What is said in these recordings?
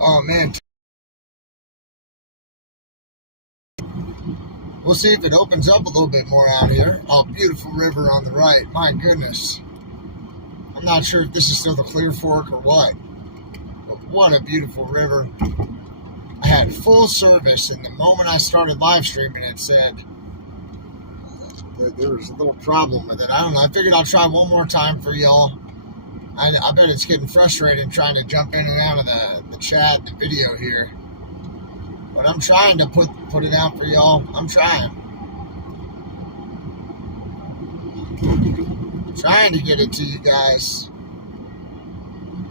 Oh man, we'll see if it opens up a little bit more out here. Oh, beautiful river on the right. My goodness. I'm not sure if this is still the Clear Fork or what, but what a beautiful river. I had full service, and the moment I started live streaming, it said that there was a little problem with it. I don't know. I figured I'll try one more time for y'all. I bet it's getting frustrating trying to jump in and out of the chat, the video here. But I'm trying to put it out for y'all. I'm trying to get it to you guys.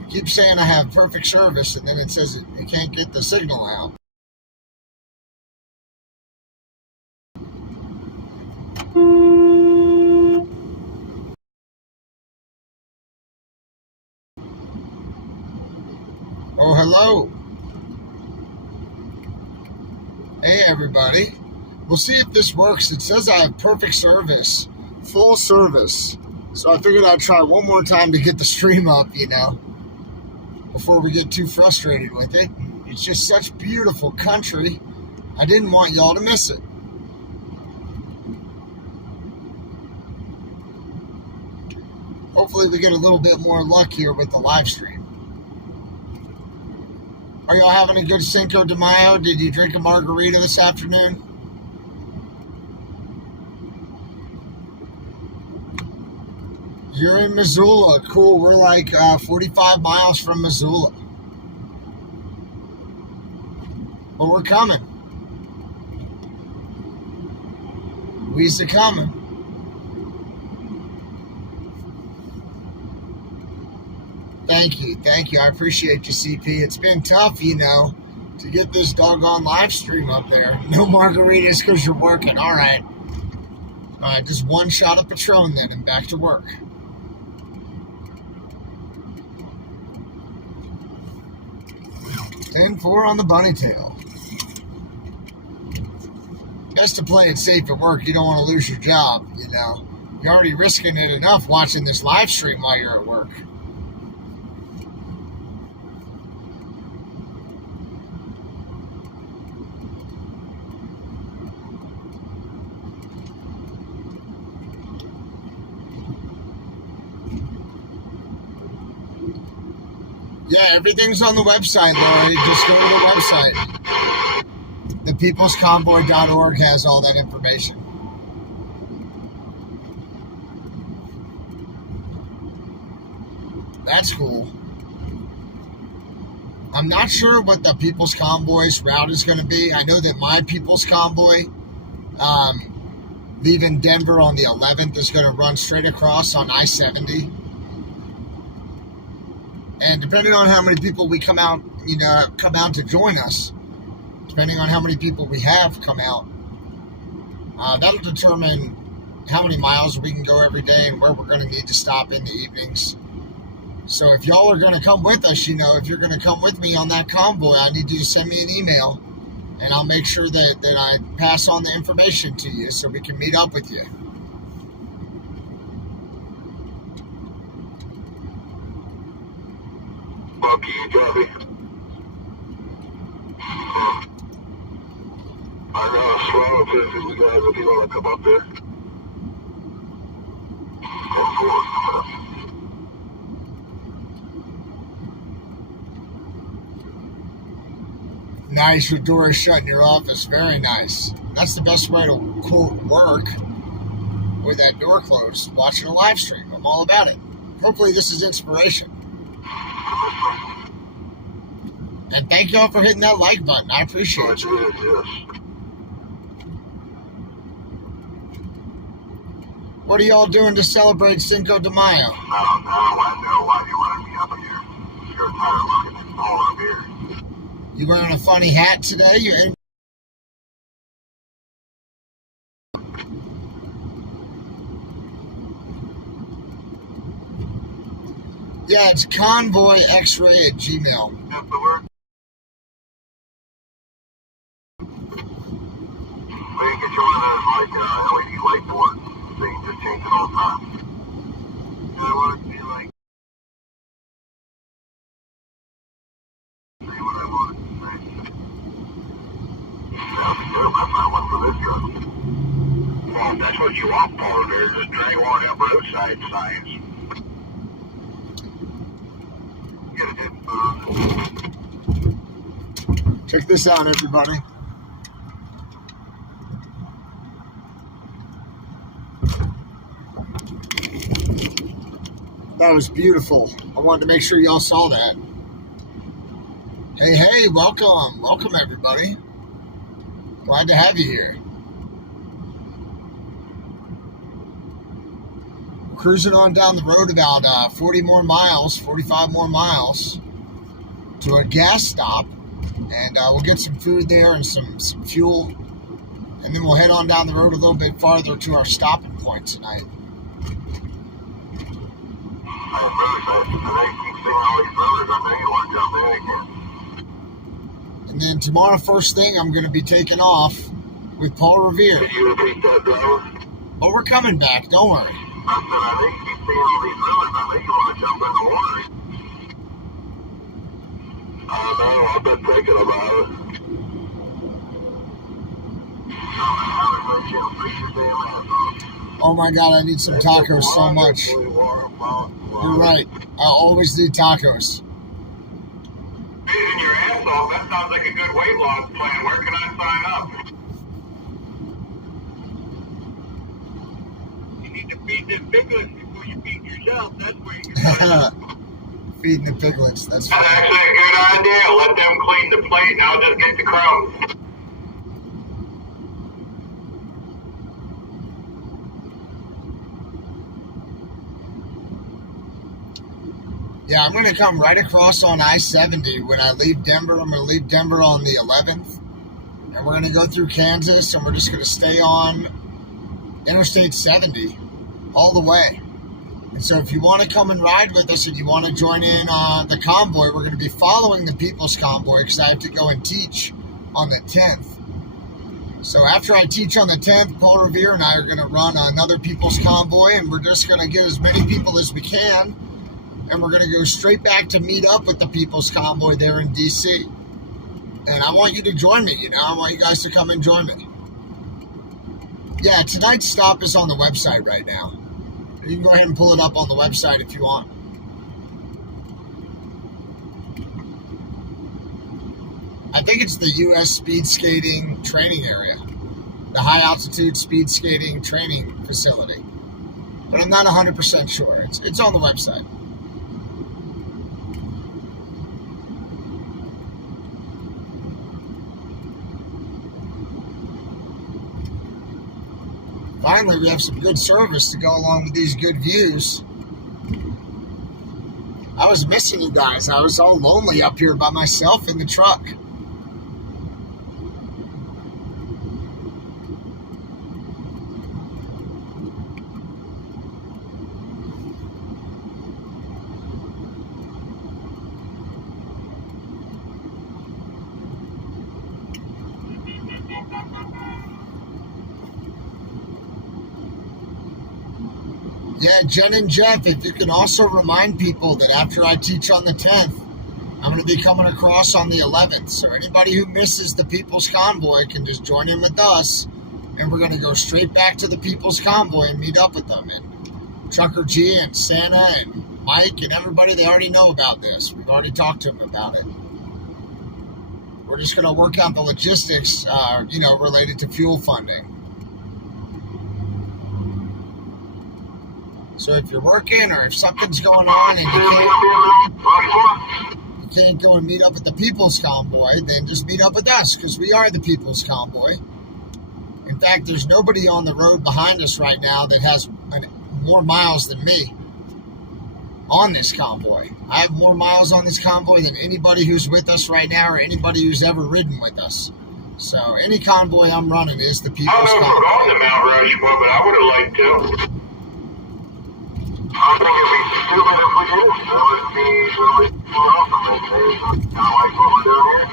I keep saying I have perfect service, and then it says it can't get the signal out. Oh, hello. Hey, everybody. We'll see if this works. It says I have perfect service, full service. So I figured I'd try one more time to get the stream up, before we get too frustrated with it. It's just such beautiful country. I didn't want y'all to miss it. Hopefully we get a little bit more luck here with the live stream. Are y'all having a good Cinco de Mayo? Did you drink a margarita this afternoon? You're in Missoula. Cool. We're like 45 miles from Missoula. But we're coming. We's coming. Thank you. I appreciate you, CP. It's been tough, to get this doggone live stream up there. No margaritas because you're working. All right, just one shot of Patron then and back to work. Ten-4 on the bunny tail. Best to play it safe at work. You don't want to lose your job, You're already risking it enough watching this live stream while you're at work. Yeah, everything's on the website, Lori. Just go to the website. ThePeoplesConvoy.org has all that information. That's cool. I'm not sure what the People's Convoy's route is going to be. I know that my People's Convoy, leaving Denver on the 11th, is going to run straight across on I-70. And depending on how many people we come out to join us, depending on how many people we have come out, that'll determine how many miles we can go every day and where we're going to need to stop in the evenings. So if y'all are going to come with us, if you're going to come with me on that convoy, I need you to send me an email, and I'll make sure that I pass on the information to you so we can meet up with you. Bucky, you copy? I got a swallow pit for you guys if you want to come up there. Of course. Nice, your door is shut in your office. Very nice. That's the best way to, quote, work with that door closed, watching a live stream. I'm all about it. Hopefully this is inspiration. And thank y'all for hitting that like button. I appreciate you. What are y'all doing to celebrate Cinco de Mayo? I don't know. I know why you want to be up here. You're tired of looking at all up here. You wearing a funny hat today? Yeah, it's convoyxray@gmail. That's the word. Well, you get you one of those LED light boards so you can just change it all the time. Do I want it to be like, see what I want? too. That's not one for this truck. Well, if that's what you want, Paul Revere, just drag one of them roadside signs. Get it. Check this out, everybody. That was beautiful. I wanted to make sure y'all saw that. Hey, welcome. Welcome, everybody. Glad to have you here. Cruising on down the road about 45 more miles to a gas stop. And we'll get some food there and some fuel. And then we'll head on down the road a little bit farther to our stopping point tonight. I'm really excited. Today, keep seeing all these brothers. I know you want to jump in again. And then tomorrow, first thing, I'm going to be taking off with Paul Revere. Did you repeat that, driver? But we're coming back. Don't worry. I said, I think you keep seeing all these brothers. I know you want to jump in the water. I know. I've been thinking about it. Oh my God, I need some tacos so much. You're right. I always need tacos. Eating your ass off, that sounds like a good weight loss plan. Where can I sign up? You need to feed them piglets before you feed yourself. That's where you can sign up. Feeding the piglets. That's That's fine. actually a good idea. Let them clean the plate and I'll just get the crumbs. Yeah, I'm going to come right across on I-70 when I leave Denver. I'm going to leave Denver on the 11th. And we're going to go through Kansas, and we're just going to stay on Interstate 70 all the way. And so if you want to come and ride with us and you want to join in on the convoy, we're going to be following the People's Convoy because I have to go and teach on the 10th. So after I teach on the 10th, Paul Revere and I are going to run another People's Convoy, and we're just going to get as many people as we can. And we're going to go straight back to meet up with the People's Convoy there in D.C. And I want you to join me, I want you guys to come and join me. Yeah, tonight's stop is on the website right now. You can go ahead and pull it up on the website if you want. I think it's the U.S. Speed Skating Training Area. The High Altitude Speed Skating Training Facility. But I'm not 100% sure. It's on the website. Finally, we have some good service to go along with these good views. I was missing you guys. I was all lonely up here by myself in the truck. Yeah, Jen and Jeff, if you can also remind people that after I teach on the 10th, I'm going to be coming across on the 11th. So anybody who misses the People's Convoy can just join in with us. And we're going to go straight back to the People's Convoy and meet up with them. And Trucker G and Santa and Mike and everybody, they already know about this. We've already talked to them about it. We're just going to work out the logistics, related to fuel funding. So if you're working or if something's going on and you can't go and meet up with the People's Convoy, then just meet up with us because we are the People's Convoy. In fact, there's nobody on the road behind us right now that has more miles than me on this convoy. I have more miles on this convoy than anybody who's with us right now or anybody who's ever ridden with us. So any convoy I'm running is the People's Convoy. I don't know if we're going to Mount Rushmore, but I would have liked to. I think it'd be stupid if we did. That would be really awesome. Kind of like what we're doing here.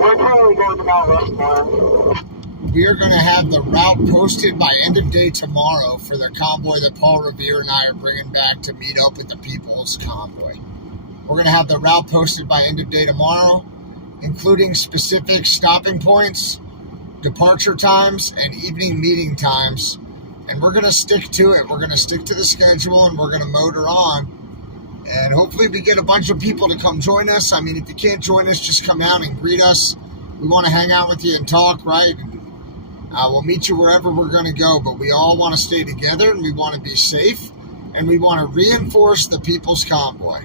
We're probably going to Mount Rushmore. We are going to have the route posted by end of day tomorrow for the convoy that Paul Revere and I are bringing back to meet up with the People's Convoy. We're going to have the route posted by end of day tomorrow, including specific stopping points departure times and evening meeting times, and we're going to stick to it. We're going to stick to the schedule, and we're going to motor on. And hopefully we get a bunch of people to come join us. I mean, if you can't join us, just come out and greet us. We want to hang out with you and talk, right? And we'll meet you wherever we're going to go. But we all want to stay together, and we want to be safe, and we want to reinforce the People's Convoy.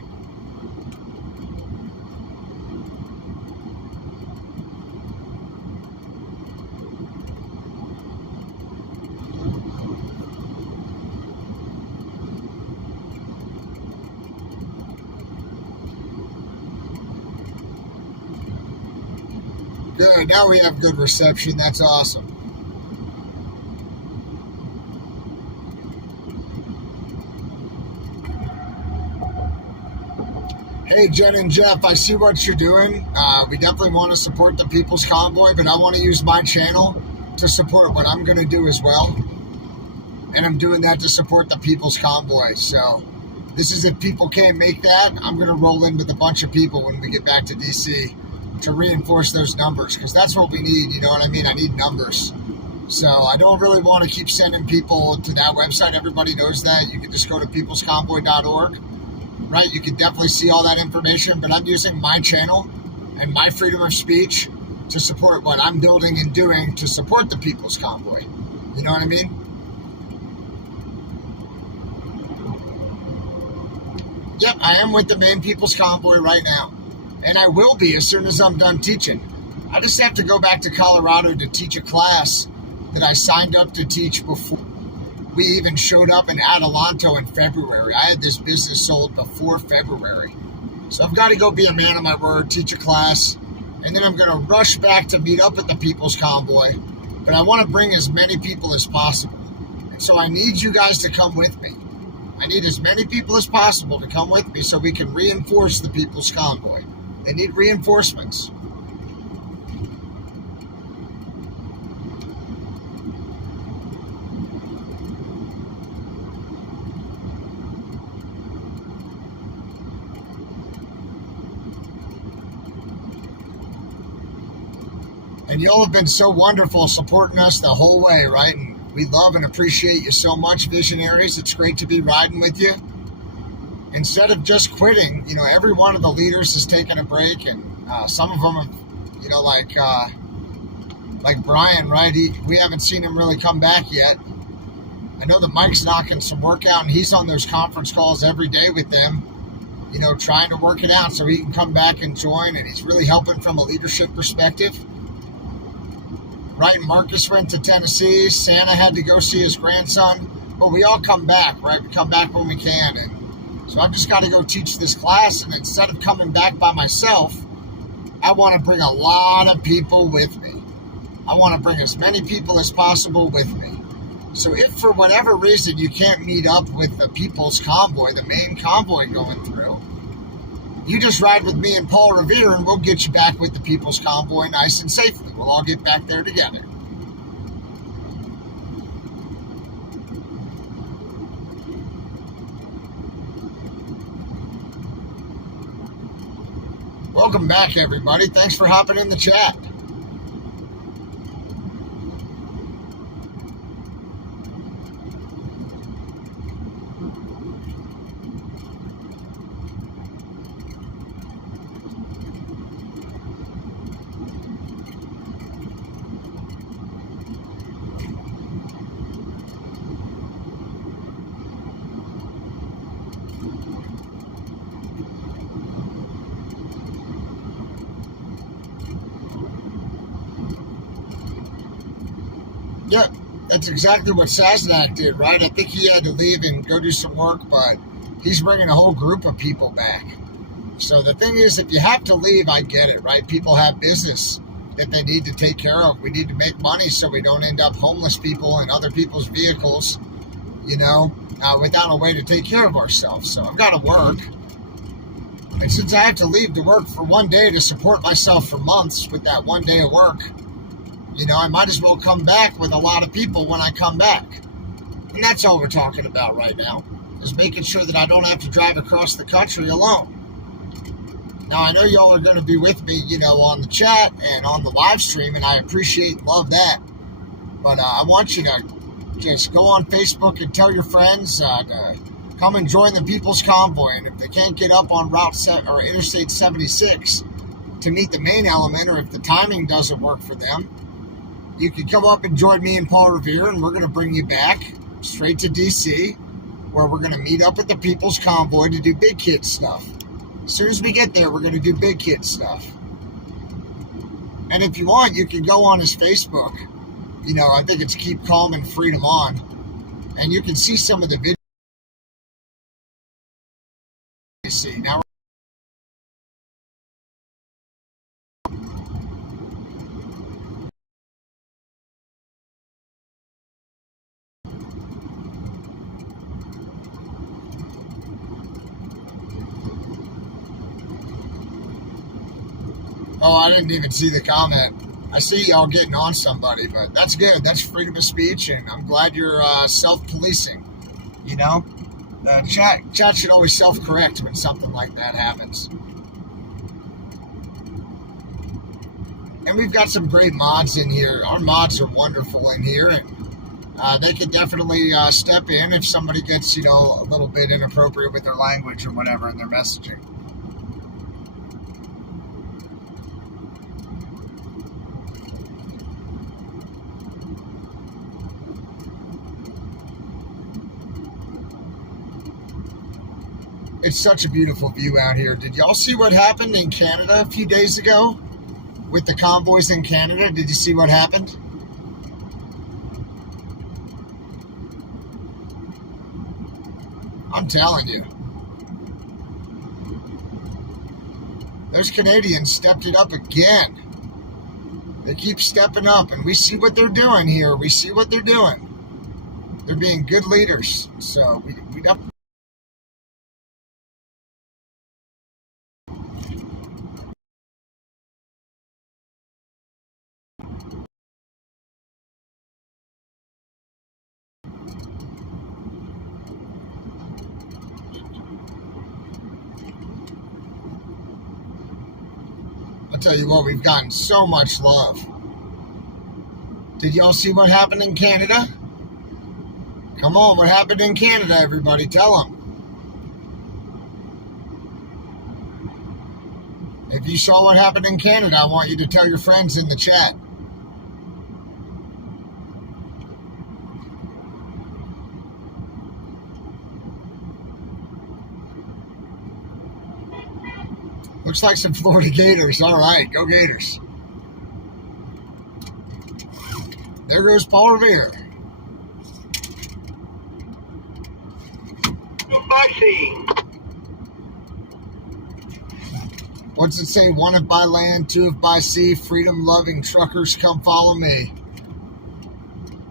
Good. Now we have good reception. That's awesome. Hey, Jen and Jeff, I see what you're doing. We definitely want to support the People's Convoy, but I want to use my channel to support what I'm going to do as well. And I'm doing that to support the People's Convoy. So this is if people can't make that, I'm going to roll in with a bunch of people when we get back to DC. To reinforce those numbers, because that's what we need, you know what I mean? I need numbers. So I don't really want to keep sending people to that website. Everybody knows that. You can just go to peoplesconvoy.org, right? You can definitely see all that information, but I'm using my channel and my freedom of speech to support what I'm building and doing to support the People's Convoy. You know what I mean? Yep, I am with the main People's Convoy right now. And I will be as soon as I'm done teaching. I just have to go back to Colorado to teach a class that I signed up to teach before we even showed up in Adelanto in February. I had this business sold before February. So I've got to go be a man of my word, teach a class, and then I'm going to rush back to meet up with the People's Convoy. But I want to bring as many people as possible. And so I need you guys to come with me. I need as many people as possible to come with me so we can reinforce the People's Convoy. They need reinforcements. And y'all have been so wonderful supporting us the whole way, right? And we love and appreciate you so much, visionaries. It's great to be riding with you. Instead of just quitting, you know, every one of the leaders has taken a break, and some of them have, you know, like Brian, right? We haven't seen him really come back yet. I know that Mike's knocking some work out, and he's on those conference calls every day with them, you know, trying to work it out so he can come back and join, and he's really helping from a leadership perspective. Right, Marcus went to Tennessee. Santa had to go see his grandson, but we all come back, right? We come back when we can, and so I've just got to go teach this class, and instead of coming back by myself, I want to bring a lot of people with me. I want to bring as many people as possible with me. So if for whatever reason you can't meet up with the People's Convoy, the main convoy going through, you just ride with me and Paul Revere, and we'll get you back with the People's Convoy nice and safely. We'll all get back there together. Welcome back, everybody. Thanks for hopping in the chat. Yeah, that's exactly what Sasnak did, right? I think he had to leave and go do some work, but he's bringing a whole group of people back. So the thing is, if you have to leave, I get it, right? People have business that they need to take care of. We need to make money so we don't end up homeless people in other people's vehicles, you know, without a way to take care of ourselves. So I've got to work. And since I have to leave to work for one day to support myself for months with that one day of work, you know, I might as well come back with a lot of people when I come back. And that's all we're talking about right now, is making sure that I don't have to drive across the country alone. Now, I know y'all are going to be with me, on the chat and on the live stream, and I appreciate and love that. But I want you to just go on Facebook and tell your friends to come and join the People's Convoy. And if they can't get up on Interstate 76 to meet the main element, or if the timing doesn't work for them, you can come up and join me and Paul Revere, and we're going to bring you back straight to D.C., where we're going to meet up with the People's Convoy to do big kid stuff. As soon as we get there, we're going to do big kid stuff. And if you want, you can go on his Facebook. I think it's Keep Calm and Freedom On. And you can see some of the videos you see. Now, oh, I didn't even see the comment. I see y'all getting on somebody, but that's good. That's freedom of speech, and I'm glad you're self-policing. Chat should always self-correct when something like that happens. And we've got some great mods in here. Our mods are wonderful in here, and they can definitely step in if somebody gets, a little bit inappropriate with their language or whatever in their messaging. It's such a beautiful view out here. Did y'all see what happened in Canada a few days ago with the convoys in Canada? Did you see what happened? I'm telling you. Those Canadians stepped it up again. They keep stepping up, and we see what they're doing here. We see what they're doing. They're being good leaders. So we definitely... I'll tell you what, we've gotten so much love. Did y'all see what happened in Canada? Come on, what happened in Canada, everybody? Tell them. If you saw what happened in Canada, I want you to tell your friends in the chat. Looks like some Florida Gators. All right, go Gators. There goes Paul Revere. What's it say? One if by land, two if by sea. Freedom-loving truckers, come follow me.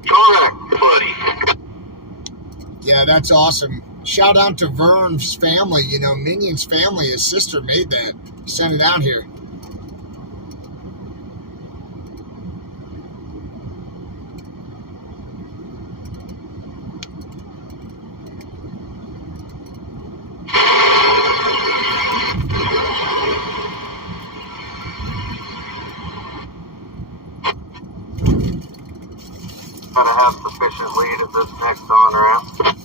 Correct, buddy. Yeah, that's awesome. Shout out to Vern's family. Minion's family. His sister made that. Sent it out here. Gonna have sufficient lead at this next on-ramp.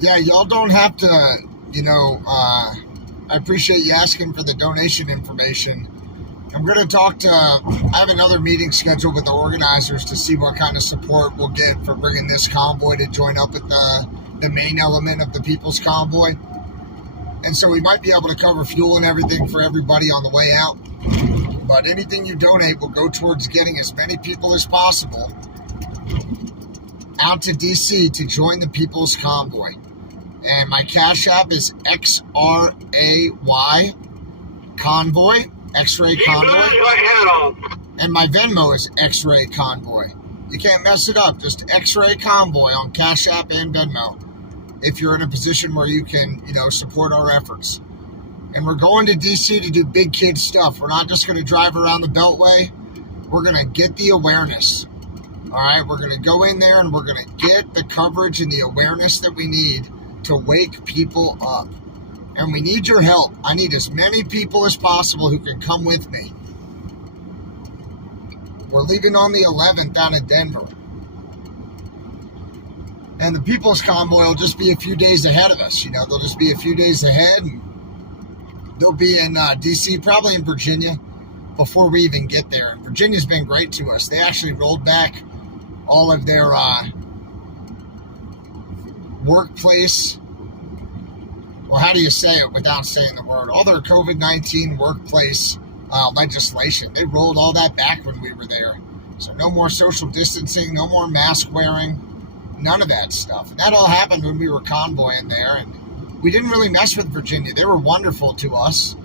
Yeah, y'all don't have to, I appreciate you asking for the donation information. I'm going to talk to, I have another meeting scheduled with the organizers to see what kind of support we'll get for bringing this convoy to join up with the main element of the People's Convoy. And so we might be able to cover fuel and everything for everybody on the way out. But anything you donate will go towards getting as many people as possible out to D.C. to join the People's Convoy. And my Cash App is XRAY Convoy, X-Ray Convoy. And my Venmo is X-Ray Convoy. You can't mess it up. Just X-Ray Convoy on Cash App and Venmo if you're in a position where you can, support our efforts. And we're going to D.C. to do big kid stuff. We're not just going to drive around the Beltway. We're going to get the awareness. All right? We're going to go in there and we're going to get the coverage and the awareness that we need to wake people up. And we need your help. I need as many people as possible who can come with me. We're leaving on the 11th out of Denver. And the People's Convoy will just be a few days ahead of us. They'll just be a few days ahead. And they'll be in D.C., probably in Virginia, before we even get there. And Virginia's been great to us. They actually rolled back all of their workplace. Well, how do you say it without saying the word? All their COVID-19 workplace legislation. They rolled all that back when we were there. So no more social distancing, no more mask wearing, none of that stuff. And that all happened when we were convoying there. And we didn't really mess with Virginia. They were wonderful to us.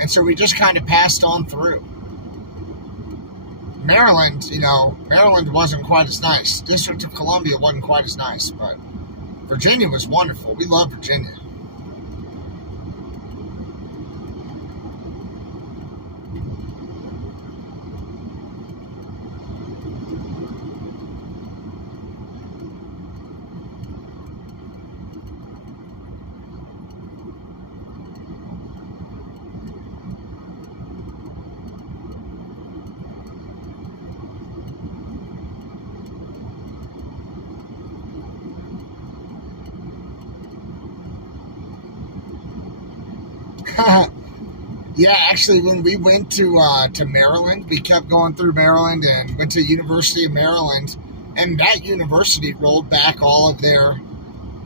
And so we just kind of passed on through. Maryland, Maryland wasn't quite as nice. District of Columbia wasn't quite as nice. But Virginia was wonderful. We love Virginia. Yeah, actually, when we went to Maryland, we kept going through Maryland and went to University of Maryland, and that university rolled back all of their,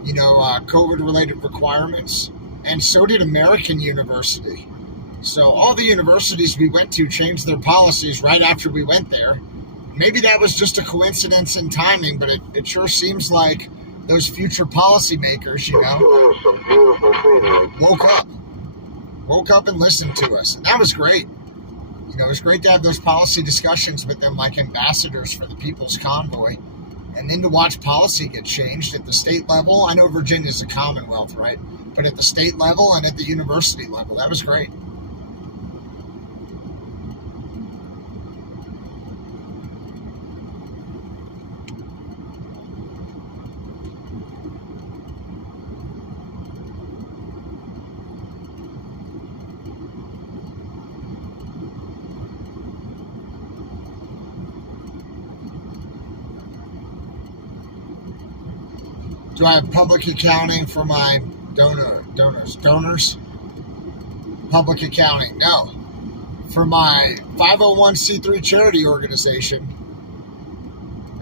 COVID-related requirements, and so did American University. So all the universities we went to changed their policies right after we went there. Maybe that was just a coincidence in timing, but it sure seems like those future policymakers, woke up and listened to us. And that was great. It was great to have those policy discussions with them like ambassadors for the People's Convoy. And then to watch policy get changed at the state level. I know Virginia's a commonwealth, right? But at the state level and at the university level, that was great. Do I have public accounting for my donors? Public accounting, no. For my 501c3 charity organization,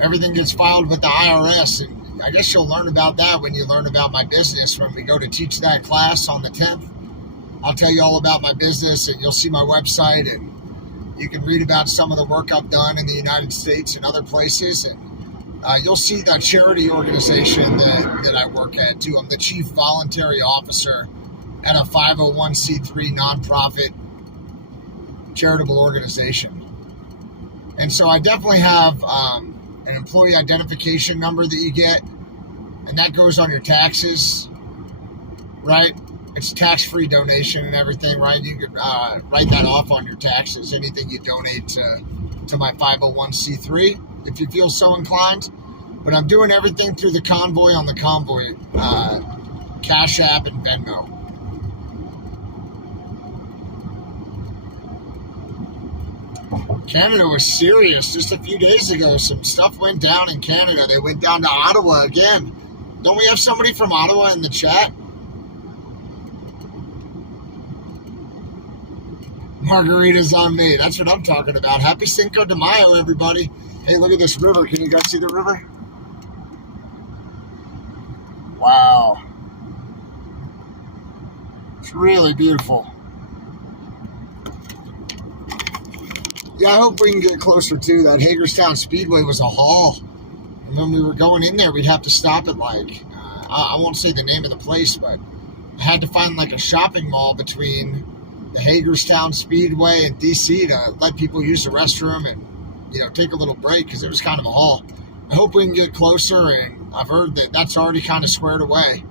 everything gets filed with the IRS, and I guess you'll learn about that when you learn about my business when we go to teach that class on the 10th. I'll tell you all about my business, and you'll see my website, and you can read about some of the work I've done in the United States and other places, and you'll see the charity organization that I work at, too. I'm the chief voluntary officer at a 501c3 nonprofit charitable organization. And so I definitely have an employee identification number that you get, and that goes on your taxes, right? It's tax-free donation and everything, right? You could write that off on your taxes, anything you donate to my 501c3. if you feel so inclined. But I'm doing everything through the Convoy on the Convoy Cash App and Venmo. Canada was serious. Just a few days ago, some stuff went down in Canada. They went down to Ottawa again. Don't we have somebody from Ottawa in the chat? Margaritas on me. That's what I'm talking about. Happy Cinco de Mayo, everybody. Hey, look at this river. Can you guys see the river? Wow. It's really beautiful. Yeah, I hope we can get closer to that. Hagerstown Speedway was a haul. And when we were going in there, we'd have to stop at like I won't say the name of the place, but I had to find like a shopping mall between the Hagerstown Speedway and DC to let people use the restroom and, take a little break because it was kind of a haul. I hope we can get closer, and I've heard that that's already kind of squared away.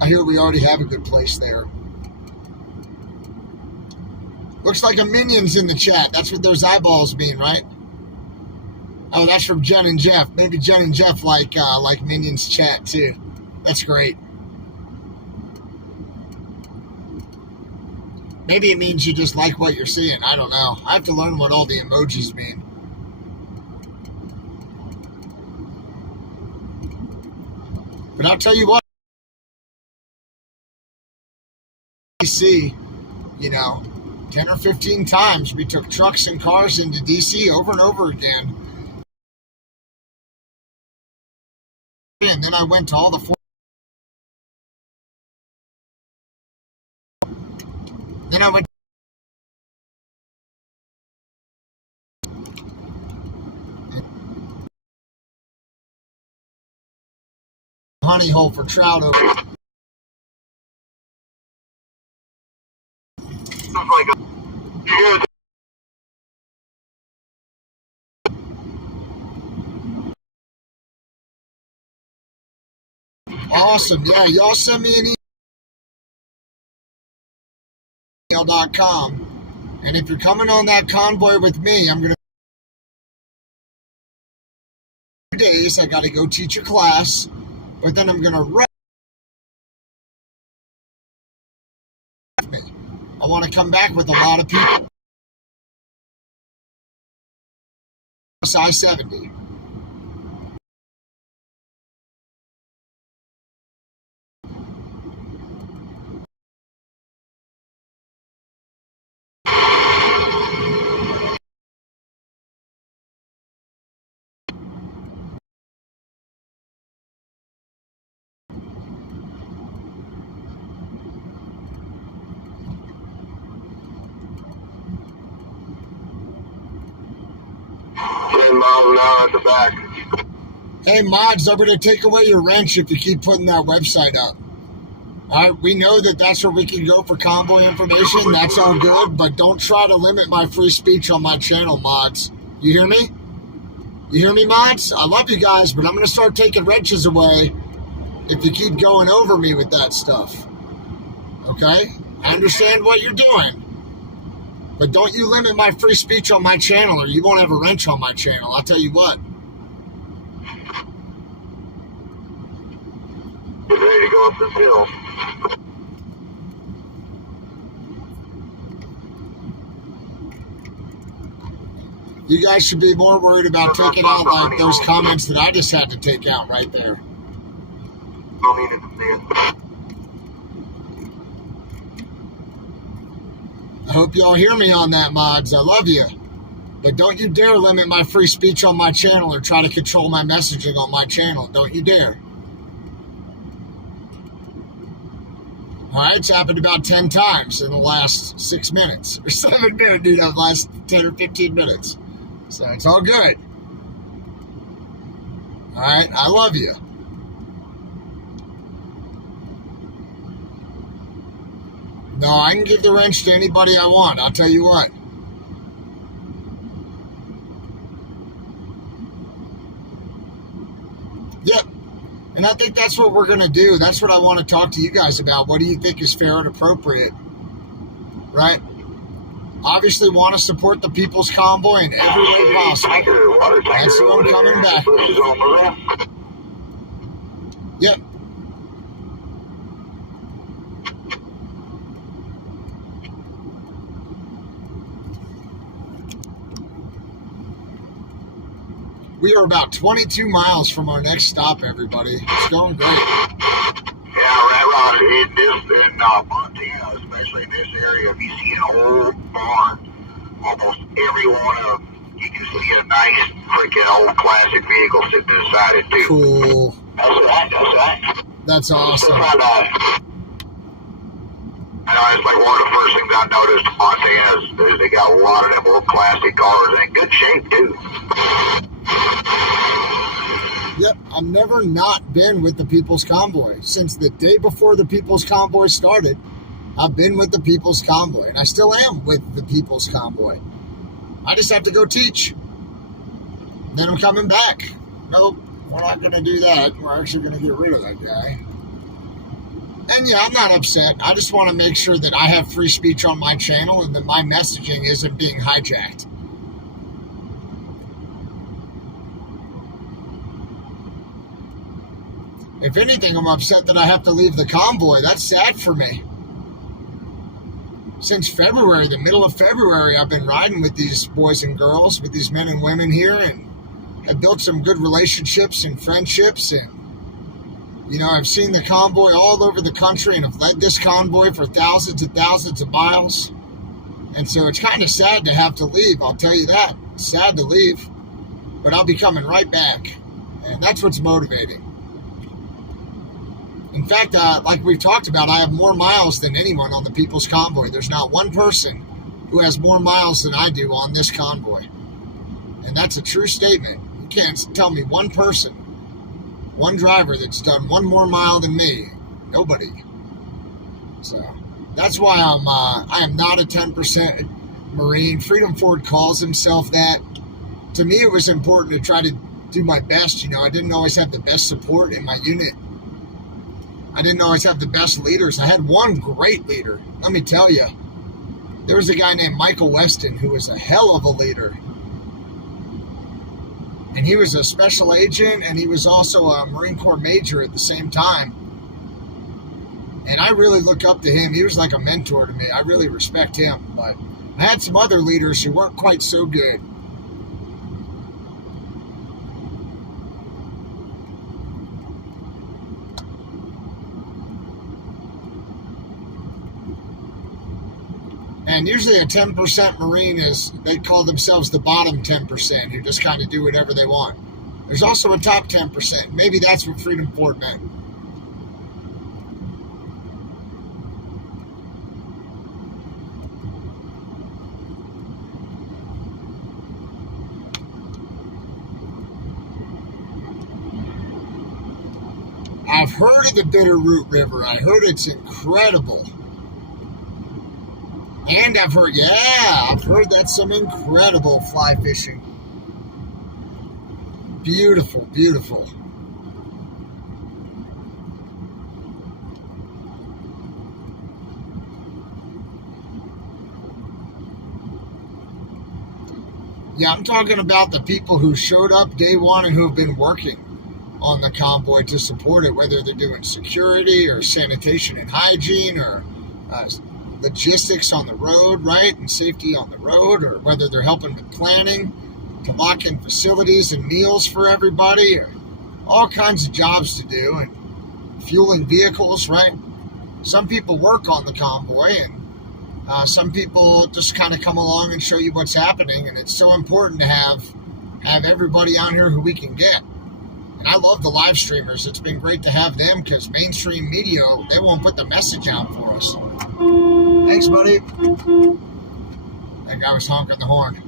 I hear we already have a good place there. Looks like a Minions in the chat. That's what those eyeballs mean, right? Oh, that's from Jen and Jeff. Maybe Jen and Jeff like Minions chat too. That's great. Maybe it means you just like what you're seeing. I don't know. I have to learn what all the emojis mean. But I'll tell you what. DC, 10 or 15 times we took trucks and cars into DC over and over again. And then I went to all the Then I went honey hole for trout over. Awesome. Yeah, y'all send me an email.com. And if you're coming on that convoy with me, I'm going to 2 days. I got to go teach a class, but then I'm going to rest. I want to come back with a lot of people. I-70. At the back. Hey, mods, I'm going to take away your wrench if you keep putting that website up. All right, we know that that's where we can go for convoy information. That's all good, but don't try to limit my free speech on my channel, mods. You hear me? You hear me, mods? I love you guys, but I'm going to start taking wrenches away if you keep going over me with that stuff. Okay? I understand what you're doing. But don't you limit my free speech on my channel or you won't have a wrench on my channel. I'll tell you what. Get ready to go up this hill. You guys should be more worried about taking out like those comments that I just had to take out right there. Don't need to see it. I hope y'all hear me on that, mods. I love you. But don't you dare limit my free speech on my channel or try to control my messaging on my channel. Don't you dare. Alright, it's happened about 10 times in the last 6 minutes. Or 7 minutes, the last 10 or 15 minutes. So it's all good. Alright, I love you. No, I can give the wrench to anybody I want. I'll tell you what. Yep. And I think that's what we're going to do. That's what I want to talk to you guys about. What do you think is fair and appropriate? Right? Obviously want to support the People's Convoy in every way possible. That's what I'm coming back with. Yep. We are about 22 miles from our next stop, everybody. It's going great. Yeah, right. In Montana, especially in this area, if you see an old barn, almost every one of them, you can see a nice freaking old classic vehicle sitting inside it, too. Cool. That's right. That's awesome. I know, it's like one of the first things I noticed in Montana is they got a lot of them old classic cars in good shape, too. Yep, I've never not been with the People's Convoy. Since the day before the People's Convoy started, I've been with the People's Convoy, and I still am with the People's Convoy. I just have to go teach. Then I'm coming back. Nope, we're not going to do that. We're actually going to get rid of that guy. And yeah, I'm not upset. I just want to make sure that I have free speech on my channel and that my messaging isn't being hijacked. If anything, I'm upset that I have to leave the convoy. That's sad for me. Since February, the middle of February, I've been riding with these boys and girls, with these men and women here, and I've built some good relationships and friendships. And, you know, I've seen the convoy all over the country and have led this convoy for thousands and thousands of miles. And so it's kind of sad to have to leave, I'll tell you that. It's sad to leave, but I'll be coming right back. And that's what's motivating. In fact, like we've talked about, I have more miles than anyone on the People's Convoy. There's not one person who has more miles than I do on this convoy. And that's a true statement. You can't tell me one person, one driver that's done one more mile than me. Nobody. So that's why I am not a 10% Marine. Freedom Ford calls himself that. To me, it was important to try to do my best. You know, I didn't always have the best support in my unit. I didn't always have the best leaders. I had one great leader. Let me tell you. There was a guy named Michael Weston who was a hell of a leader. And he was a special agent, and he was also a Marine Corps major at the same time. And I really look up to him. He was like a mentor to me. I really respect him. But I had some other leaders who weren't quite so good. And usually a 10% Marine they call themselves the bottom 10%, who just kind of do whatever they want. There's also a top 10%. Maybe that's what Freedom Ford meant. I've heard of the Bitterroot River. I heard it's incredible. And I've heard that's some incredible fly fishing. Beautiful, beautiful. Yeah, I'm talking about the people who showed up day one and who have been working on the convoy to support it, whether they're doing security or sanitation and hygiene or logistics on the road, right, and safety on the road, or whether they're helping with planning to lock in facilities and meals for everybody, or all kinds of jobs to do, and fueling vehicles, right? Some people work on the convoy, and some people just kind of come along and show you what's happening, and it's so important to have everybody on here who we can get. And I love the live streamers. It's been great to have them because mainstream media, they won't put the message out for us. Thanks, buddy. That guy was honking the horn.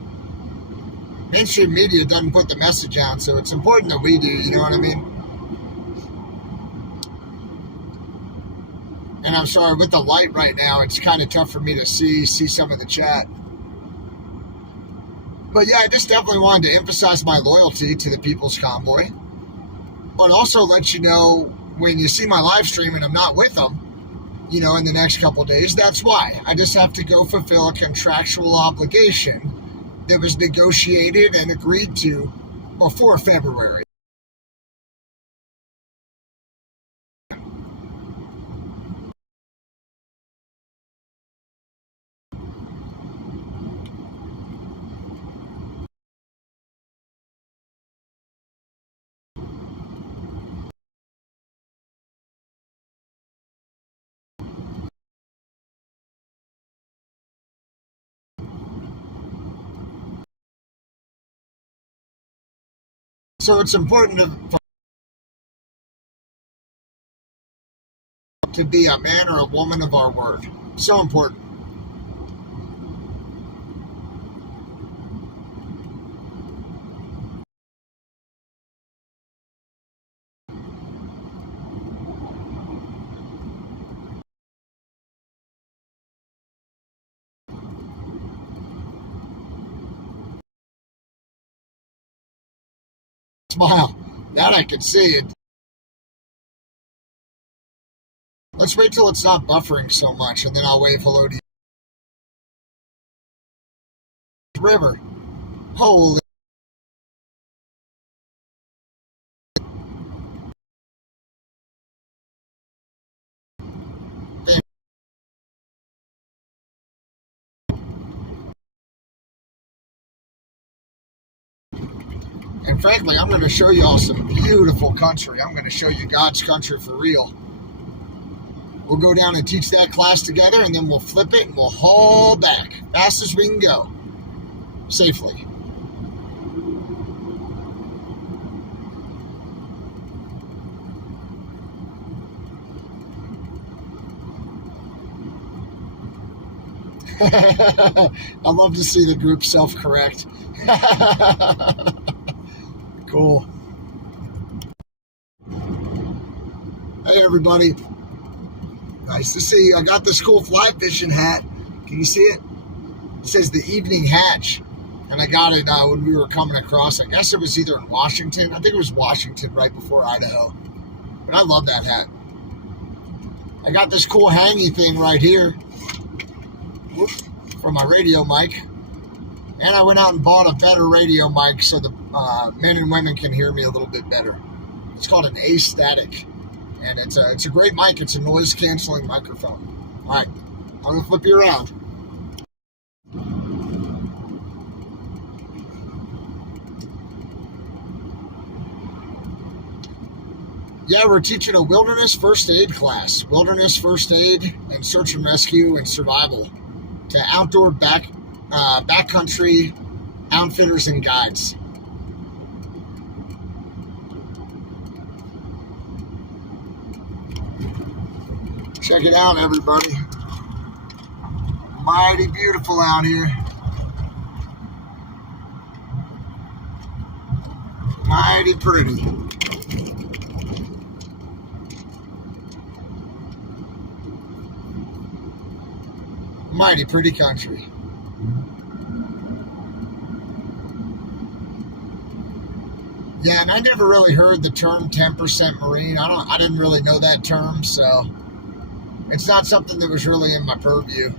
Mainstream media doesn't put the message out, so it's important that we do, you know what I mean? And I'm sorry, with the light right now, it's kind of tough for me to see some of the chat. But yeah, I just definitely wanted to emphasize my loyalty to the People's Convoy. But also let you know when you see my live stream and I'm not with them, you know, in the next couple of days, that's why. I just have to go fulfill a contractual obligation that was negotiated and agreed to before February. So it's important to be a man or a woman of our word. So important. smile. That I can see it. Let's wait till it's not buffering so much, and then I'll wave hello to you. River. Holy. And frankly, I'm going to show you all some beautiful country. I'm going to show you God's country for real. We'll go down and teach that class together, and then we'll flip it and we'll haul back fast as we can go. Safely. I love to see the group self-correct. Cool. Hey, everybody. Nice to see you. I got this cool fly fishing hat. Can you see it? It says the Evening Hatch. And I got it when we were coming across. I guess it was either in Washington. I think it was Washington right before Idaho. But I love that hat. I got this cool hangy thing right here. Whoop, for my radio mic. And I went out and bought a better radio mic so the men and women can hear me a little bit better. It's called an A-Static. And it's a great mic. It's a noise-canceling microphone. All right, I'm going to flip you around. Yeah, we're teaching a wilderness first aid class. Wilderness first aid and search and rescue and survival to outdoor backcountry outfitters and guides. Check it out, everybody. Mighty beautiful out here. Mighty pretty. Mighty pretty country. Yeah, and I never really heard the term 10% Marine. I didn't really know that term, so it's not something that was really in my purview.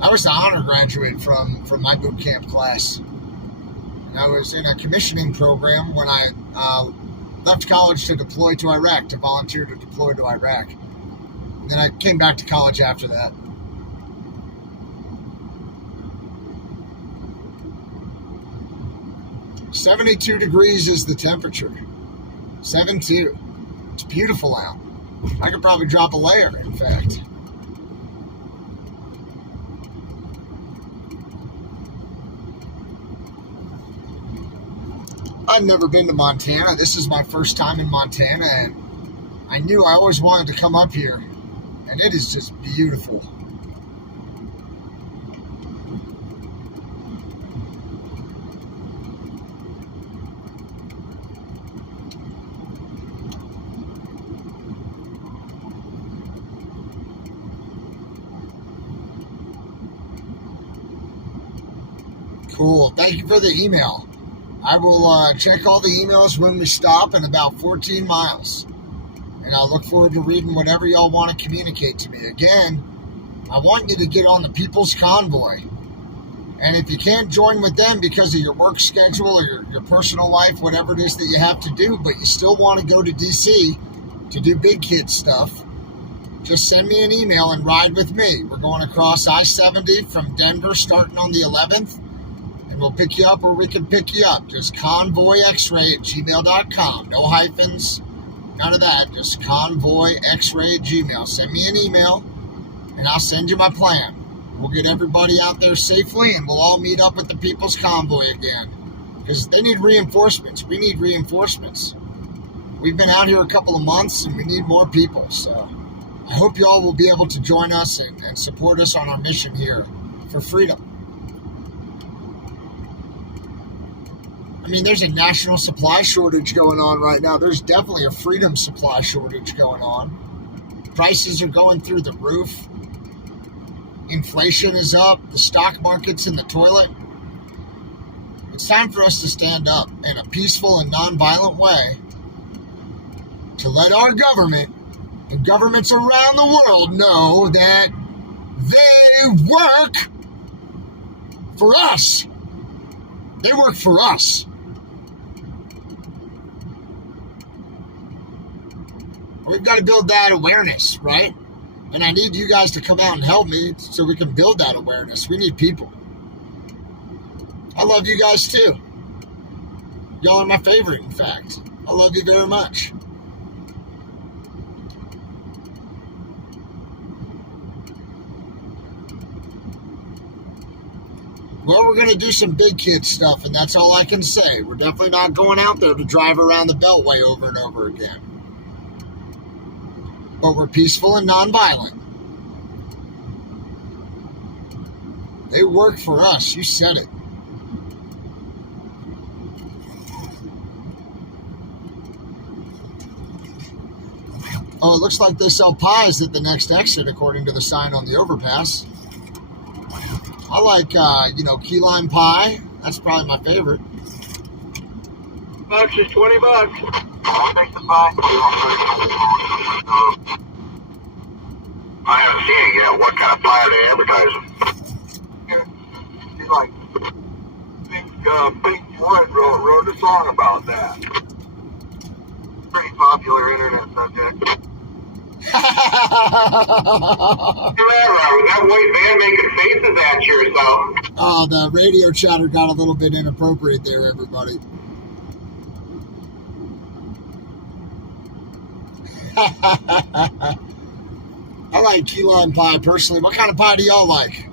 I was the honor graduate from my boot camp class. And I was in a commissioning program when I left college to deploy to Iraq, to volunteer to deploy to Iraq. And then I came back to college after that. "72 degrees is the temperature. 72. It's beautiful out. I could probably drop a layer, in fact. I've never been to Montana. This is my first time in Montana, and I knew I always wanted to come up here, and it is just beautiful. Cool. Thank you for the email. I will check all the emails when we stop in about 14 miles. And I'll look forward to reading whatever y'all want to communicate to me. Again, I want you to get on the People's Convoy. And if you can't join with them because of your work schedule or your personal life, whatever it is that you have to do, but you still want to go to D.C. to do big kid stuff, just send me an email and ride with me. We're going across I-70 from Denver starting on the 11th. And we'll pick you up where we can pick you up. Just convoyxray@gmail.com. No hyphens, none of that. Just convoyxray@gmail. Send me an email, and I'll send you my plan. We'll get everybody out there safely, and we'll all meet up with the People's Convoy again. Because they need reinforcements. We need reinforcements. We've been out here a couple of months, and we need more people. So I hope you all will be able to join us and support us on our mission here for freedom. I mean, there's a national supply shortage going on right now. There's definitely a freedom supply shortage going on. Prices are going through the roof. Inflation is up. The stock market's in the toilet. It's time for us to stand up in a peaceful and nonviolent way to let our government and governments around the world know that they work for us. They work for us. We've got to build that awareness, right? And I need you guys to come out and help me so we can build that awareness. We need people. I love you guys too. Y'all are my favorite, in fact. I love you very much. Well, we're going to do some big kid stuff, and that's all I can say. We're definitely not going out there to drive around the Beltway over and over again. But we're peaceful and nonviolent. They work for us. You said it. Oh, it looks like they sell pies at the next exit, according to the sign on the overpass. I like, key lime pie. That's probably my favorite. Bucks is $20. I'll take the pie. I haven't seen it yet. What kind of pie are they advertising? She's like, Pink Floyd wrote a song about that. Pretty popular internet subject. That white man making faces at you or something. Oh, the radio chatter got a little bit inappropriate there, everybody. I like key lime pie personally. What kind of pie do y'all like?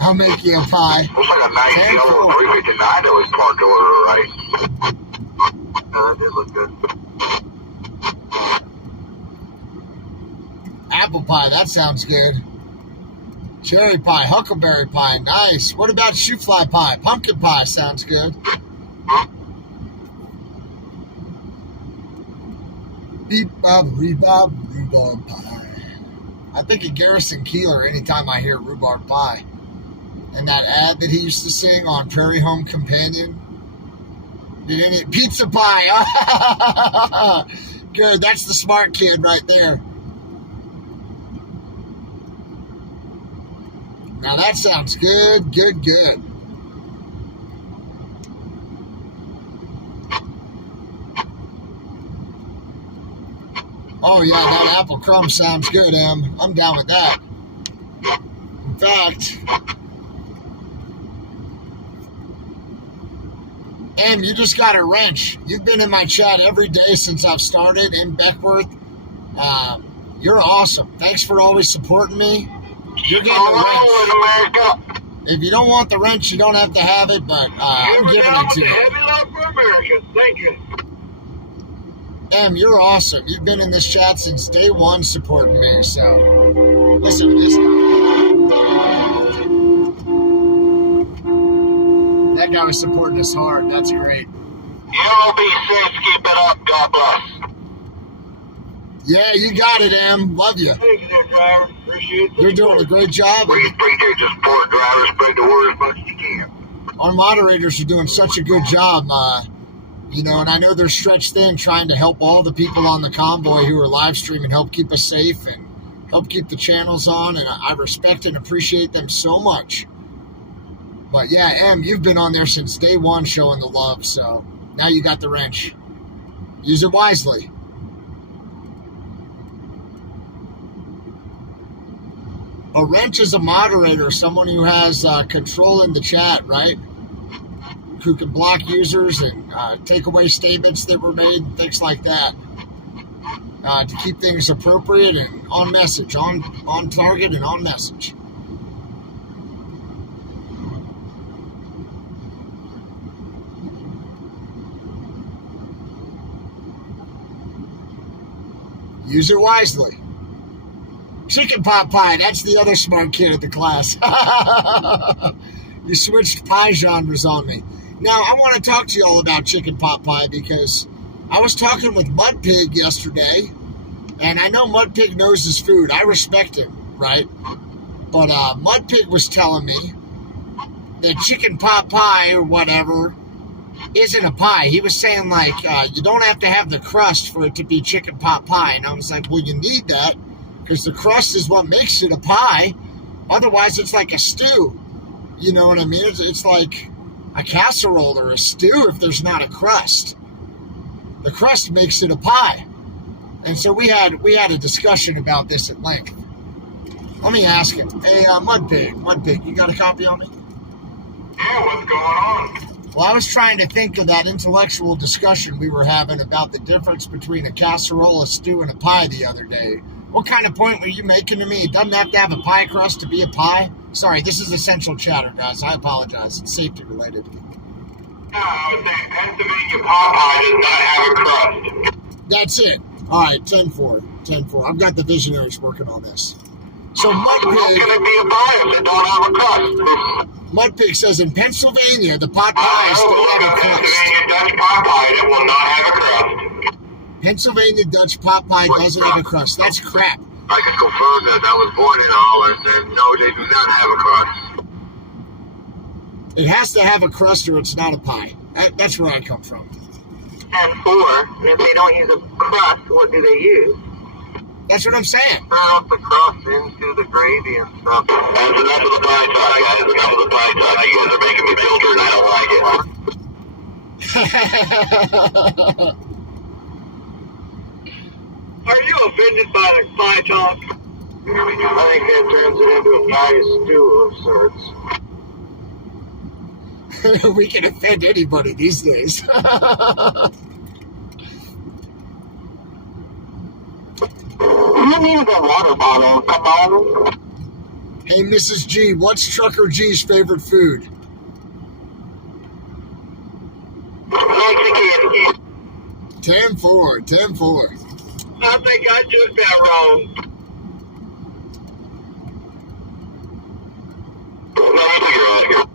I'll make you a pie. Looks like a nice yellow 359 that was parked over to the right. That did look good. Apple pie, that sounds good. Cherry pie, huckleberry pie, nice. What about shoe fly pie? Pumpkin pie sounds good. Beep bob rhubarb pie. I think of Garrison Keillor anytime I hear rhubarb pie. And that ad that he used to sing on Prairie Home Companion. Pizza pie. Good, that's the smart kid right there. Now that sounds good, good, good. Oh yeah, that apple crumb sounds good, Em. I'm down with that. In fact, Em, you just got a wrench. You've been in my chat every day since I've started in Beckworth. You're awesome. Thanks for always supporting me. You're getting a wrench. If you don't want the wrench, you don't have to have it, but I'm giving it to you. Heavy love for America. Thank you. Em, you're awesome. You've been in this chat since day one supporting me, so listen to this guy. That guy was supporting us hard. That's great. Y'all be safe. Keep it up. God bless. Yeah, you got it, Em. Love you. Thank you, driver. Appreciate it. You're doing a great job. We appreciate the support, driver. Spread the word as much as you can. Our moderators are doing such a good job, and I know they're stretched thin trying to help all the people on the convoy who are live streaming, help keep us safe and help keep the channels on, and I respect and appreciate them so much. But yeah, Em, you've been on there since day one showing the love, so now you got the wrench. Use it wisely. A wrench is a moderator, someone who has control in the chat, right? Who can block users and take away statements that were made and things like that. To keep things appropriate and on message, on target and on message. Use it wisely. Chicken pot pie, that's the other smart kid of the class. You switched pie genres on me. Now, I want to talk to you all about chicken pot pie because I was talking with Mud Pig yesterday, and I know Mud Pig knows his food. I respect him, right? But Mud Pig was telling me that chicken pot pie or whatever isn't a pie. He was saying, like, you don't have to have the crust for it to be chicken pot pie. And I was like, well, you need that because the crust is what makes it a pie. Otherwise, it's like a stew. You know what I mean? It's like a casserole or a stew if there's not a crust. The crust makes it a pie. And so we had a discussion about this at length. Let me ask him. Hey, Mud Pig, you got a copy on me? Yeah, what's going on? Well, I was trying to think of that intellectual discussion we were having about the difference between a casserole, a stew, and a pie the other day. What kind of point were you making to me? It doesn't have to have a pie crust to be a pie? Sorry, this is essential chatter, guys. I apologize. It's safety related. No, I was saying Pennsylvania pot pie does not have a crust. That's it. All right, 10-4. 10-4. I've got the visionaries working on this. So Mud How Pig, can it be a pie if it don't have a crust? Mud Pig says in Pennsylvania, the pot pies don't have a crust. Pennsylvania Dutch pot pie that will not have a crust. Pennsylvania Dutch pot pie doesn't have a crust. That's crap. I can confirm that I was born in Holland, and no, they do not have a crust. It has to have a crust or it's not a pie. That's where I come from. And 4, if they don't use a crust, what do they use? That's what I'm saying. Turn up the crust into the gravy and stuff. That's enough of the pie talk, guys. Enough of the pie talk. You guys are making me filter, and I don't like it. Are you offended by the pie talk? I think that turns it into a pie stew of sorts. We can offend anybody these days. You need a water bottle. Come on. Hey, Mrs. G, what's Trucker G's favorite food? Mexican. 10-4. 10-4. I think I took that wrong. No, you took it right.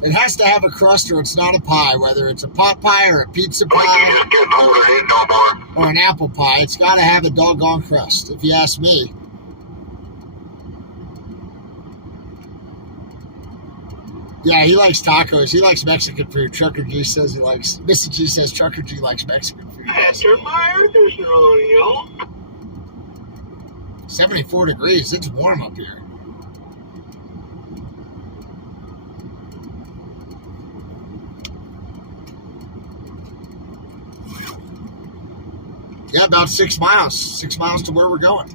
It has to have a crust or it's not a pie, whether it's a pot pie or a pizza Like you pie just getting older, ain't no more. or an apple pie. It's got to have a doggone crust, if you ask me. Yeah, he likes tacos. He likes Mexican food. Trucker G says he likes... Mr. G says Trucker G likes Mexican food. I turned my air conditioner on, y'all. 74 degrees. It's warm up here. Yeah, about 6 miles. 6 miles to where we're going.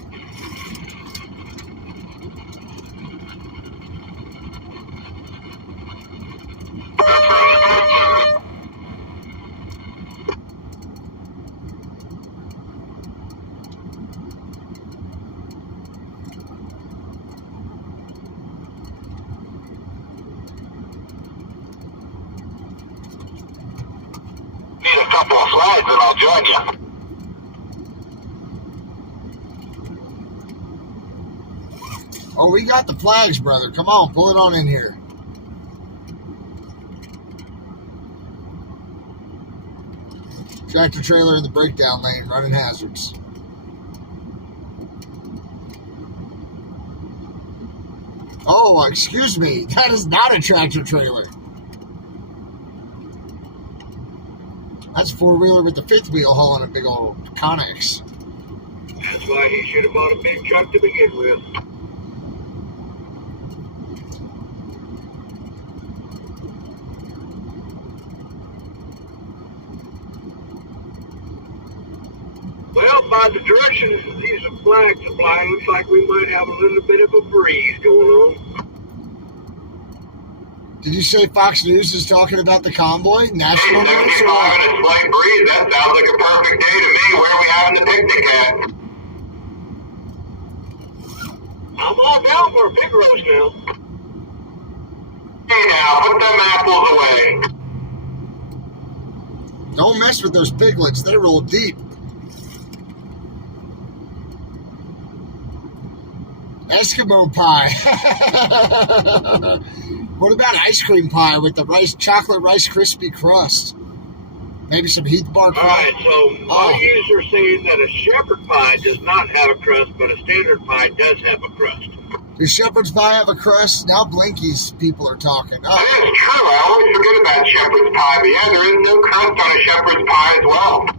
Need a couple of flags and I'll join you. Oh, we got the flags, brother. Come on, pull it on in here. Tractor trailer in the breakdown lane, running hazards. Oh, excuse me. That is not a tractor trailer. That's a four-wheeler with the fifth wheel hauling a big old Connex. That's why he should have bought a big truck to begin with. Well, by the direction these flags fly, looks like we might have a little bit of a breeze going on. Did you say Fox News is talking about the convoy? National Hey, news? 75 and a slight breeze. That sounds like a perfect day to me. Where are we having the picnic at? I'm all down for a pig roast now. Hey now, put them apples away. Don't mess with those piglets. They roll deep. Eskimo pie. What about ice cream pie with the chocolate Rice Krispie crust? Maybe some Heath Bar crust. Alright, so my user are saying that a shepherd pie does not have a crust, but a standard pie does have a crust. Does shepherd's pie have a crust? Now Blinky's people are talking. That is true. I always forget about shepherd's pie, but yeah, there is no crust on a shepherd's pie as well.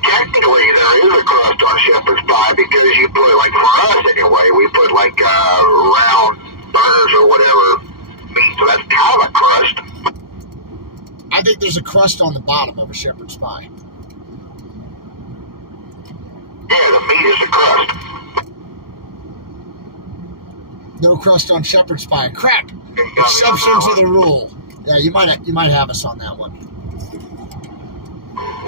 Technically, there is a crust on shepherd's pie because you put, like for us anyway, we put like round burgers or whatever meat, so that's kind of a crust. I think there's a crust on the bottom of a shepherd's pie. Yeah, the meat is the crust. No crust on shepherd's pie. Crap! Exception to the rule. Yeah, you might have us on that one.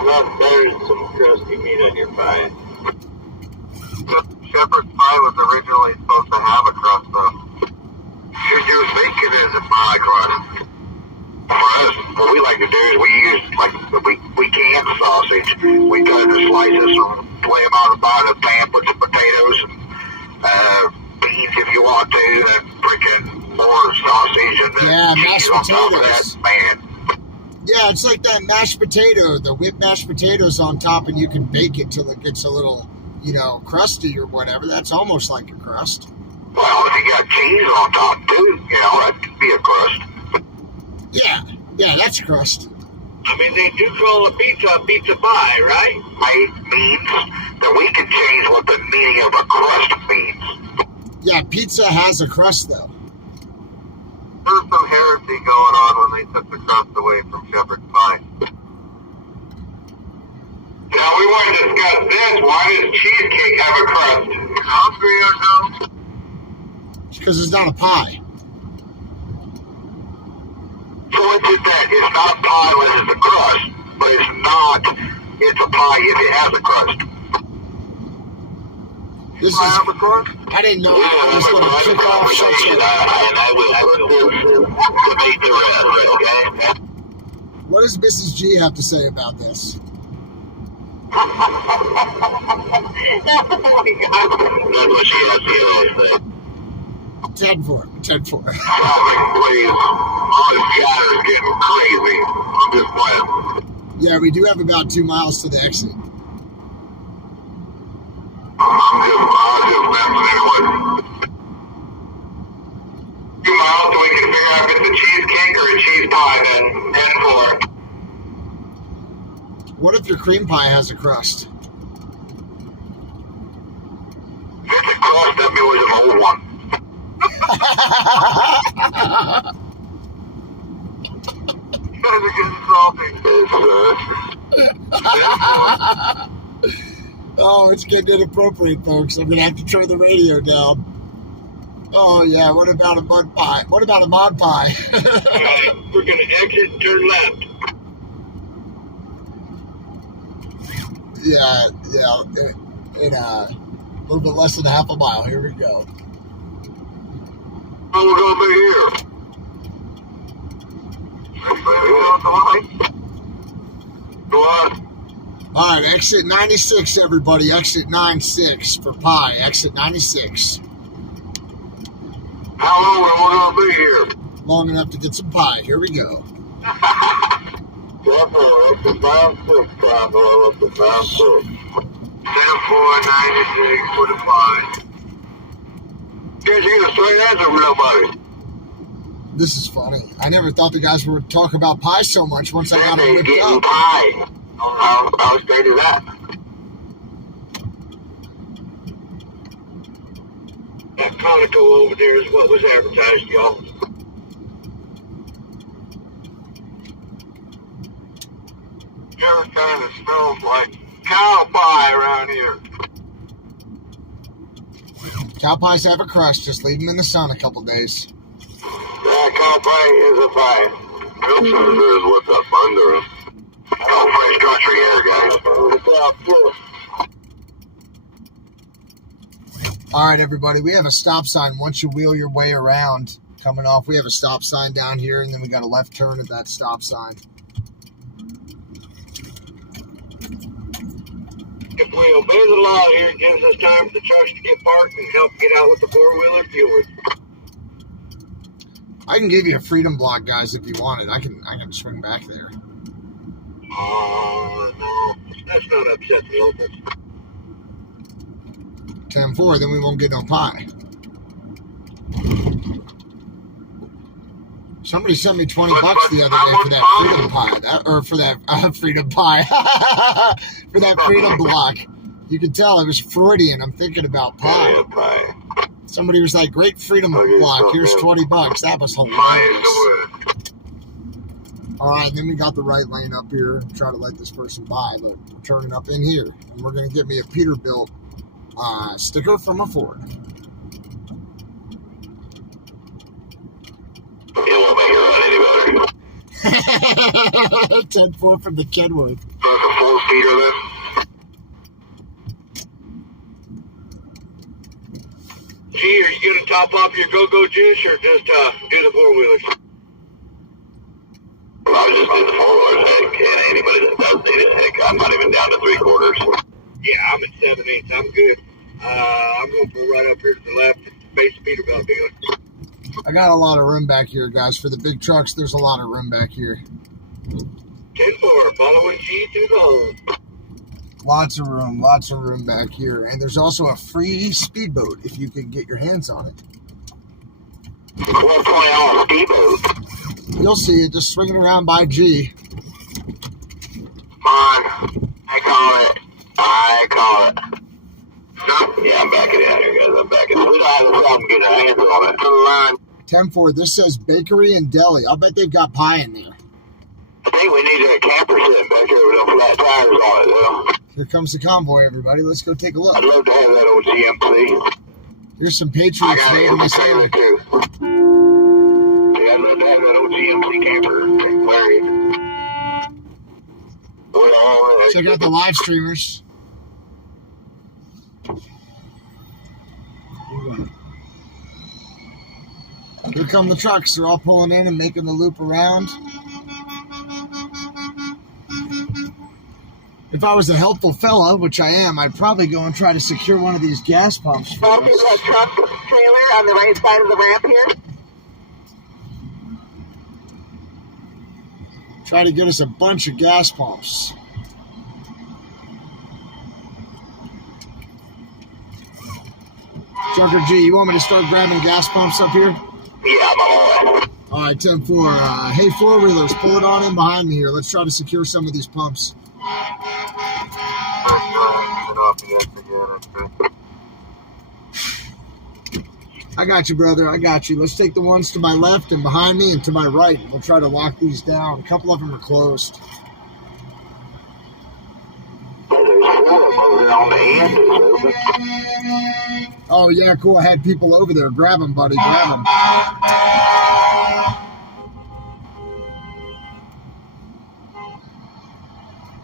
Not better than some crusty meat on your pie. Shepherd's pie was originally supposed to have a crust, though. You use bacon as a pie crust. For us, what we like to do is we use, like, we can sausage. We cut the slices and lay them on the bottom of the pan, put some potatoes and beans if you want to, and freaking more sausage and then cheese on top of that, man. Yeah, it's like that mashed potato, the whipped mashed potatoes on top, and you can bake it till it gets a little, crusty or whatever. That's almost like a crust. Well, if you got cheese on top too, that could be a crust. Yeah, that's crust. I mean, they do call a pizza pie, right? It means that we can change what the meaning of a crust means. Yeah, pizza has a crust, though. There was some heresy going on when they took the crust away from shepherd's pie. Now, we want to discuss this. Why does cheesecake have a crust? Hungry or no? It's because it's not a pie. So it's that it's not a pie unless it's a crust, but it's a pie if it has a crust. This is, I didn't know I was going to kick off such a... I would debate the rest, okay? What does Mrs. G have to say about this? That's what she has to say. 10-4. Traffic, please. All this chatter is getting crazy. I'm just playing. Yeah, we do have about 2 miles to the exit. I'm just messing anyway. 2 miles so we can figure out if it's a cheesecake or a cheese pie then. 10-4. What if your cream pie has a crust? If it's a crust, that means it's an old one. Oh, it's getting inappropriate, folks. I'm gonna have to turn the radio down. Oh yeah, what about a mud pie? What about a mod pie? Alright, we're gonna exit and turn left. Yeah, in a little bit less than half a mile. Here we go. Oh, we're gonna be here. What? All right, exit 96, everybody. Exit 96 for pie. Exit 96. How long are we gonna be here? Long enough to get some pie. Here we go. Exit 96, time going up to 96. 10-4, 96 for the pie. Can't get a straight answer from nobody. This is funny. I never thought the guys would talk about pie so much once I got them whipped getting up. pie. How straight is that? That Conoco over there is what was advertised, y'all. Every time it smells like cow pie around here. Cow pies have a crust. Just leave them in the sun a couple days. Yeah, cow pie is a pie. Wilson is what's up under him. Oh, fresh country air, guys. All right, everybody. We have a stop sign once you wheel your way around coming off. We have a stop sign down here, and then we got a left turn at that stop sign. If we obey the law here, it gives us time for the trucks to get parked and help get out with the four-wheeler viewers. I can give you a freedom block, guys, if you want it. I can swing back there. Oh, no. That's not upset the locals. 10-4, then we won't get no pie. Somebody sent me $20 the other day for that freedom pie. For that freedom pie. For that freedom block. You can tell it was Freudian. I'm thinking about pie. Yeah, pie. Somebody was like, great freedom Okay, block. so Here's good. $20. That was Mine hilarious. is All right, then we got the right lane up here. Try to let this person by, but we're turning up in here. And we're going to get me a Peterbilt sticker from a Ford. It won't make it run any better. 10-4 from the Kenworth. That's a 4-seater then? Gee, are you going to top off your go-go juice or just do the four-wheelers? I was just doing the 4-wheelers, heck, and anybody that does need it, heck, I'm not even down to 3/4. Yeah, I'm at 7/8. I'm good. I'm going to pull right up here to the left, face the Peterbilt dealer. I got a lot of room back here, guys. For the big trucks, there's a lot of room back here. 10-4, following G to the hole. Lots of room back here. And there's also a free speedboat if you can get your hands on it. 420 on speedboat. You'll see it just swinging around by G. Fine. I call it. Yeah, I'm backing out here, guys. I'm backing. We don't have a problem getting our hands on it. To the line. 10-4, this says bakery and deli. I'll bet they've got pie in there. I think we needed a camper sitting back here with them flat tires on it, though. Here comes the convoy, everybody. Let's go take a look. I'd love to have that old GMC. Here's some I Patriots. got it waiting in my to sell. trailer, too. Yeah, I'd love to have that old GMC camper. Check out the live streamers. Here come the trucks. They're all pulling in and making the loop around. If I was a helpful fella, which I am, I'd probably go and try to secure one of these gas pumps for Welcome us. to that truck trailer on the right side of the ramp here. Try to get us a bunch of gas pumps. Trucker G, you want me to start grabbing gas pumps up here? Yeah, I'm all right. All right, 10-4. Hey, four-wheelers, pull it on in behind me here. Let's try to secure some of these pumps. I got you, brother. I got you. Let's take the ones to my left and behind me and to my right. We'll try to lock these down. A couple of them are closed. Oh, yeah, cool. I had people over there. Grab them, buddy. Grab them.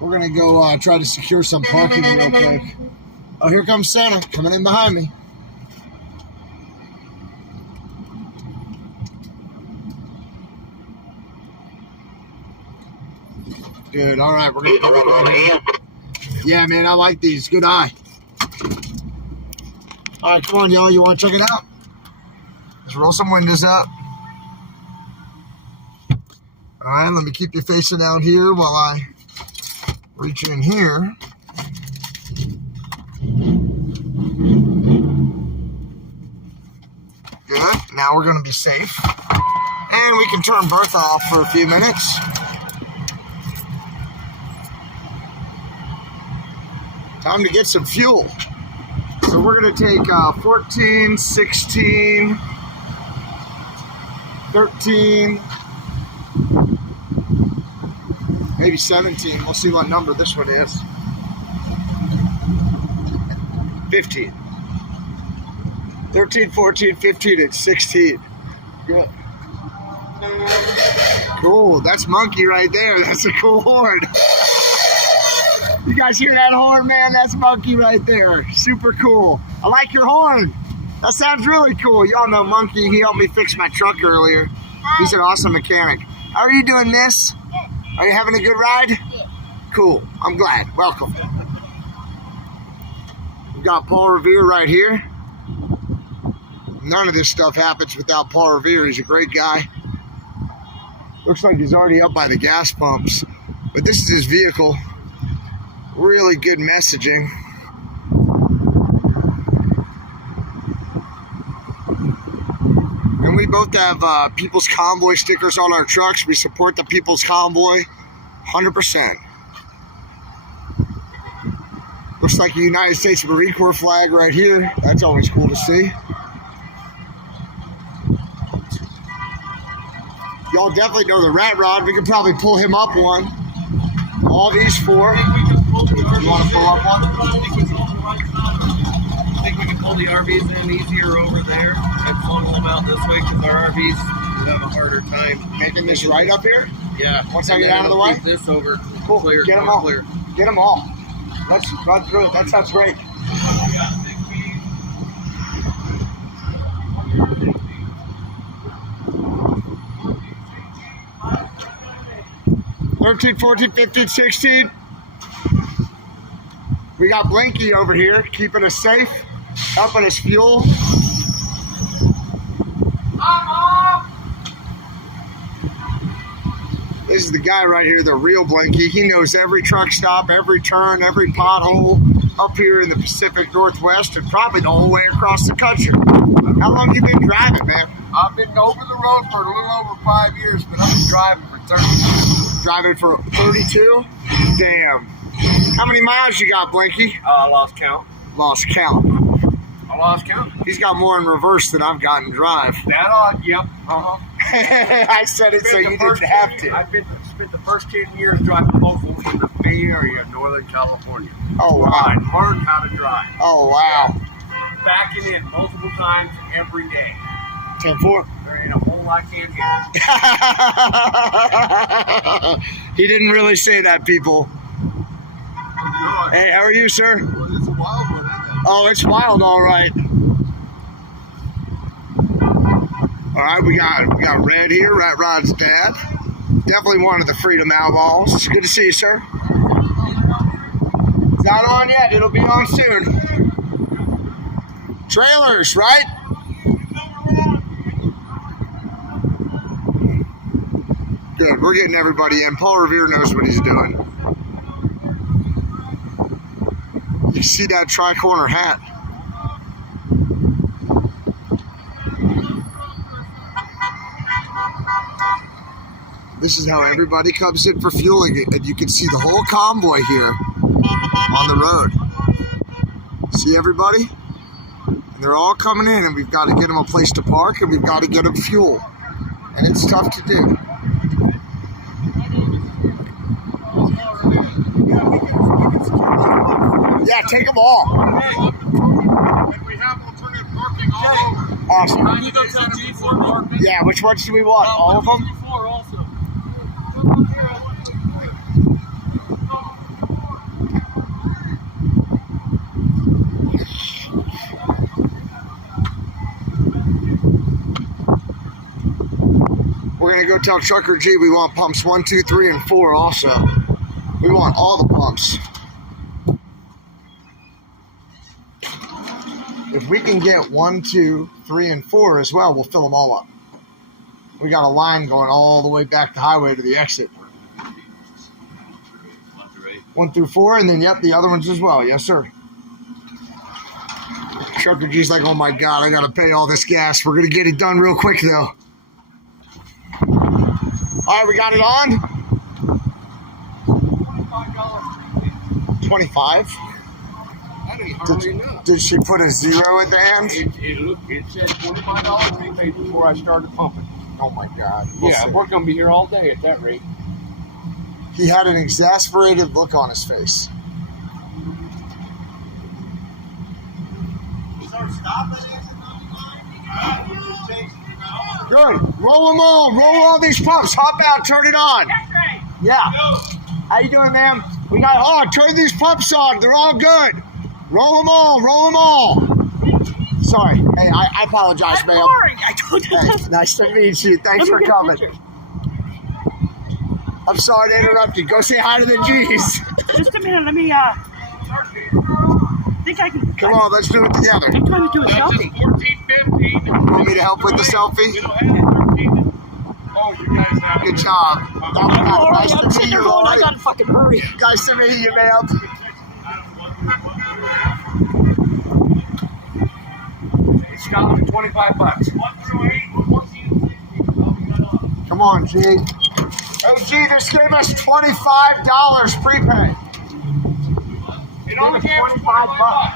We're going to go try to secure some parking real quick. Oh, here comes Santa coming in behind me. Good. All right. We're going to... Yeah, man, I like these. Good eye. All right, come on, y'all. You want to check it out? Let's roll some windows up. All right, let me keep you facing out here while I reach in here. Good. Now we're going to be safe. And we can turn Bertha off for a few minutes. Time to get some fuel. So we're going to take 14, 16, 13, maybe 17. We'll see what number this one is. 15. 13, 14, 15, and 16. Good. Cool. That's Monkey right there. That's a cool horn. You guys hear that horn, man? That's Monkey right there. Super cool. I like your horn. That sounds really cool. Y'all know Monkey. He helped me fix my truck earlier. He's an awesome mechanic. How are you doing, miss? Are you having a good ride? Cool. I'm glad. Welcome. We've got Paul Revere right here. None of this stuff happens without Paul Revere. He's a great guy. Looks like he's already up by the gas pumps. But this is his vehicle. Really good messaging. And we both have People's Convoy stickers on our trucks. We support the People's Convoy 100%. Looks like a United States Marine Corps flag right here. That's always cool to see. Y'all definitely know the Rat Rod. We could probably pull him up one. All these four. You want to pull up one? I think we can pull the RVs in easier over there and funnel them out this way because our RVs would have a harder time. Making this right up here? Yeah. Once I get out of the way? Keep this over. Cool. Clear. Get them all. Clear. Get them all. Let's run through it. That sounds great. $13, $14, $15, $16. We got Blinky over here keeping us safe, helping us fuel. This is the guy right here, the real Blinky. He knows every truck stop, every turn, every pothole up here in the Pacific Northwest and probably the whole way across the country. How long you been driving, man? I've been over the road for a little over 5 years, but I've been driving for 30 years. Driving for 32? Damn. How many miles you got, Blinky? I lost count. Lost count. I lost count. He's got more in reverse than I've got in drive. That odd, yep. Uh-huh. I said it so you didn't have to. I've spent the first 10 years driving local in the Bay Area, Northern California. Oh, Where wow. I learned how to drive. Oh, wow. Backing in multiple times every day. 10-4. There ain't a hole I can't hit. He didn't really say that, people. Hey, how are you, sir? It's a wild one, isn't it? Oh, it's wild, all right. All right, we got Red here, Rat Rod's dad. Definitely one of the Freedom Outlaws. It's good to see you, sir. It's not on yet. It'll be on soon. Trailers, right? Good. We're getting everybody in. Paul Revere knows what he's doing. You see that tri-corner hat? This is how everybody comes in for fueling, and you can see the whole convoy here on the road. See everybody? And they're all coming in, and we've got to get them a place to park, and we've got to get them fuel. And it's tough to do. Yeah, take them all. And we have alternative parking all over. Awesome. Can you go tell G4 parking? Yeah, which ones do we want? All of them? G4 also. We're going to go tell Trucker G we want pumps 1, 2, 3, and 4 also. We want all the pumps. If we can get 1, 2, 3, and 4 as well, we'll fill them all up. We got a line going all the way back the highway to the exit. 1 through 4, and then, yep, the other ones as well. Yes, sir. Trucker G's like, oh my God, I got to pay all this gas. We're going to get it done real quick, though. All right, we got it on. 25. Did she put a 0 at the end? It said $25 prepaid before I started pumping. Oh my God. We'll Yeah, see. we're going to be here all day at that rate. He had an exasperated look on his face. Good. Roll them all. Roll all these pumps. Hop out. Turn it on. That's right. Yeah. How you doing, ma'am? We got, turn these pumps on. They're all good. Roll them all. Roll them all. Sorry. Hey, I apologize, ma'am. I told you. Hey, nice to meet you. Thanks for coming. I'm sorry to interrupt you. Go say hi to the G's. Just a minute. Let me, think I can. Come on, let's do it together. I'm trying to do a selfie. 14, 15. Want me to help with the selfie? Oh, you guys have Good job. Nice to meet you, I Lloyd. gotta fucking hurry. Nice to meet you, ma'am. Stop at $25. Come on, G. Hey, G, this gave us $25 prepaid. It only gave us $25.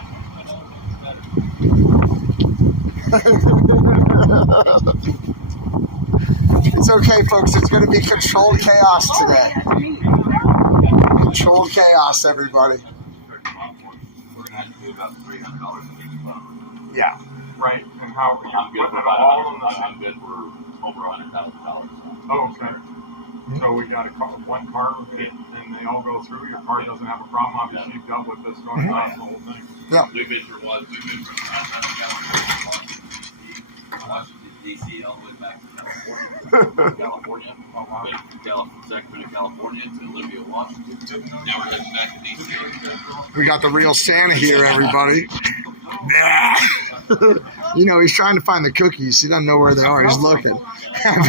It's okay, folks. It's going to be controlled chaos today. Controlled chaos, everybody. We're gonna have to do about $300 in each boat. Yeah. Right, and how? I'm good for I'm good for over $100,000. Oh, okay. So we got one car, and they all go through. Your car doesn't have a problem. Obviously, you've dealt with this going across the whole thing. Yeah. We've been for one. We've been from Washington, D.C. all the way back to California. From Sacramento, California to Olympia, Washington. Now we're heading back to D.C. We got the real Santa here, everybody. You know, he's trying to find the cookies. He doesn't know where they are. He's looking.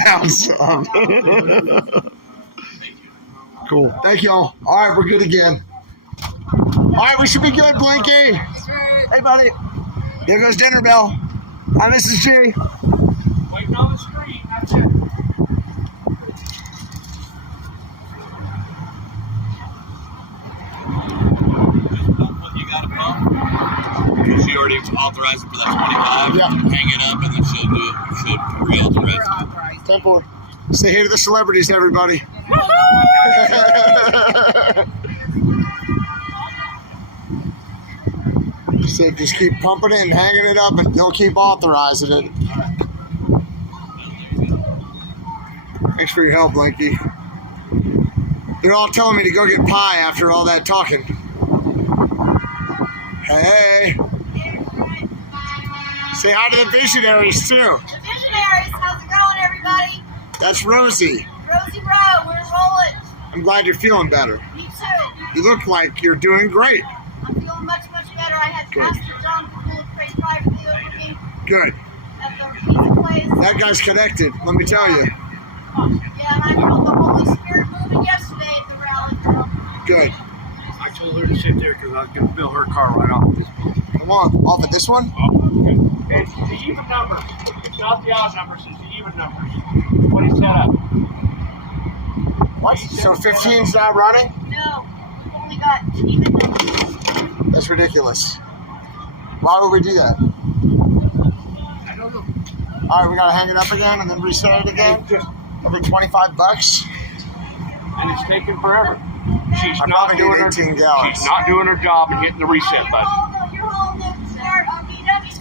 Found some. Cool. Thank y'all. All right, we're good again. All right, we should be good, Blinky. Hey, buddy. There goes dinner bell. Hi, Mrs. G. Waiting on the screen. That's it. You got a pump? She already authorized it for that 25. Yeah. Hang it up, and then she'll do it. She'll real the rest of it. 10-4. Say hey to the celebrities, everybody. So just keep pumping it and hanging it up, and they'll keep authorizing it. Thanks for your help, Blinky. They're all telling me to go get pie after all that talking. Hey. Say hi to the visionaries, too. The visionaries, how's it going, everybody? That's Rosie. Rosie Rowe, we're rolling. I'm glad you're feeling better. Me too. You look like you're doing great. I'm feeling much, much better. I had Pastor John Cool pray privately over me Good. at the pizza place. That guy's connected, let me tell you. Yeah, and I felt the Holy Spirit moving yesterday at the rally. Good. I told her to sit there because I was going to fill her car right off this boat. Come on, off of this one? It's the even number. It's not the odd numbers, it's the even numbers. What is set up? What? So 15's not running? No, we've only got even numbers. That's ridiculous. Why would we do that? I don't know. All right, we got to hang it up again and then reset it again? Every $25? And it's taking forever. She's I not probably doing need her 18 gallons. She's not doing her job and hitting the reset button. You're holding the start on BW.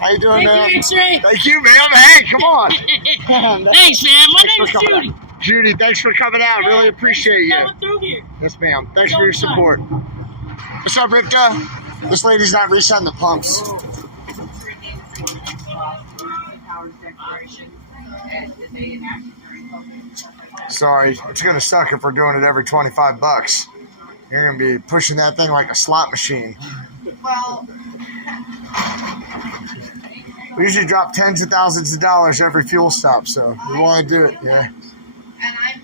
How you doing, man? Thanks, Ray. Thank you, man. Hey, come on. Thanks, man. My Thanks for name's coming Judy. out. Judy, thanks for coming out. Really appreciate you. Coming through here. Yes, ma'am. Thanks for your support. What's up, Ripta? This lady's not resetting the pumps. Sorry, it's gonna suck if we're doing it every $25. You're gonna be pushing that thing like a slot machine. Well, We usually drop tens of thousands of dollars every fuel stop, so we want to do it. Yeah. and I'm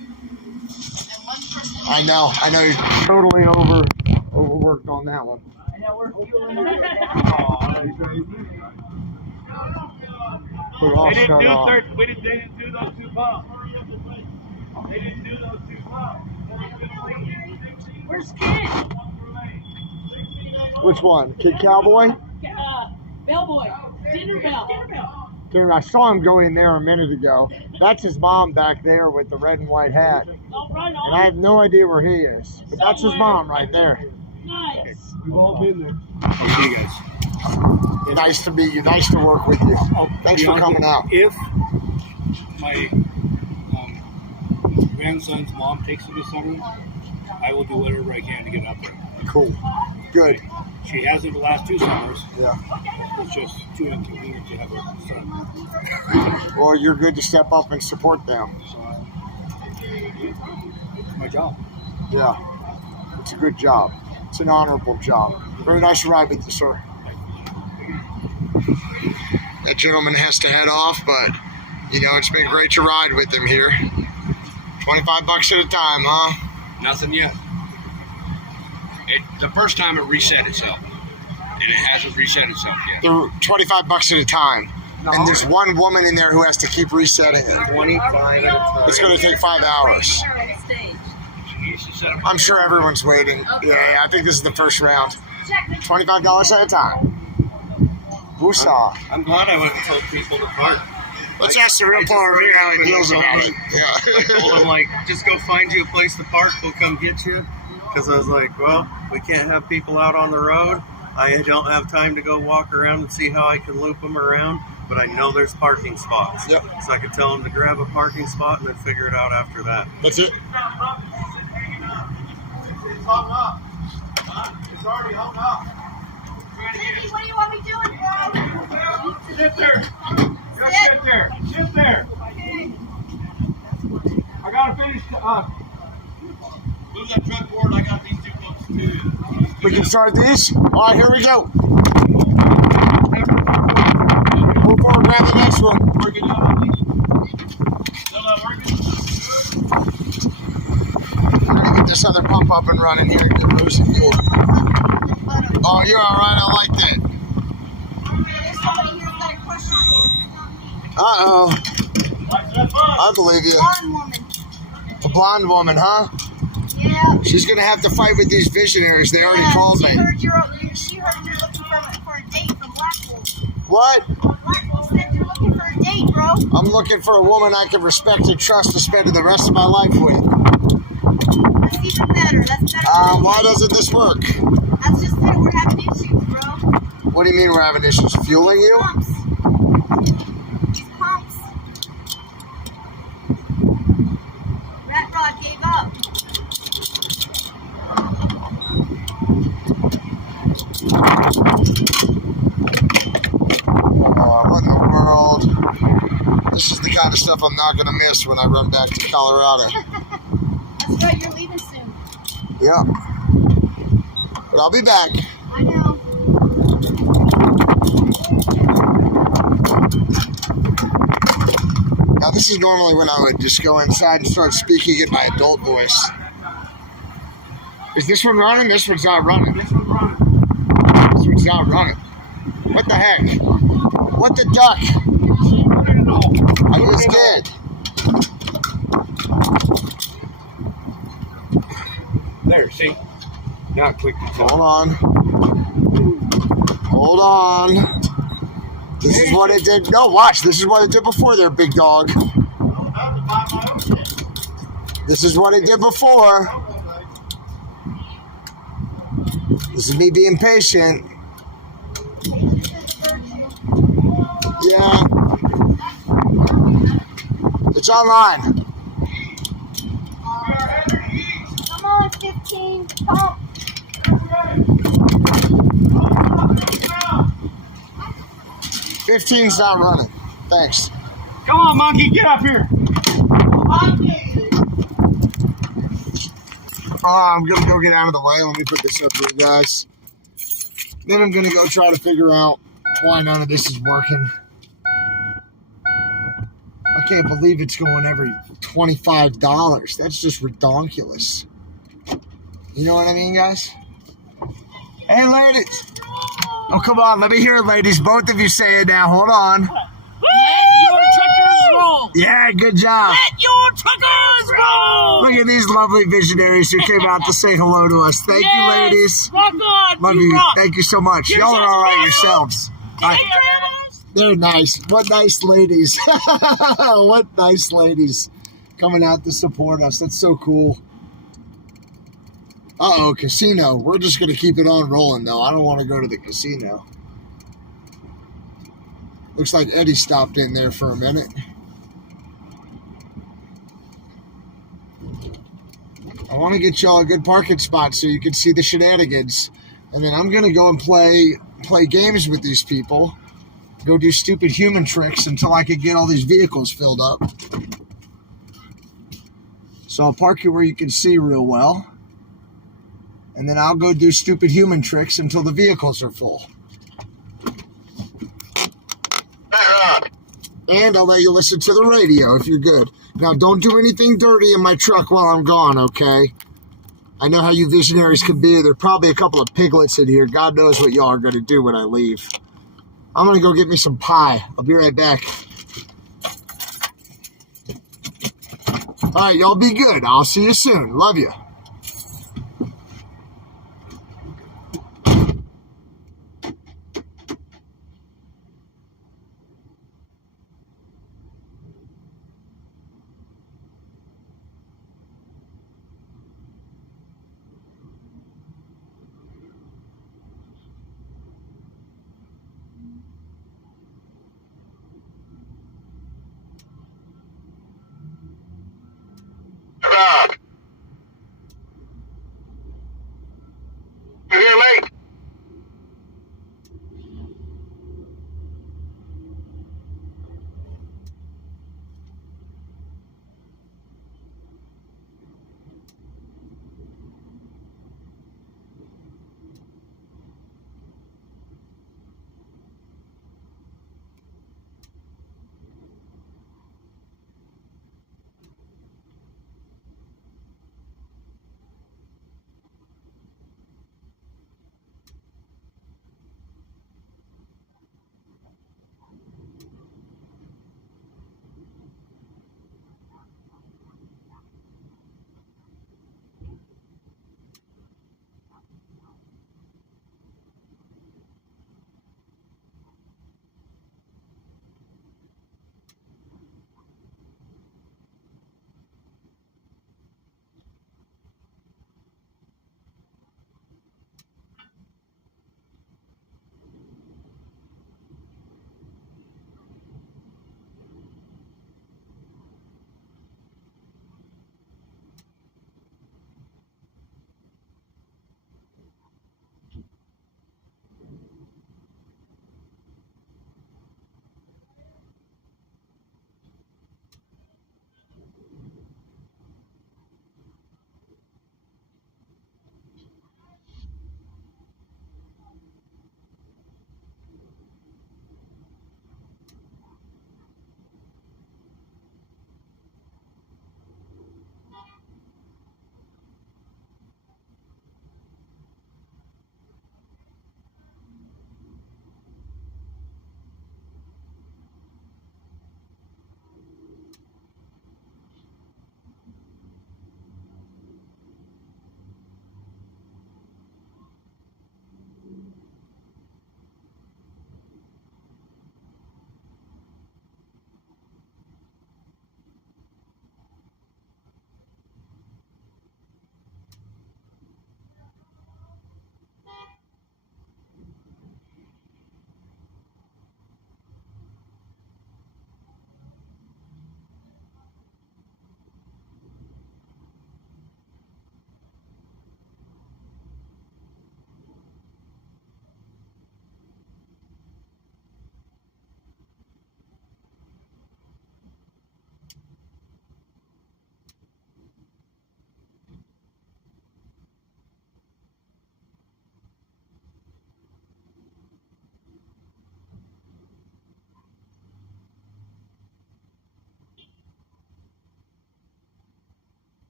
one person. I know you're totally overworked on that one. I know we're fueling it. We're all They didn't shut do off. they didn't do those two pumps. They didn't do those two pumps. Where's Kid? Which one? Kid Cowboy? Bellboy. Dinner bell. Dude, I saw him go in there a minute ago. That's his mom back there with the red and white hat. Oh, right on. And I have no idea where he is. But that's his mom right there. Nice. We've all been there. I'll see you guys. Nice to meet you. Nice to work with you. Thanks for coming out. If my grandson's mom takes me this summer, I will do whatever I can to get up there. Cool. Good. She hasn't the last 2 summers. Yeah. It's just too inconvenient to have a son. Well, you're good to step up and support them. So it's my job. Yeah. It's a good job. It's an honorable job. Very nice to ride with you, sir. That gentleman has to head off, but, you know, it's been great to ride with him here. $25 at a time, huh? Nothing yet. The first time it reset itself, and it hasn't reset itself yet. They're $25 at a time. No. And there's one woman in there who has to keep resetting it. 25 at a time. It's going to take 5 hours. I'm sure everyone's waiting. Yeah, I think this is the first round. $25 at a time. Woosah. I'm glad I went and told people to park. Let's ask the real Paul Revere how he feels about it. I Yeah. told him, like, just go find you a place to park. We'll come get you. Because I was like, well, we can't have people out on the road. I don't have time to go walk around and see how I can loop them around. But I know there's parking spots. Yep. So I could tell them to grab a parking spot and then figure it out after that. That's it. It's hung up. It's already hung up. Nikki, what do you want me doing, bro? Sit there. Just sit there. Sit there. I gotta finish. Move that truck forward. I got these two folks too. We can start these. All right, here we go. Move forward, grab the next one. Working out. Still not working? We're going to get this other pump up and running here and get Rosie fuel. Oh, you're all right. I like that. There's somebody here who's got a crush on you. Uh-oh. I believe you. Blonde woman. The blonde woman, huh? Yeah. She's going to have to fight with these visionaries. They already called me. She heard you're looking for a date from Blackpool. What? Blackpool said you're looking for a date, bro. I'm looking for a woman I can respect and trust to spend the rest of my life with. That's even better. That's better. Why doesn't this work? That's just that we're having issues, bro. What do you mean we're having issues? Fueling you? Pumps. These pumps. Rat Rod gave up. What in the world? This is the kind of stuff I'm not going to miss when I run back to Colorado. That's right, you're leaving soon. Yeah. But I'll be back. I know. Now, this is normally when I would just go inside and start speaking in my adult voice. Is this one running? This one's not running. This one's not running. What the heck? What the duck? I just did. There, see? Now it clicked. Hold on. Hold on. This is what it did. No, watch. This is what it did before there, big dog. This is what it did before. This is me being patient. Yeah. It's online. Come on, 15. Pump. 15's not running. Thanks. Come on, monkey, get up here. I'm going to go get out of the way. Let me put this up here, guys. Then I'm going to go try to figure out why none of this is working. I can't believe it's going every $25. That's just redonkulous. You know what I mean, guys? Hey, ladies. Oh, come on. Let me hear it, ladies. Both of you say it now. Hold on. Let your truckers roll. Yeah, good job. Let your truckers roll. Look at these lovely visionaries who came out to say hello to us. Thank you, ladies. Rock on. Love you. Rock. Thank you so much. Y'all are all right yourselves. They're nice. What nice ladies. What nice ladies coming out to support us. That's so cool. Uh-oh, casino. We're just going to keep it on rolling, though. I don't want to go to the casino. Looks like Eddie stopped in there for a minute. I want to get y'all a good parking spot so you can see the shenanigans. And then I'm going to go and play games with these people. Go do stupid human tricks until I can get all these vehicles filled up. So I'll park you where you can see real well. And then I'll go do stupid human tricks until the vehicles are full. And I'll let you listen to the radio if you're good. Now, don't do anything dirty in my truck while I'm gone, okay? I know how you visionaries can be. There are probably a couple of piglets in here. God knows what y'all are going to do when I leave. I'm going to go get me some pie. I'll be right back. All right, y'all be good. I'll see you soon. Love you.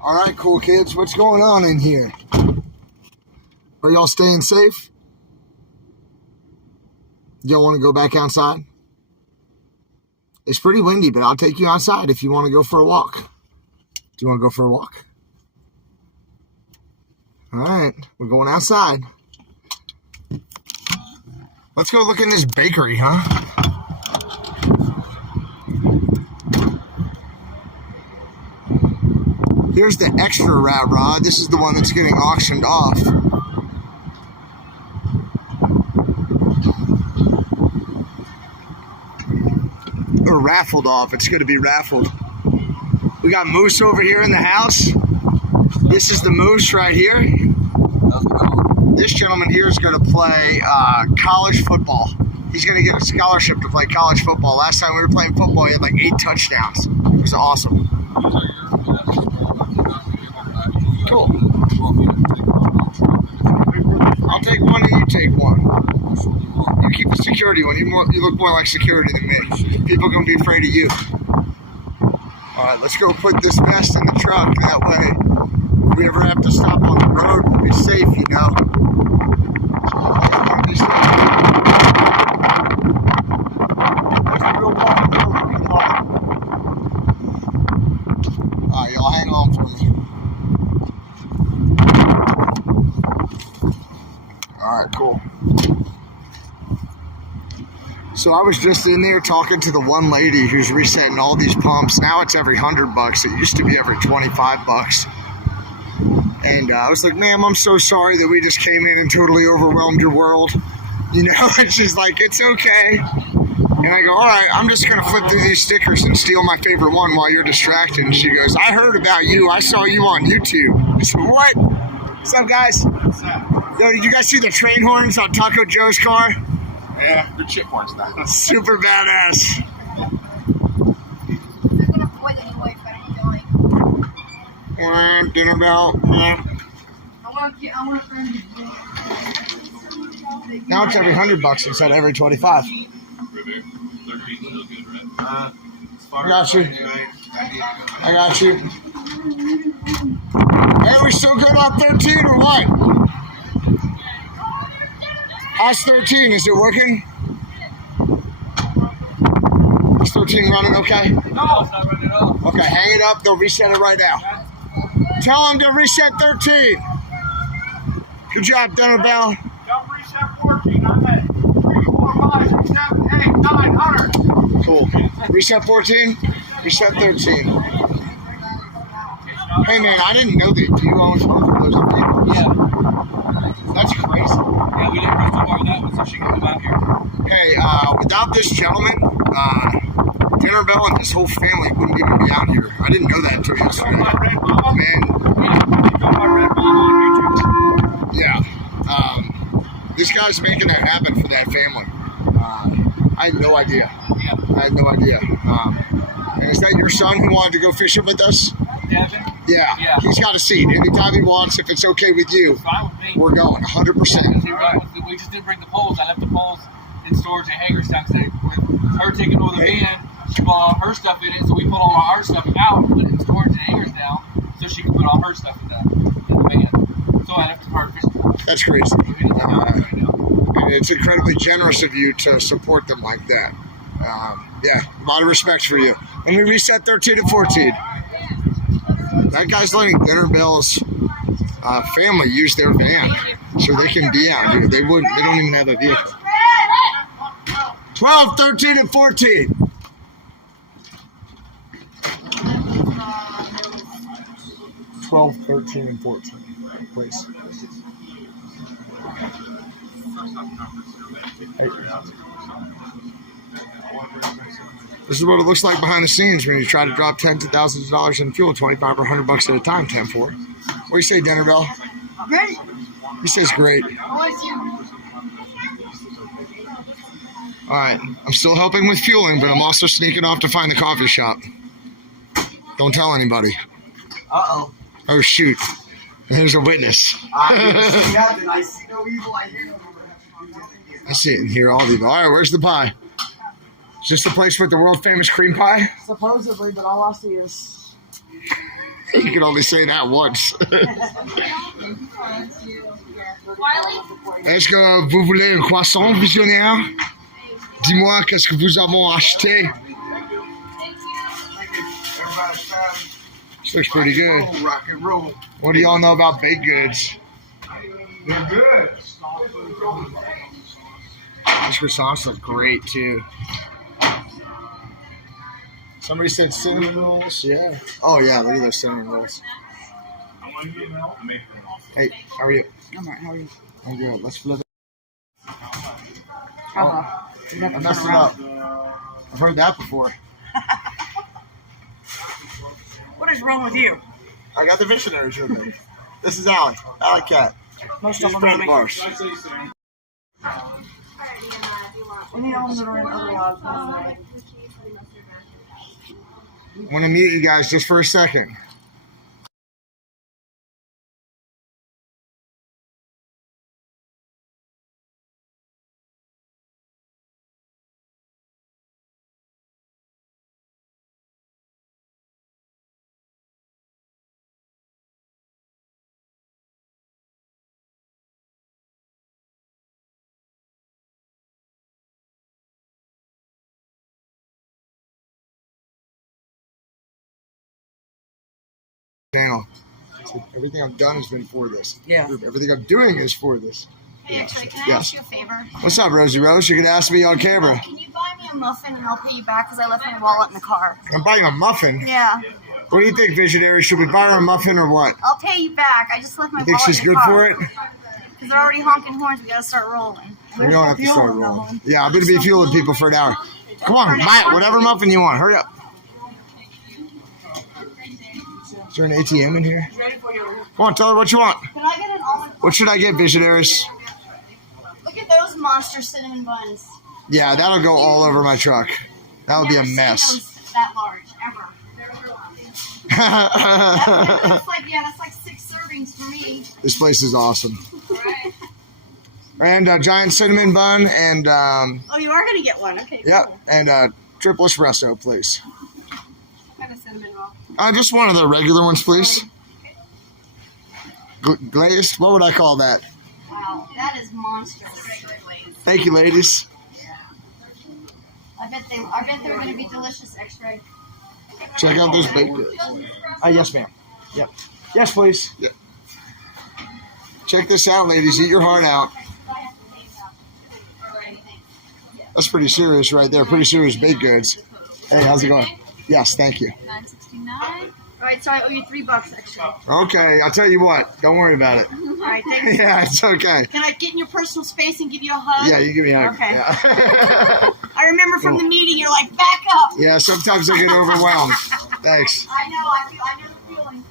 All right, cool kids. What's going on in here? Are y'all staying safe? Y'all want to go back outside? It's pretty windy, but I'll take you outside if you want to go for a walk. Do you want to go for a walk? All right, we're going outside. Let's go look in this bakery, huh? Here's the extra rat rod. This is the one that's getting auctioned off. Or raffled off. It's going to be raffled. We got Moose over here in the house. This is the Moose right here. This gentleman here is going to play college football. He's going to get a scholarship to play college football. Last time we were playing football, he had like 8 touchdowns. It was awesome. Cool. I'll take one and you take one. You keep the security one. You look more like security than me. People are going to be afraid of you. Alright, let's go put this vest in the truck. That way, if we ever have to stop on the road, we'll be safe, you know. Be safe. It's a real long road. Alright, y'all hang on for me. Alright, cool. So I was just in there talking to the one lady who's resetting all these pumps. Now it's every $100. It used to be every $25. And I was like, ma'am, I'm so sorry that we just came in and totally overwhelmed your world. You know, and she's like, it's okay. And I go, all right, I'm just going to flip through these stickers and steal my favorite one while you're distracted. And she goes, I heard about you. I saw you on YouTube. I said, what? What's up, guys? What's up? Yo, did you guys see the train horns on Taco Joe's car? Yeah, they're chip horns now. Super badass. Dinner bell. Now it's every $100 instead of every 25. I got you. I got you. Hey, are we still good on 13 or what? How's 13? Is it working? Is 13 running okay? No, it's not running at all. Okay, hang it up. They'll reset it right now. Tell them to reset 13. Good job, Dinner Bell. Don't reset 14. I'm at 3, 4, 5, 6, 7, 8, 900. Cool. Reset 14. Reset 13. Hey, man, I didn't know that you owned both of those vehicles. Yeah. That's crazy. Yeah, we didn't press the bar that one so she can come out here. Hey, without this gentleman, Dinner Bell and his whole family wouldn't even be out here. I didn't know that until yesterday. Man, yeah. This guy's making that happen for that family. I had no idea. I had no idea. And is that your son who wanted to go fishing with us? Devin? Yeah. He's got a seat. Anytime he wants, if it's okay with you, Fine with me. we're going 100%. We just didn't bring the poles. I left the poles in storage at Hagerstown because with her taking over the van, she put all her stuff in it, so we put all our stuff out and put it in storage at Hagerstown so she could put all her stuff in the van. So I left her fishing. That's crazy. And it's incredibly generous of you to support them like that. Yeah, a lot of respect for you. Let me reset 13 to 14. That guy's letting Dinner Bell's family use their van so they can be out here. They don't even have a vehicle. 12, 13, and 14. $12, 13, and 14. Please. This is what it looks like behind the scenes when you try to drop tens of thousands of dollars in fuel, 25 or $100 at a time, 10-4. What do you say, Dinner Bell? Great. He says great. Bless you. All right, I'm still helping with fueling, but I'm also sneaking off to find the coffee shop. Don't tell anybody. Uh-oh. Oh, shoot. There's a witness. I see no evil, I hear no evil. I see it and hear all the evil. All right, where's the pie? Is this the place with the world famous cream pie? Supposedly, but all I see is You can only say that once. Est-ce que vous voulez un croissant, visionnaire? Dis-moi qu'est-ce que vous avez acheté. This looks pretty good. Rock and roll. What do y'all know about baked goods? They're good. This croissants look great too. Somebody said cinnamon rolls. Yeah. Oh yeah, look at those cinnamon rolls. Hey, how are you? I'm alright, how are you? I'm good. Let's flip it. You have I to messed turn it up. around. I've heard that before. What is wrong with you? I got the missionaries with me. This is Alec. Alec Cat. Most She's of them friend are of ours. Any of them that are in otherwise. I want to mute you guys just for a second. Channel. So everything I've done has been for this. Yeah. Everything I'm doing is for this. Hey, actually, can I Yes. ask you a favor? What's up, Rosie Rose? You could ask me on camera. Can you buy me a muffin and I'll pay you back because I left my wallet in the car? I'm buying a muffin. Yeah. What do you think, visionary? Should we buy her a muffin or what? I'll pay you back. I just left my You think wallet she's in the good car. for it? Because they're already honking horns. We gotta start rolling. We don't have to start rolling. Yeah, I'm going to be fueling people for an hour. Come on, buy it. Whatever muffin you want. Hurry up. Is there an ATM in here? Come on, tell her what you want. Can I get an almond? What should I get, visionaries? Look at those monster cinnamon buns. Yeah, that'll go all over my truck. That would be a Never seen mess. those that large ever. That's like that's like 6 servings for me. This place is awesome. And a giant cinnamon bun and, Oh, you are gonna get one. Okay. yep, Cool. and a triple espresso, please. What kind of cinnamon roll? Just one of the regular ones, please. Glazed? What would I call that? Wow, that is monstrous. Thank you, ladies. I bet they're gonna be delicious. X-ray. Check out those baked goods. Yes, ma'am. Yep. Yes, please. Yep. Check this out, ladies. Eat your heart out. That's pretty serious right there. Pretty serious baked goods. Hey, how's it going? Yes, thank you. $9.69. All right, so I owe you $3 extra. Okay, I'll tell you what. Don't worry about it. All right, thanks. Yeah, it's okay. Can I get in your personal space and give you a hug? Yeah, you give me a hug. Okay. Yeah. I remember from the meeting, you're like, back up. Yeah, sometimes I get overwhelmed. Thanks. I know the feeling.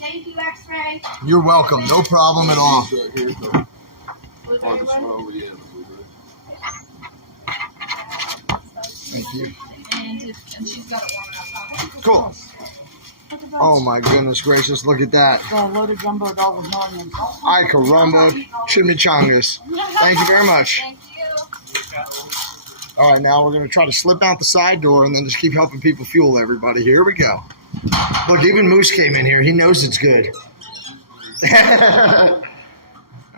Thank you, X-Ray. You're welcome. No problem at all. Thank you. And she's got it warming up. Cool. Oh my goodness gracious, look at that. The loaded jumbo dog with onions. Ay caramba, chimichangas. Thank you very much. Thank you. All right, now we're going to try to slip out the side door and then just keep helping people fuel everybody. Here we go. Look, even Moose came in here. He knows it's good.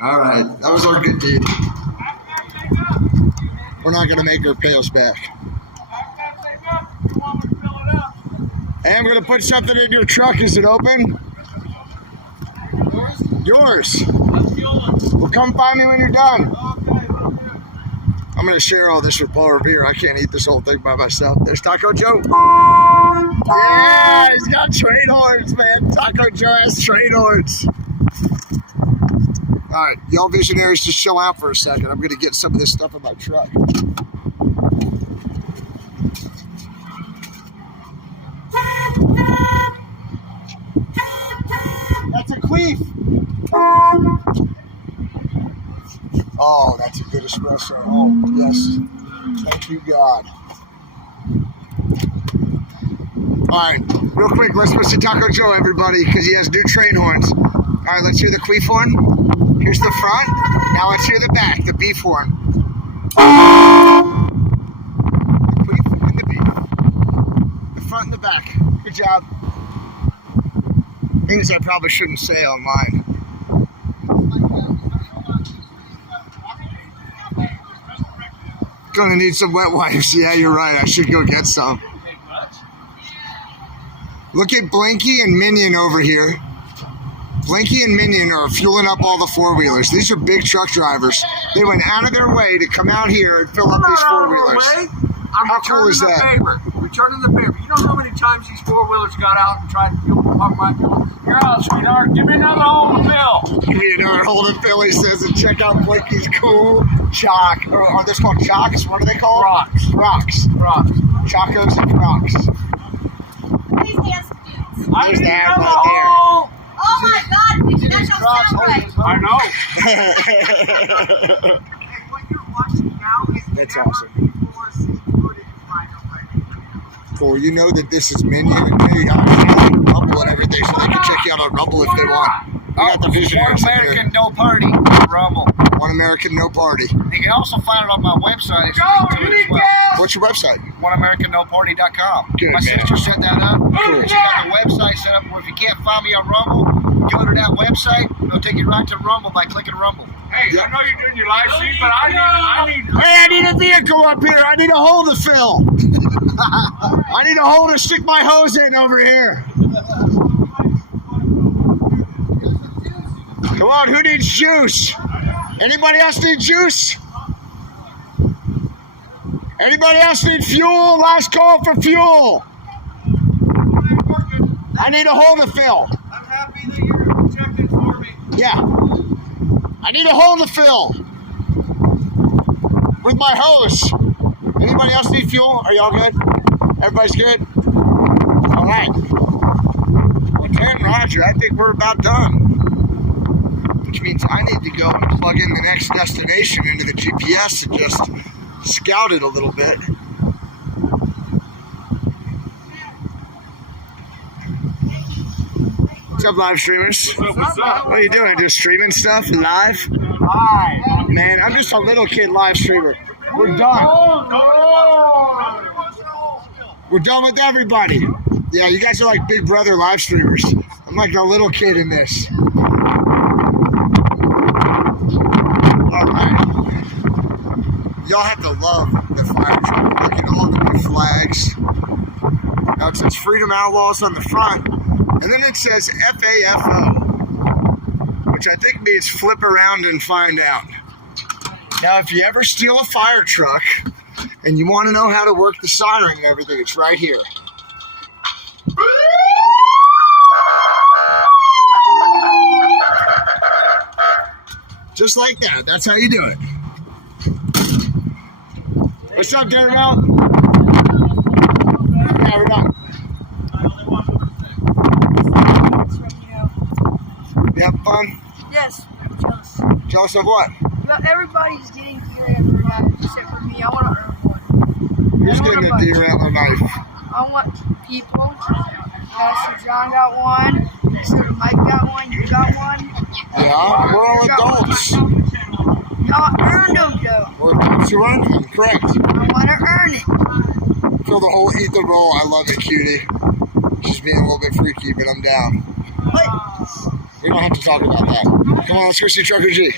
All right, that was our good deed. We're not going to make her pay us back. Hey, I'm going to put something in your truck. Is it open? Yours. Well, come find me when you're done. I'm going to share all this with Paul Revere. I can't eat this whole thing by myself. There's Taco Joe. Yeah, he's got train horns, man. Taco Joe has train horns. All right, y'all visionaries, just chill out for a second. I'm going to get some of this stuff in my truck. That's a queef. Oh, that's a good espresso. Oh, yes. Thank you, God. All right, real quick, let's see Taco Joe, everybody, because he has new train horns. All right, let's hear the queef horn. Here's the front. Now let's hear the back, the beef horn. The queef and the beef. The front and the back. Good job. Things I probably shouldn't say online. Gonna need some wet wipes. Yeah, you're right. I should go get some. Look at Blinky and Minion over here. Blinky and Minion are fueling up all the four-wheelers. These are big truck drivers. They went out of their way to come out here and fill up these four-wheelers. How cool is that? Returning the favor. You know how many times these four-wheelers got out and tried to pump my fuel? You're out, sweetheart. Give me another hole to fill. Give me another hole to fill, he says, and check out Blinky's cool chalk. Or are they called chalks? What are they called? Rocks. Rocks. Rocks. Chacos and rocks. Please dance to dudes. There's the ad right Oh my God, Pidgey, that don't sound right. I know. there. That's awesome. Cool. You know that this is Minion and Minion on Rumble and everything, so they can check you out on Rumble if they want. We got the visionaries One in here. American, no party. Rumble. One American, no party. You can also find it on my website. It's linked to it as well. What's your website? OneAmericanNoParty.com. Good, My man. sister set that up. Cool. She got the website set up where if you can't find me on Rumble, go to that website. It'll take you right to Rumble by clicking Rumble. Hey, I know you're doing your live stream, but I need. Hey, I need a vehicle up here. I need a hole to fill. I need a hole to stick my hose in over here. Come on, who needs juice? Anybody else need juice? Anybody else need fuel? Last call for fuel. I need a hole to fill. I'm happy that you're checking for me. Yeah. I need a hole to fill with my hose. Anybody else need fuel? Are y'all good? Everybody's good? All right. Well, Ken, Roger, I think we're about done. Which means I need to go and plug in the next destination into the GPS and just scout it a little bit. What's up, live streamers? What's up? What are you doing? Just streaming stuff live? Hi. Man, I'm just a little kid live streamer. We're done. We're done with everybody. Yeah, you guys are like Big Brother live streamers. I'm like a little kid in this. All right. Y'all have to love the fire truck. Look at all the new flags. Now it says Freedom Outlaws on the front. And then it says FAFO, which I think means flip around and find out. Now, if you ever steal a fire truck and you want to know how to work the siren and everything, it's right here. Just like that. That's how you do it. What's up, Daredevil? Yeah, we're done. You have fun? Yes. Jealous of what? Well, everybody's getting gear antler knives except for me. I want to earn one. Who's getting a deer antler knife? I want people. Pastor John got one. Mr. Mike got one. You got one. Yeah, we're all adults. No, I earned them, though. We're adults who earn them, correct. I want to earn it. Feel the whole eat the roll. I love it, cutie. She's being a little bit freaky, but I'm down. What? We don't have to talk about that. Come on, let's go see Trucker G.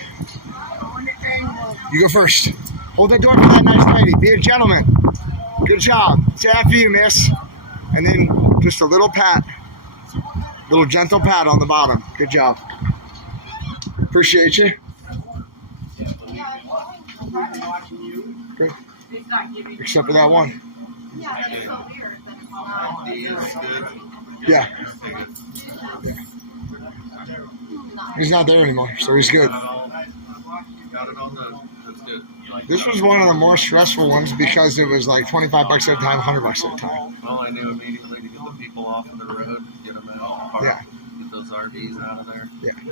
I want to earn one. You go first. Hold that door for that nice lady. Be a gentleman. Good job. Say after you, miss. And then just a little pat. Little gentle pat on the bottom. Good job. Appreciate you. Good. Except for that one. Yeah, that's so weird. Yeah. He's not there anymore, so he's good. This was one of the more stressful ones because it was like $25 at a time, $100 at a time. Well, I knew immediately to get the people off of the road, get them out of the park, Yeah. get those RVs out of there. Yeah. We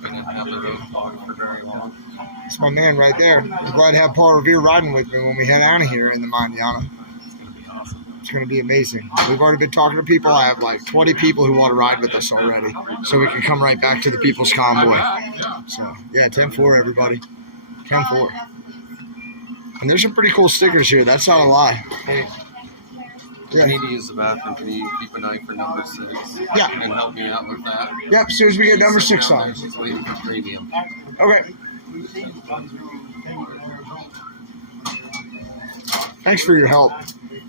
didn't have the road clogged for very long. That's my man right there. I'm glad to have Paul Revere riding with me when we head out of here in the Manana. It's going to be awesome. It's going to be amazing. We've already been talking to people. I have like 20 people who want to ride with us already, so we can come right back to the People's Convoy. So, yeah, 10-4, everybody. 10-4. And there's some pretty cool stickers here. That's not a lie. Yeah. I need to use the bathroom. Can you keep an eye for number 6? Yeah. And help me out with that? Yep, as soon as we get number 6 on. She's waiting for premium. Okay. Thanks for your help.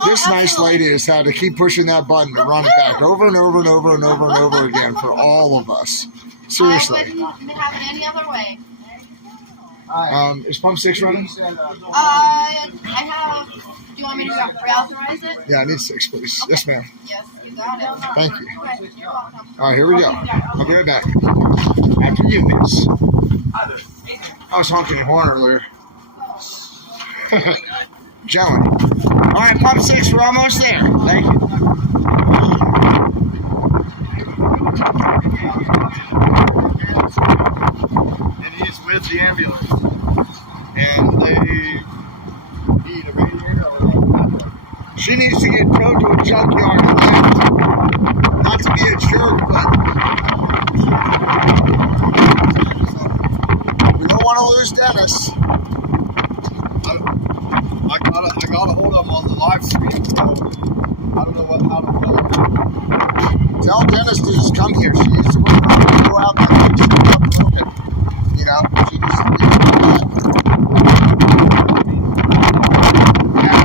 This nice lady has had to keep pushing that button to run it back over and over and over and over and over again for all of us. Seriously. I wouldn't have it any other way. Is pump 6 running? I have. Do you want me to reauthorize it? Yeah, I need 6, please. Okay. Yes, ma'am. Yes, you got it. Thank you. Okay, you're welcome. All right, here we go. I'll be right back. After you, miss. I was honking the horn earlier. Joan. All right, pump 6, we're almost there. Thank you. And he's with the ambulance. And they need a radiator or She needs to get towed to a junkyard. Not to be a jerk, but we don't want to lose Dennis. I got a hold of him on the live stream, so I don't know how to tell him. Tell Dennis to just come here. She needs to work her way to go out there and she's not broken. You know, she needs to be yeah.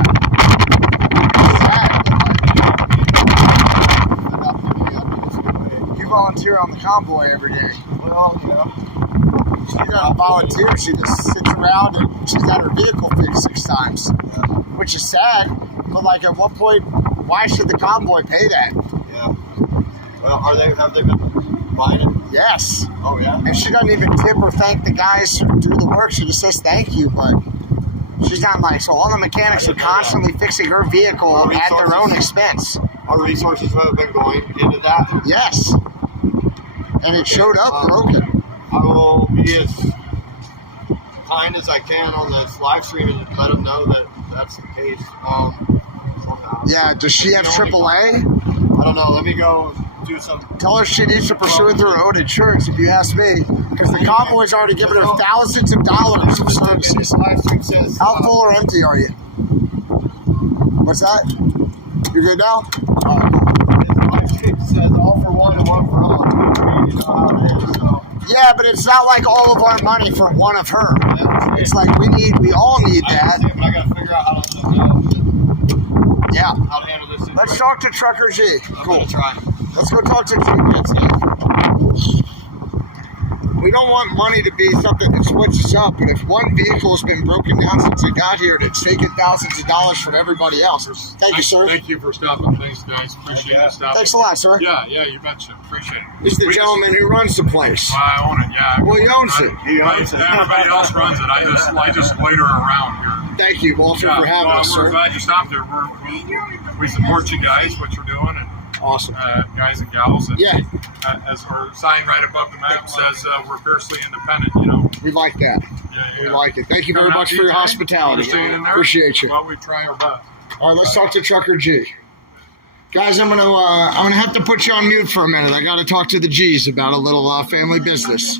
You volunteer on the convoy every day. Well, yeah. She doesn't volunteer. She just sits around and she's had her vehicle fixed 6 times, which is sad. But like, at what point, why should the convoy pay that? Yeah. Well, have they been buying it? Yes. Oh, yeah? And she doesn't even tip or thank the guys who do the work. She just says thank you, but she's not like, so all the mechanics are constantly fixing her vehicle at their own expense. Our resources have been going into that. Yes. And it showed up broken. I will be as kind as I can on this live stream and let them know that that's the case. Somehow. Yeah, does she have AAA? I don't know. Let me go do some. Tell her she needs to pursue it through her own insurance, if you ask me. Because the convoy's already given her thousands of dollars of services. This live stream says, How full or empty are you? What's that? You're good now? All right. This live stream says all for one and one for all. You know how it is, so. Yeah, but it's not like all of our money for one of her. It's like we all need that. But I gotta figure out how to handle this situation. Let's talk to Trucker G. I'm gonna try. Let's go talk to G. We don't want money to be something that switches up, but if one vehicle has been broken down since it got here, and it's taken thousands of dollars from everybody else. Thank you, sir. Thank you for stopping. Thanks, guys. Appreciate you stopping. Thanks a lot, sir. Yeah, you betcha. Appreciate it. He's the gentleman who runs the place. I own it, yeah. Well, he owns it. He owns it. Everybody else runs it. I just loiter around here. Thank you, Walter, for having us, We're sir. glad you stopped there. We support you guys, what you're doing, and awesome, guys and gals. And, yeah. As our sign right above the map says, we're fiercely independent. You know. We like that. Yeah. We like it. Thank you very much for your hospitality. Appreciate you. Well, we try our best. All right, let's talk to Trucker G. Guys, I'm gonna have to put you on mute for a minute. I got to talk to the G's about a little family business.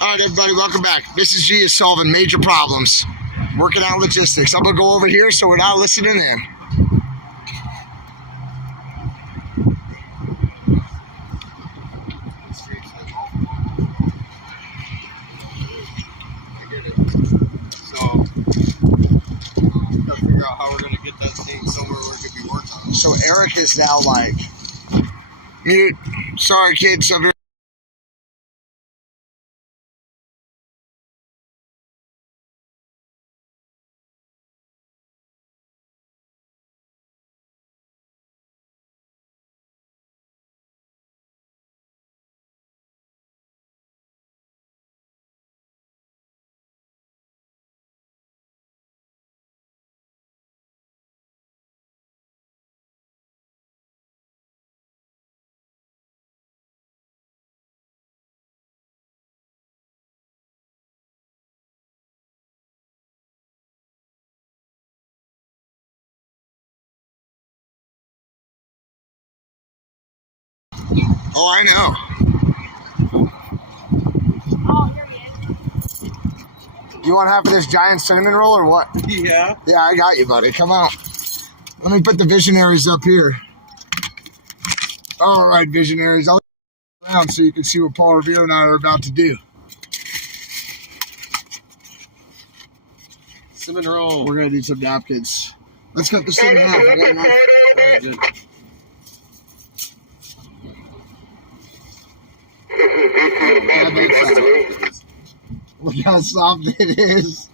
All right, everybody, welcome back. Mrs. G is solving major problems, working out logistics. I'm going to go over here so we're not listening in. So, gotta figure out how we're gonna get that thing somewhere where it could be worked on. So Eric is now like, mute. Sorry, kids. I'm Oh, I know. Oh, you're good. You want half of this giant cinnamon roll or what? Yeah. Yeah, I got you, buddy. Come on. Let me put the visionaries up here. All right, visionaries. I'll around so you can see what Paul Revere and I are about to do. Cinnamon roll. We're gonna do some napkins. Let's cut this thing in half. I got enough. Very good. Look how soft it is.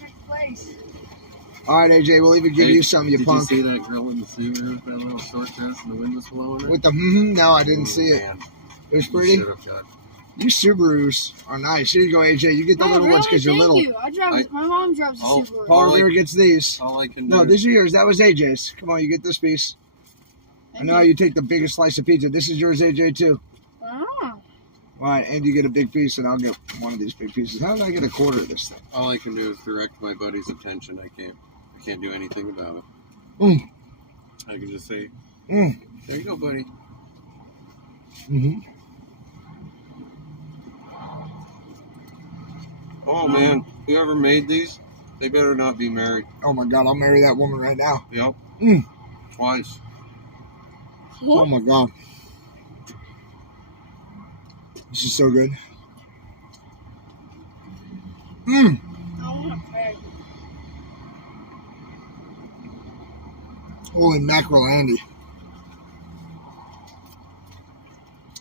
Next place. All right, AJ, we'll even give you some, you punk. Did you see that girl in the Subaru with that little short dress and the wind was blowing her? With the no, I didn't see it. Man, It was you pretty. should have got. You Subarus are nice. Here you go, AJ. You get the Oh, little really? ones because you're Thank little. you. My mom drives a Oh, Subaru. Paul All I- Revere gets these. All I can do. No, these are yours. That was AJ's. Come on, you get this piece. I know you take the biggest slice of pizza. This is yours, AJ, too. Ah. All right, and you get a big piece, and I'll get one of these big pieces. How did I get a quarter of this thing? All I can do is direct my buddy's attention. I can't do anything about it. Mm. I can just say, Mm. there you go, buddy. Mm-hmm. Oh man, whoever made these, they better not be married. Oh, my God. I'll marry that woman right now. Yep. Mm. Twice. Oh, my God. This is so good. Mmm. I want a bag. Holy mackerel, Andy.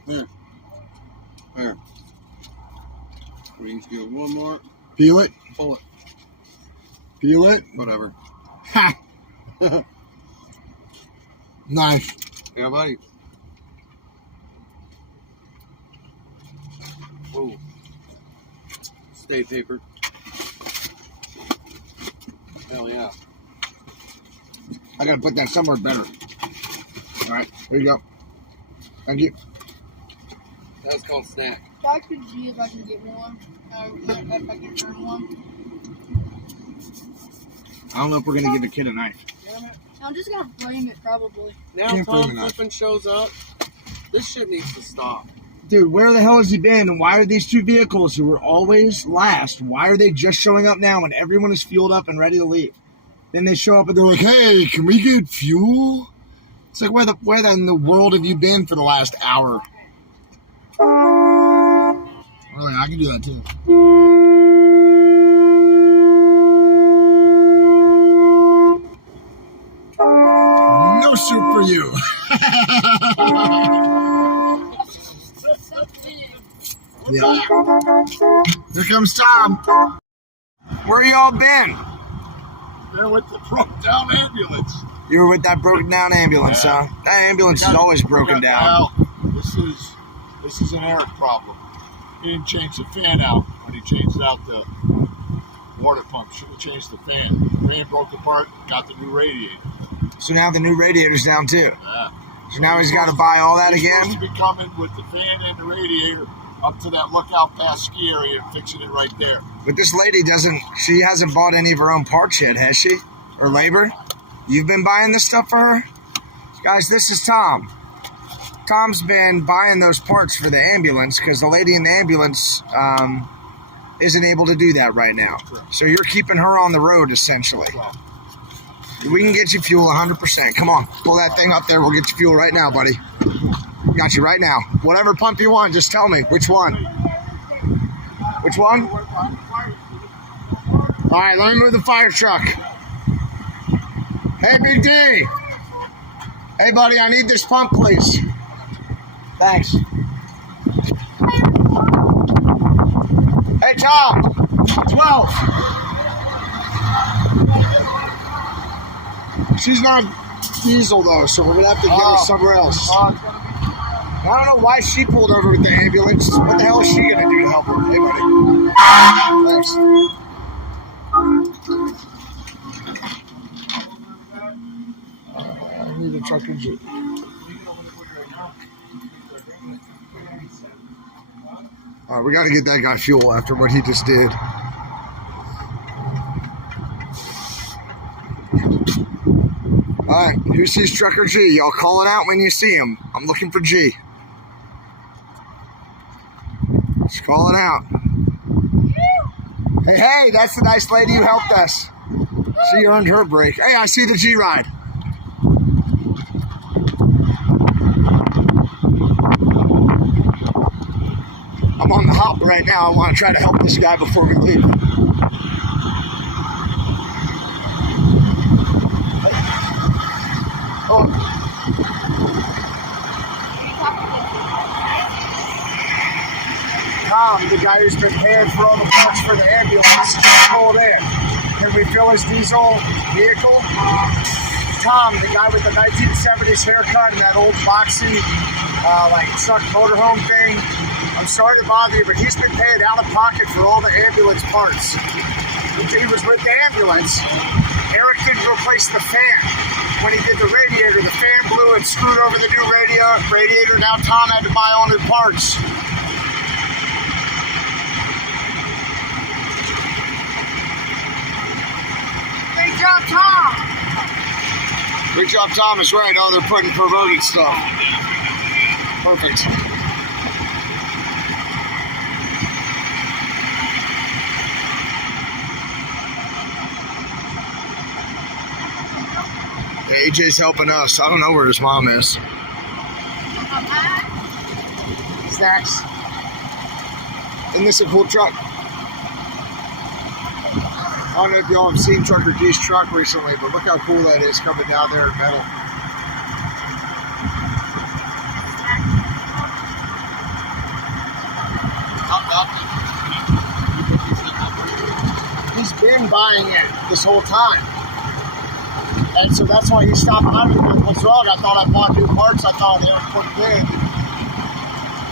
There. We need to go one more. Peel it. Pull it. Peel it. Whatever. Ha! Nice. Yeah, buddy. Whoa. Stay paper. Hell yeah. I gotta put that somewhere better. All right, here you go. Thank you. That was called snack. I could see if I can get one. If I can earn one. I don't know if we're gonna give the kid a knife. I'm just gonna frame it probably. Now Can't Tom blame it. Flippin shows up. This shit needs to stop. Dude, where the hell has he been? And why are these two vehicles who were always last, why are they just showing up now when everyone is fueled up and ready to leave? Then they show up and they're like, hey, can we get fuel? It's like, where in the world have you been for the last hour? Really, I can do that too. No soup for you. Yeah. Here comes Tom. Where y'all been? They're with the broke down ambulance. You were with that broken down ambulance, huh? That ambulance is always broken down. Well, this is an Eric problem. He didn't change the fan out when he changed out the water pump. Should have changed the fan. The fan broke apart, got the new radiator. So now the new radiator's down too. Yeah. So now he's got to buy all that He's again? supposed to be coming with the fan and the radiator up to that lookout pass ski area and fixing it right there. But this lady she hasn't bought any of her own parts yet, has she? Or labor? You've been buying this stuff for her? Guys, this is Tom. Tom's been buying those parts for the ambulance because the lady in the ambulance isn't able to do that right now. So you're keeping her on the road, essentially. We can get you fuel 100%. Come on, pull that thing up there. We'll get you fuel right now, buddy. Got you right now. Whatever pump you want, just tell me. Which one? Which one? All right, let me move the fire truck. Hey, Big D. Hey, buddy, I need this pump, please. Thanks. Hey, Tom. 12. She's not diesel, though, so we're going to have to get her somewhere else. I don't know why she pulled over with the ambulance. What the hell is she going to do to help her? Hey, buddy. Thanks. I need a truck and jeep. All right, we got to get that guy fuel after what he just did. All right, who sees Trucker G? Y'all call it out when you see him. I'm looking for G. Just call it out. Hey, that's the nice lady who helped us. She earned her break. Hey, I see the G ride. I'm on the hop right now. I want to try to help this guy before we leave. Oh. Tom, the guy who's been paying for all the parts for the ambulance, pulled in. Can we fill his diesel vehicle? Tom, the guy with the 1970s haircut and that old boxy, truck motorhome thing. I'm sorry to bother you, but he's been paying out of pocket for all the ambulance parts. He was with the ambulance. Eric didn't replace the fan. When he did the radiator, the fan blew and screwed over the new radiator. Now Tom had to buy all new parts. Great job, Tom. Great job, Tom is right. Oh, they're putting perverted stuff. Perfect. AJ's helping us. I don't know where his mom is. Snacks. Isn't this a cool truck? I don't know if y'all have seen Trucker G's truck recently, but look how cool that is coming down there in metal. He's been buying it this whole time. And so that's why he stopped by me with what's wrong. I thought I bought new parts. I thought they would put it in.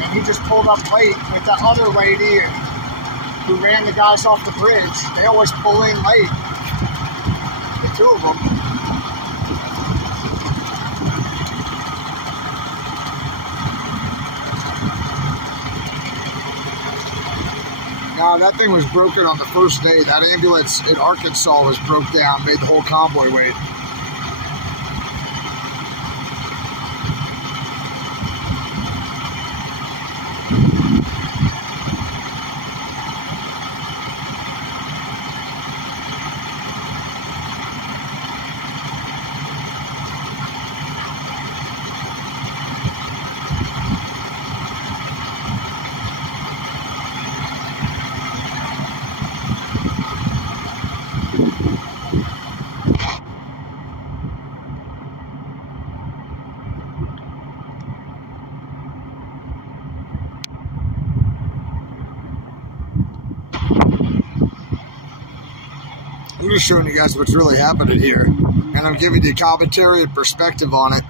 And he just pulled up late with that other lady who ran the guys off the bridge. They always pull in late. The two of them. No, that thing was broken on the first day. That ambulance in Arkansas was broke down, made the whole convoy wait. I'm just showing you guys what's really happening here, and I'm giving you commentary and perspective on it.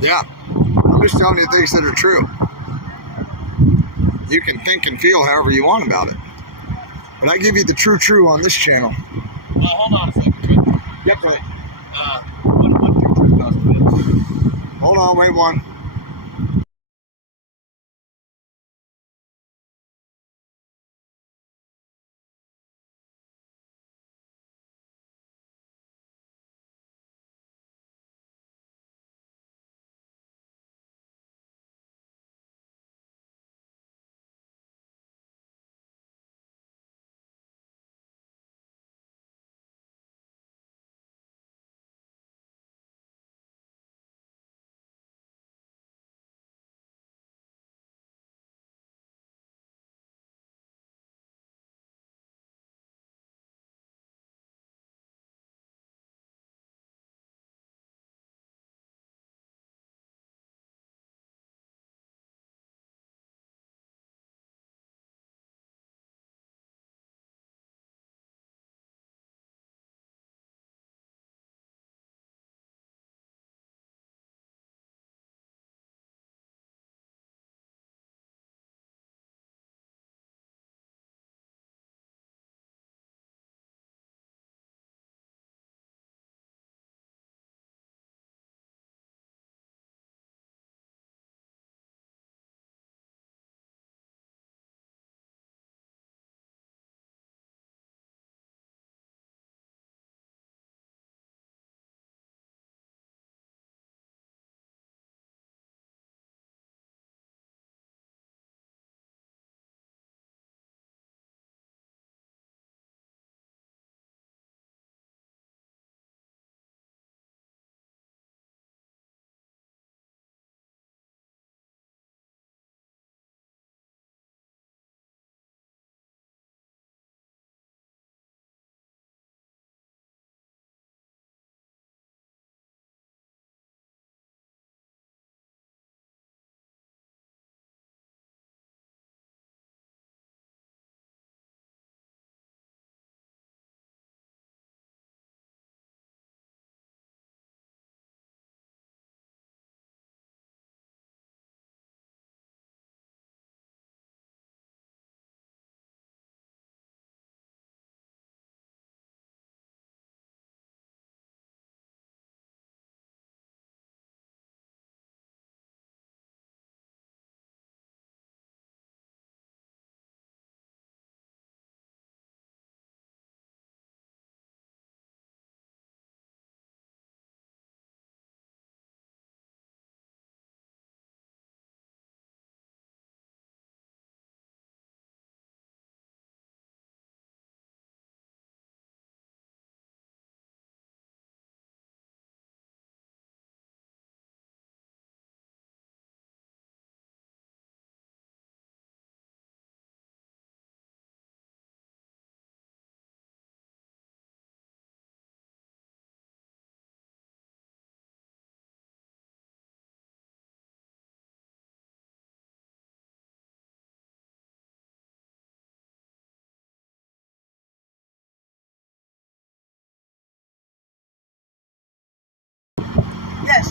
Yeah, I'm just telling you things that are true. You can think and feel however you want about it, but I give you the true on this channel. Well, hold on a second. Yep, right. What's your true cost? Hold on, wait one.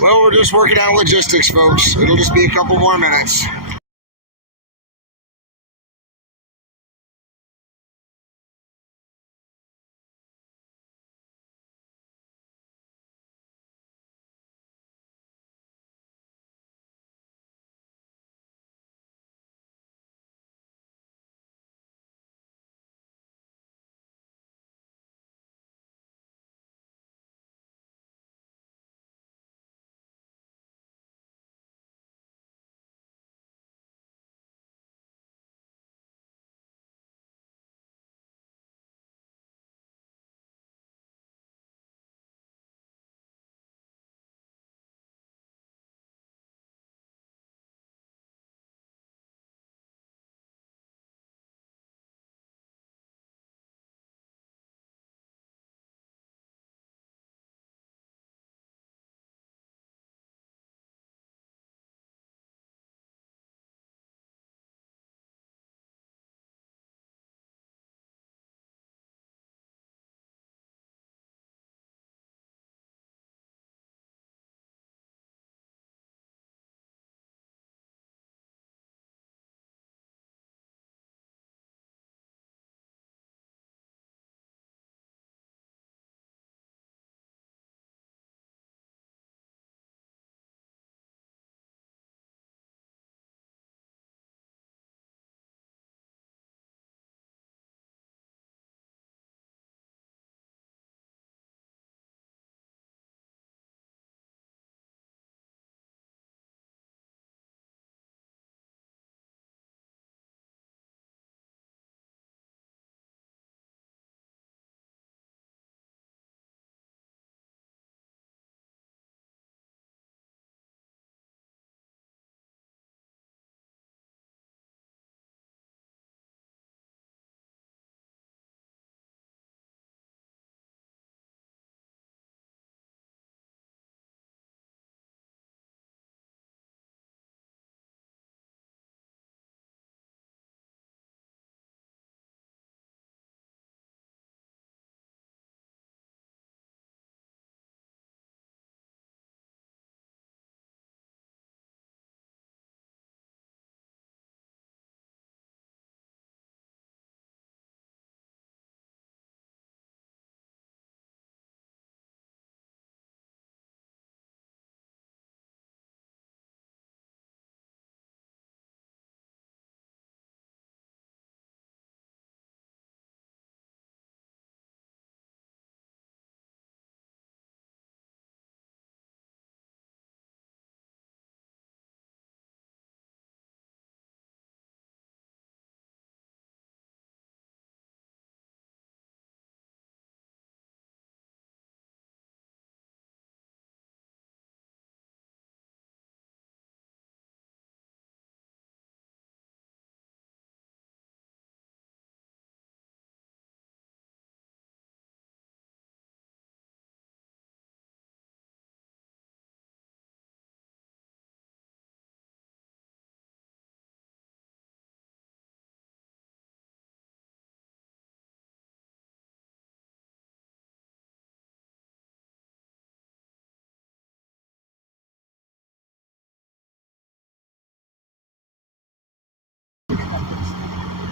Well, we're just working out logistics, folks. It'll just be a couple more minutes.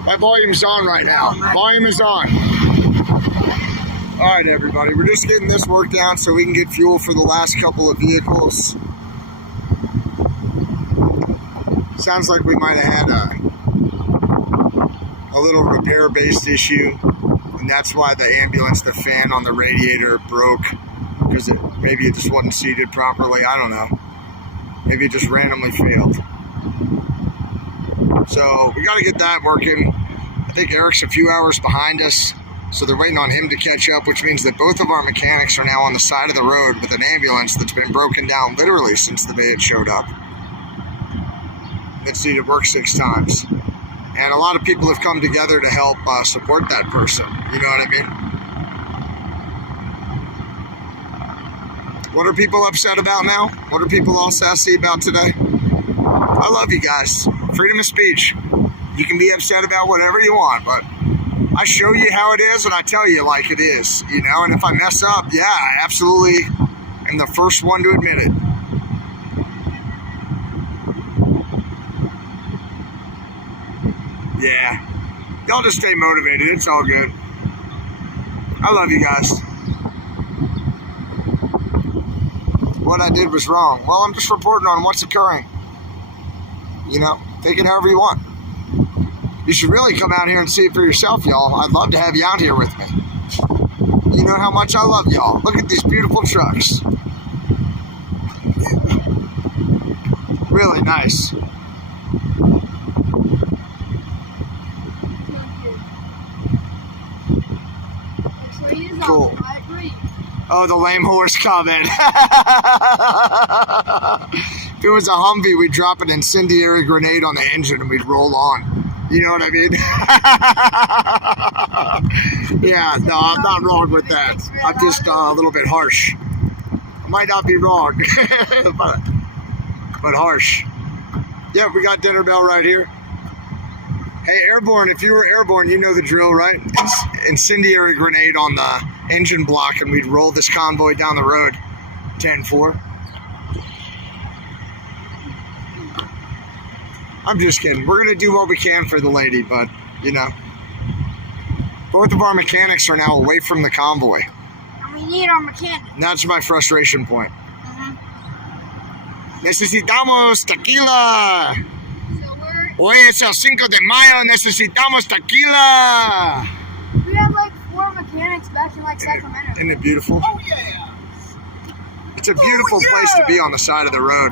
My volume's on right now. Volume is on. All right, everybody. We're just getting this worked out so we can get fuel for the last couple of vehicles. Sounds like we might have had a little repair-based issue, and that's why the ambulance, the fan on the radiator broke, because maybe it just wasn't seated properly. I don't know. Maybe it just randomly failed. So we got to get that working. I think Eric's a few hours behind us, so they're waiting on him to catch up, which means that both of our mechanics are now on the side of the road with an ambulance that's been broken down literally since the day it showed up. It's needed work 6 times. And a lot of people have come together to help support that person. You know what I mean? What are people upset about now? What are people all sassy about today? I love you guys. Freedom of speech. You can be upset about whatever you want, but I show you how it is and I tell you like it is, you know? And if I mess up, yeah, I absolutely am the first one to admit it. Yeah. Y'all just stay motivated. It's all good. I love you guys. What I did was wrong. Well, I'm just reporting on what's occurring. You know, take it however you want. You should really come out here and see it for yourself, y'all. I'd love to have you out here with me. You know how much I love y'all. Look at these beautiful trucks. Really nice. Cool. I agree. Oh, the lame horse comment. If it was a Humvee, we'd drop an incendiary grenade on the engine and we'd roll on. You know what I mean? Yeah, no, I'm not wrong with that. I'm just a little bit harsh. I might not be wrong, but harsh. Yeah, we got Dinner Bell right here. Hey, Airborne, if you were Airborne, you know the drill, right? Incendiary grenade on the engine block, and we'd roll this convoy down the road. 10-4. I'm just kidding. We're going to do what we can for the lady, but, you know. Both of our mechanics are now away from the convoy. We need our mechanic. And that's my frustration point. Necesitamos tequila. Hoy es el 5 de mayo. Necesitamos tequila. We had like 4 mechanics back in like Sacramento. Isn't it beautiful? Oh yeah. It's a beautiful place to be on the side of the road.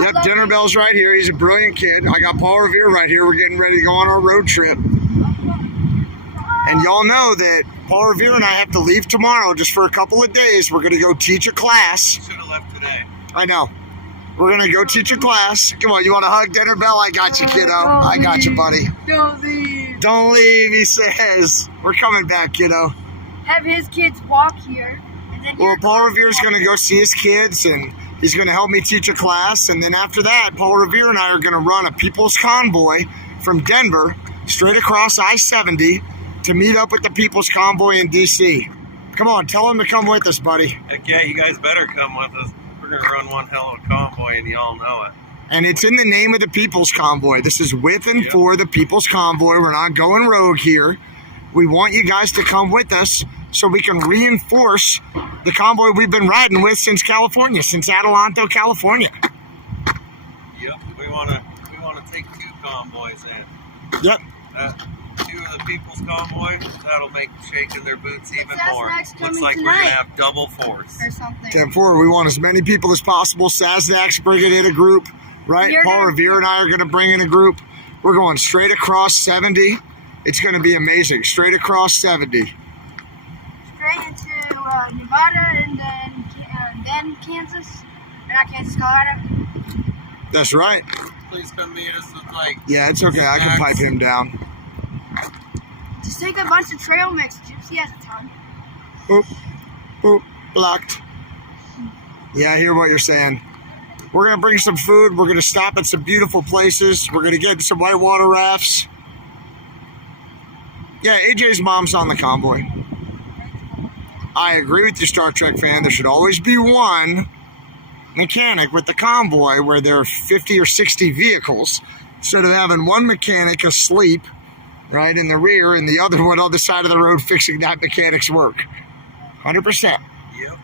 Yep, Dinner Bell's right here. He's a brilliant kid. I got Paul Revere right here. We're getting ready to go on our road trip. And y'all know that Paul Revere and I have to leave tomorrow just for a couple of days. We're going to go teach a class. You should have left today. I know. We're going to go teach a class. Come on, you want to hug Dinner Bell? I got you, kiddo. I got you, buddy. Don't leave. Don't leave, he says. We're coming back, kiddo. Have his kids walk here. And then Well, Paul Revere's going to go see his kids, and he's going to help me teach a class. And then after that, Paul Revere and I are going to run a People's Convoy from Denver straight across I-70 to meet up with the People's Convoy in D.C. Come on, tell him to come with us, buddy. Heck yeah, you guys better come with us. We're going to run one hell of a convoy, and you all know it. And it's in the name of the People's Convoy. This is with and for the People's Convoy. We're not going rogue here. We want you guys to come with us so we can reinforce the convoy we've been riding with since California, since Adelanto, California. Yep, we want to take 2 convoys in. Yep. 2 of the People's Convoy, that'll make them shake in their boots even more. Sasnax Looks coming like we're going to tonight. have double force. or something. 10-4, we want as many people as possible. Sasnax bringing in a group, right? You're Paul gonna- Revere and I are going to bring in a group. We're going straight across 70. It's going to be amazing. Straight across 70. Straight into Nevada and then Kansas. Not Kansas, Colorado. That's right. Please come meet us with like... Yeah, it's okay. I can pipe him down. Just take a bunch of trail mix. Gypsy has a ton. Boop, boop, blocked. Yeah, I hear what you're saying. We're going to bring some food. We're going to stop at some beautiful places. We're going to get some whitewater rafts. Yeah, AJ's mom's on the convoy. I agree with you, Star Trek fan. There should always be one mechanic with the convoy where there are 50 or 60 vehicles, instead of having one mechanic asleep right in the rear and the other one on the side of the road fixing that mechanic's work. 100%. Yep.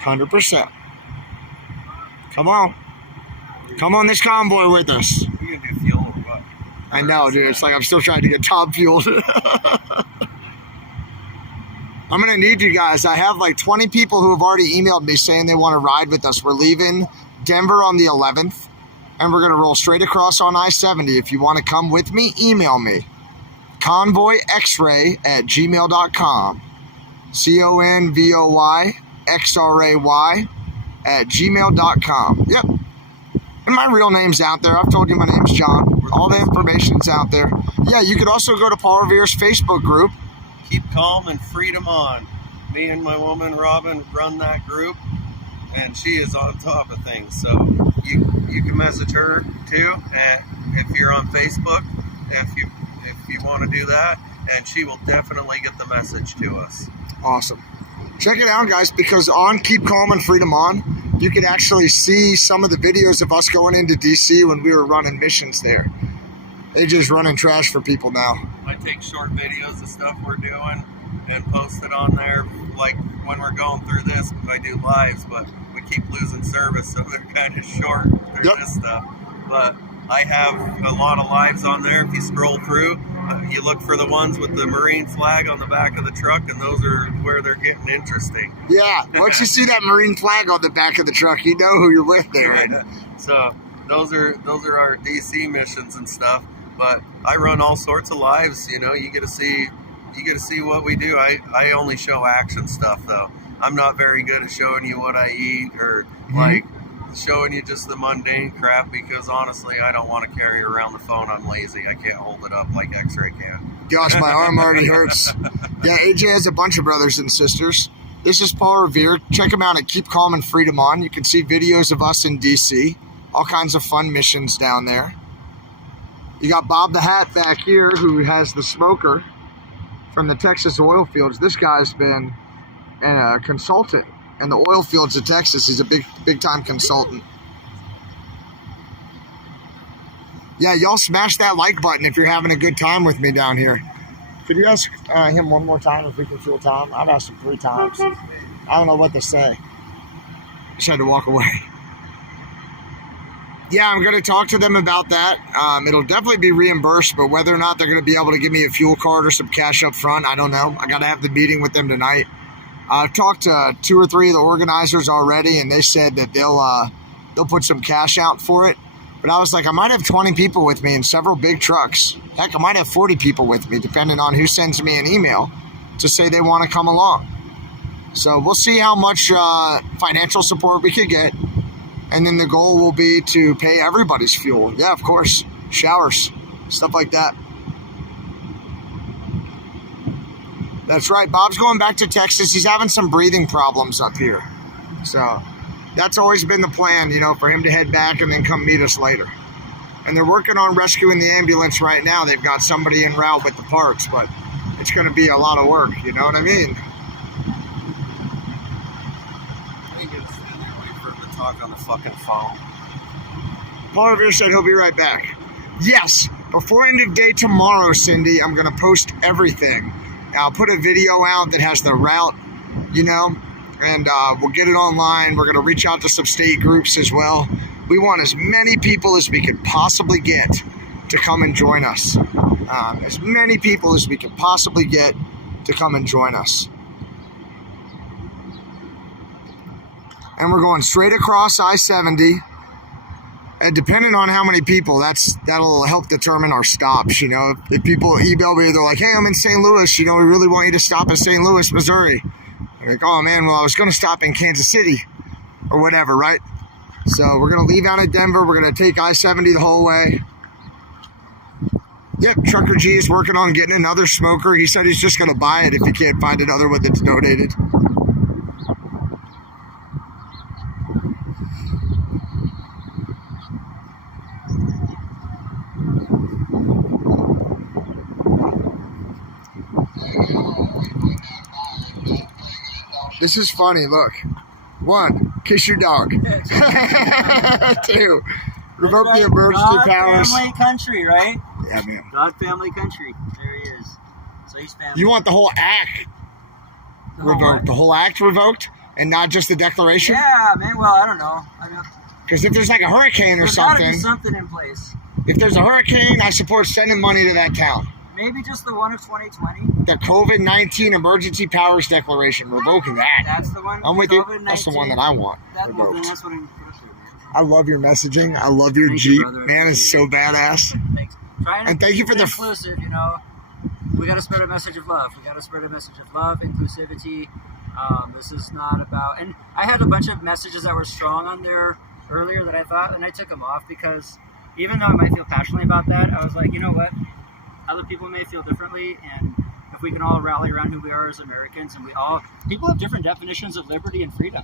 100%. Come on. Come on this convoy with us. We going to do fuel or what? I know, dude. It's like I'm still trying to get top fueled. I'm going to need you guys. I have like 20 people who have already emailed me saying they want to ride with us. We're leaving Denver on the 11th, and we're going to roll straight across on I-70. If you want to come with me, email me. convoyxray@gmail.com. convoyxray@gmail.com. Yep. And my real name's out there. I've told you my name's John. All the information's out there. Yeah, you could also go to Paul Revere's Facebook group. Keep calm and freedom on. Me and my woman Robin run that group, and she is on top of things. So you can message her too, and if you're on Facebook, if you want to do that, and she will definitely get the message to us. Awesome. Check it out, guys, because on Keep Calm and Freedom On, you can actually see some of the videos of us going into DC when we were running missions there. AJ's running trash for people now. I take short videos of stuff we're doing and post it on there. Like when we're going through this, I do lives, but we keep losing service, so they're kind of short through this stuff. But I have a lot of lives on there. If you scroll through, you look for the ones with the Marine flag on the back of the truck, and those are where they're getting interesting. Yeah, once you see that Marine flag on the back of the truck, you know who you're with there. Right? So those are our DC missions and stuff. But I run all sorts of lives. You know, you get to see what we do. I only show action stuff though. I'm not very good at showing you what I eat or like showing you just the mundane crap, because honestly, I don't want to carry around the phone. I'm lazy. I can't hold it up like X-Ray can. Gosh, my arm already hurts. Yeah, AJ has a bunch of brothers and sisters. This is Paul Revere. Check him out at Keep Calm and Freedom On. You can see videos of us in DC. All kinds of fun missions down there. You got Bob the Hat back here, who has the smoker from the Texas oil fields. This guy's been a consultant in the oil fields of Texas. He's a big time consultant. Yeah, y'all smash that like button if you're having a good time with me down here. Could you ask him one more time if we can fill time? I've asked him 3 times. I don't know what to say. Just had to walk away. Yeah, I'm going to talk to them about that. It'll definitely be reimbursed, but whether or not they're going to be able to give me a fuel card or some cash up front, I don't know. I got to have the meeting with them tonight. I've talked to 2 or 3 of the organizers already, and they said that they'll put some cash out for it. But I was like, I might have 20 people with me in several big trucks. Heck, I might have 40 people with me, depending on who sends me an email to say they want to come along. So we'll see how much financial support we could get. And then the goal will be to pay everybody's fuel. Yeah, of course. Showers, stuff like that. That's right. Bob's going back to Texas. He's having some breathing problems up here. So that's always been the plan, you know, for him to head back and then come meet us later. And they're working on rescuing the ambulance right now. They've got somebody en route with the parts, but it's going to be a lot of work. You know what I mean? Talk on the fucking phone. Paul Revere said he'll be right back. Yes, before end of day tomorrow, Cindy, I'm going to post everything. I'll put a video out that has the route, you know, and we'll get it online. We're going to reach out to some state groups as well. We want as many people as we could possibly get to come and join us. As many people as we could possibly get to come and join us. And we're going straight across I-70. And depending on how many people, that'll help determine our stops. You know, if people email me, they're like, hey, I'm in St. Louis. You know, we really want you to stop in St. Louis, Missouri. I'm like, oh, man, well, I was going to stop in Kansas City or whatever, right? So we're going to leave out of Denver. We're going to take I-70 the whole way. Yep, Trucker G is working on getting another smoker. He said he's just going to buy it if he can't find another one that's donated. This is funny, look. 1, kiss your dog. 2, revoke the emergency powers. God family country, right? Yeah, man. God family country. There he is. So he's family. You want the whole act revoked? The whole act revoked? And not just the declaration? Yeah, man. Well, I don't know. Because if there's like a hurricane or something. There's got to be something in place. If there's a hurricane, I support sending money to that town. Maybe just the one of 2020. The COVID-19 Emergency Powers Declaration. Revoking that. That's the one. I'm with you. That's the one that I want. That's what I'm I love your messaging. I love your Jeep. Man, it's so badass. Thanks. And thank you for the inclusive, you know. We got to spread a message of love. We got to spread a message of love, inclusivity. This is not about... And I had a bunch of messages that were strong on there earlier that I thought, and I took them off because even though I might feel passionately about that, I was like, you know what? Other people may feel differently, and if we can all rally around who we are as Americans, and people have different definitions of liberty and freedom.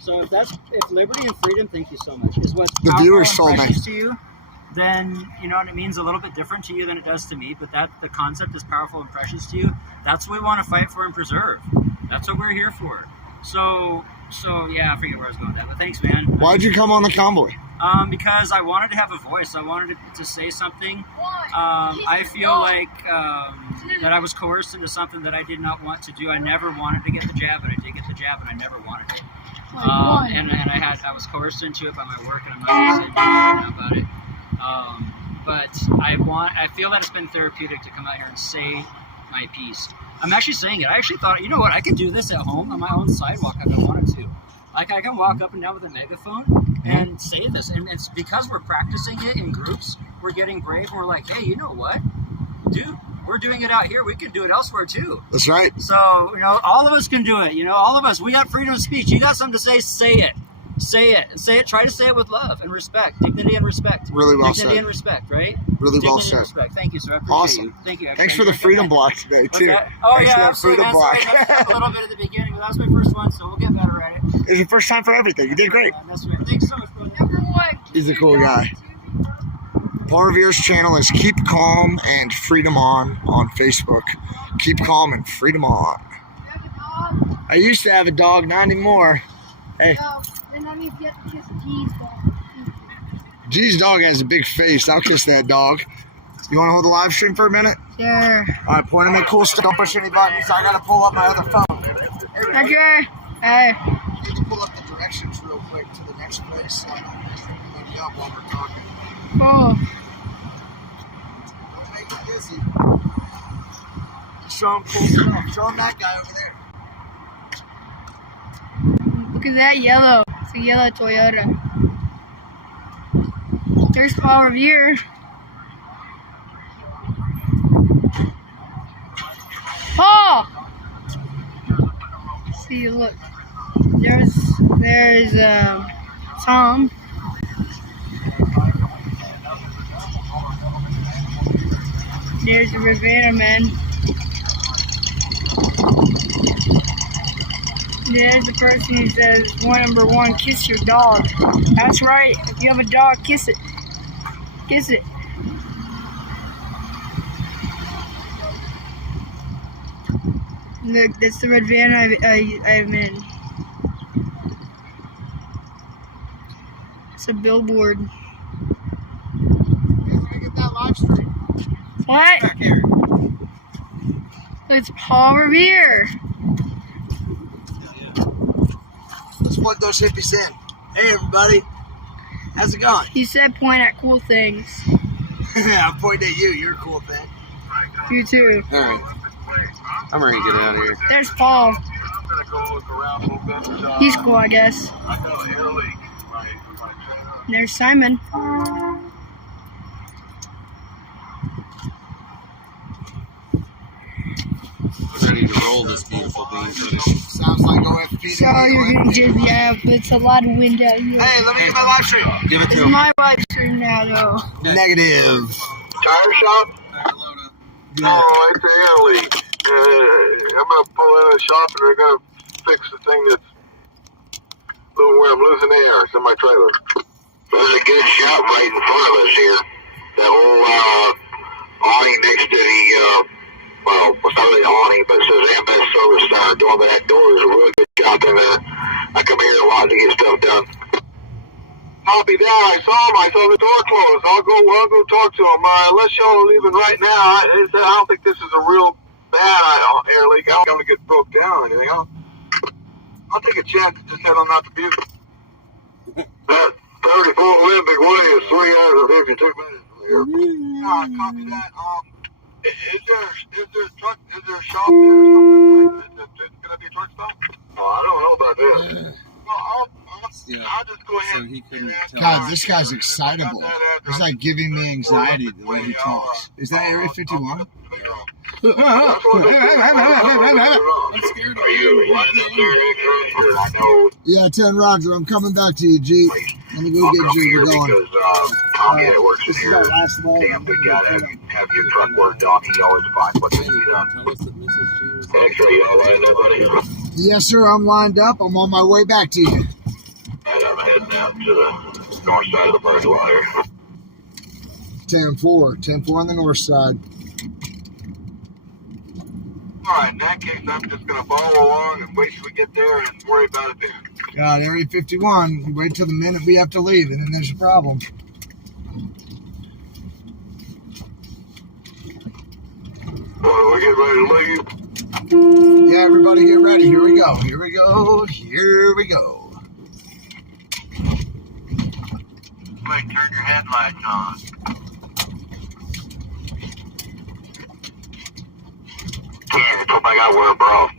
So if liberty and freedom, thank you so much, is what's powerful and precious to you, then you know, and it means a little bit different to you than it does to me, but that the concept is powerful and precious to you. That's what we want to fight for and preserve. That's what we're here for. So yeah, I forget where I was going with that, but thanks, man. Why'd you come on the convoy? Because I wanted to have a voice. I wanted to say something. I feel like that I was coerced into something that I did not want to do. I never wanted to get the jab, but I did get the jab, and I never wanted it. And I was coerced into it by my work, and I'm not going to say about it. But I feel that it's been therapeutic to come out here and say my piece. I'm actually saying it. I actually thought, you know what, I could do this at home on my own sidewalk if I wanted to. Like, I can walk up and down with a megaphone and say this. And it's because we're practicing it in groups, we're getting brave, and we're like, hey, you know what? Dude, we're doing it out here. We can do it elsewhere, too. That's right. So, all of us can do it. All of us. We got freedom of speech. You got something to say, say it. Say it. And say it. Try to say it with love and respect. Dignity and respect. Really well Dignity said. and respect, right? Really well Dignity said. and respect. Thank you, sir. I appreciate Awesome. you. Thank you. Thanks for the freedom block today, too. Oh, Thanks yeah, for the absolutely. freedom block. I messed up a little bit at the beginning, but that was my first one, so we'll get better at it. It's your first time for everything. You did great. That's right. Thanks so much, brother. Number one. He's a cool guy. Paul Revere's channel is Keep Calm and Freedom On Facebook. Keep Calm and Freedom On. You have a dog? I used to have a dog, not anymore. Hey, No. Then that means you have to kiss G's dog. G's dog has a big face. I'll kiss that dog. You want to hold the live stream for a minute? Sure. All right, point him at cool stuff. Don't push any buttons. I got to pull up my other phone. Okay. Hey. I need to pull up the directions real quick to the next place. So I'm not messing you up while we're talking. Oh. Don't make it busy. Show him cool stuff. Show him that guy over there. Look at that yellow. It's a yellow Toyota. There's Paul Revere. Paul! See, look. There's Tom. There's the Ravenna man. There's the person who says, number one, kiss your dog. That's right. If you have a dog, kiss it. Kiss it. Look, that's the red van I'm in. It's a billboard. Get that live stream. What? Back here. It's Paul Revere. Let's put those hippies in. Hey, everybody. How's it going? He said point at cool things. I'm pointing at you. You're a cool thing. You too. All right. I'm ready to get out of here. There's Paul. He's cool, I guess. There's Simon. Ready to roll this beautiful bean footage. Sounds like OFP. So you're getting dizzy. Yeah, but it's a lot of wind out here. Hey, let me get my live stream. Give it It's to him. my live stream now, though. Negative. Tire shop? Oh, it's an air leak. I'm going to pull in the shop and they're going to fix the thing that's where I'm losing air. It's in my trailer. There's a good shop right in front of us here. That little awning next to the, well, it's not really an awning, but it says Ambest Service Center. Doing that door is a really good shop in there. I come here a lot to get stuff done. Copy that. I saw him. I saw the door closed. I'll go talk to him. Unless y'all are leaving right now, I don't think this is a real bad air leak. I don't want to get broke down or anything. I'll take a chance to just head on out to Butte. That 34 Olympic Way is 3 hours and 52 minutes from here. Copy that. Is there a truck? Is there a shop there or something? Is it gonna be a truck stop? Oh, I don't know about this. Well, I'll just go ahead. So he couldn't tell. God, this guy's excitable. It's like giving me anxiety the way he talks. Is that Area 51? I'm scared. Are you running up there, I know. Yeah, 10 Roger. I'm coming back to you, G. Let me go get G. We're going. Because Tommy that works in This is here. our last leg. Damn good guy to have your truck work done. He always finds what needs to be done. Tell us that Mrs. G was Actually, you all lined up, buddy. Yes, sir. I'm lined up. I'm on my way back to you. And I'm heading out to the north side of the parking lot here. 10-4. 10-4 on the north side. All right, in that case, I'm just going to follow along and wait till we get there and worry about it then. God, Area 51, we wait till the minute we have to leave, and then there's a problem. Well, we get ready to leave. Yeah, everybody get ready. Here we go. Here we go. Here we go. Wait, turn your headlights on. Can't, hope I got wear a bra.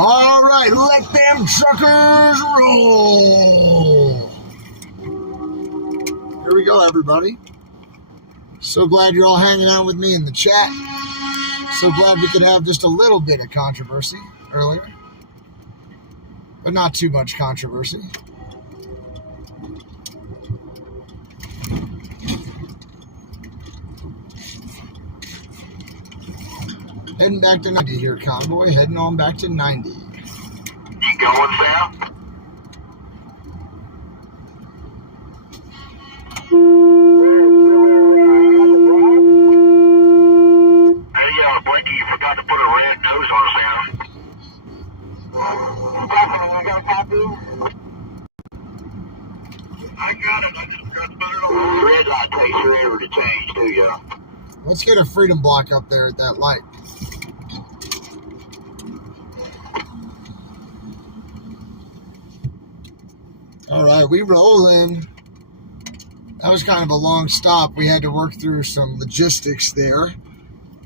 All right, let them truckers roll. Here we go, everybody. So glad you're all hanging out with me in the chat. So glad we could have just a little bit of controversy earlier, but not too much controversy. Heading back to 90 here, convoy. Heading on back to 90. You going, Sam? Hey, Blinky, you forgot to put a red nose on Sam. Stephanie, you got a copy? I got it. I just got to put it on. Red light takes forever to change, too, y'all. Let's get a freedom block up there at that light. All right, we rolling. That was kind of a long stop. We had to work through some logistics there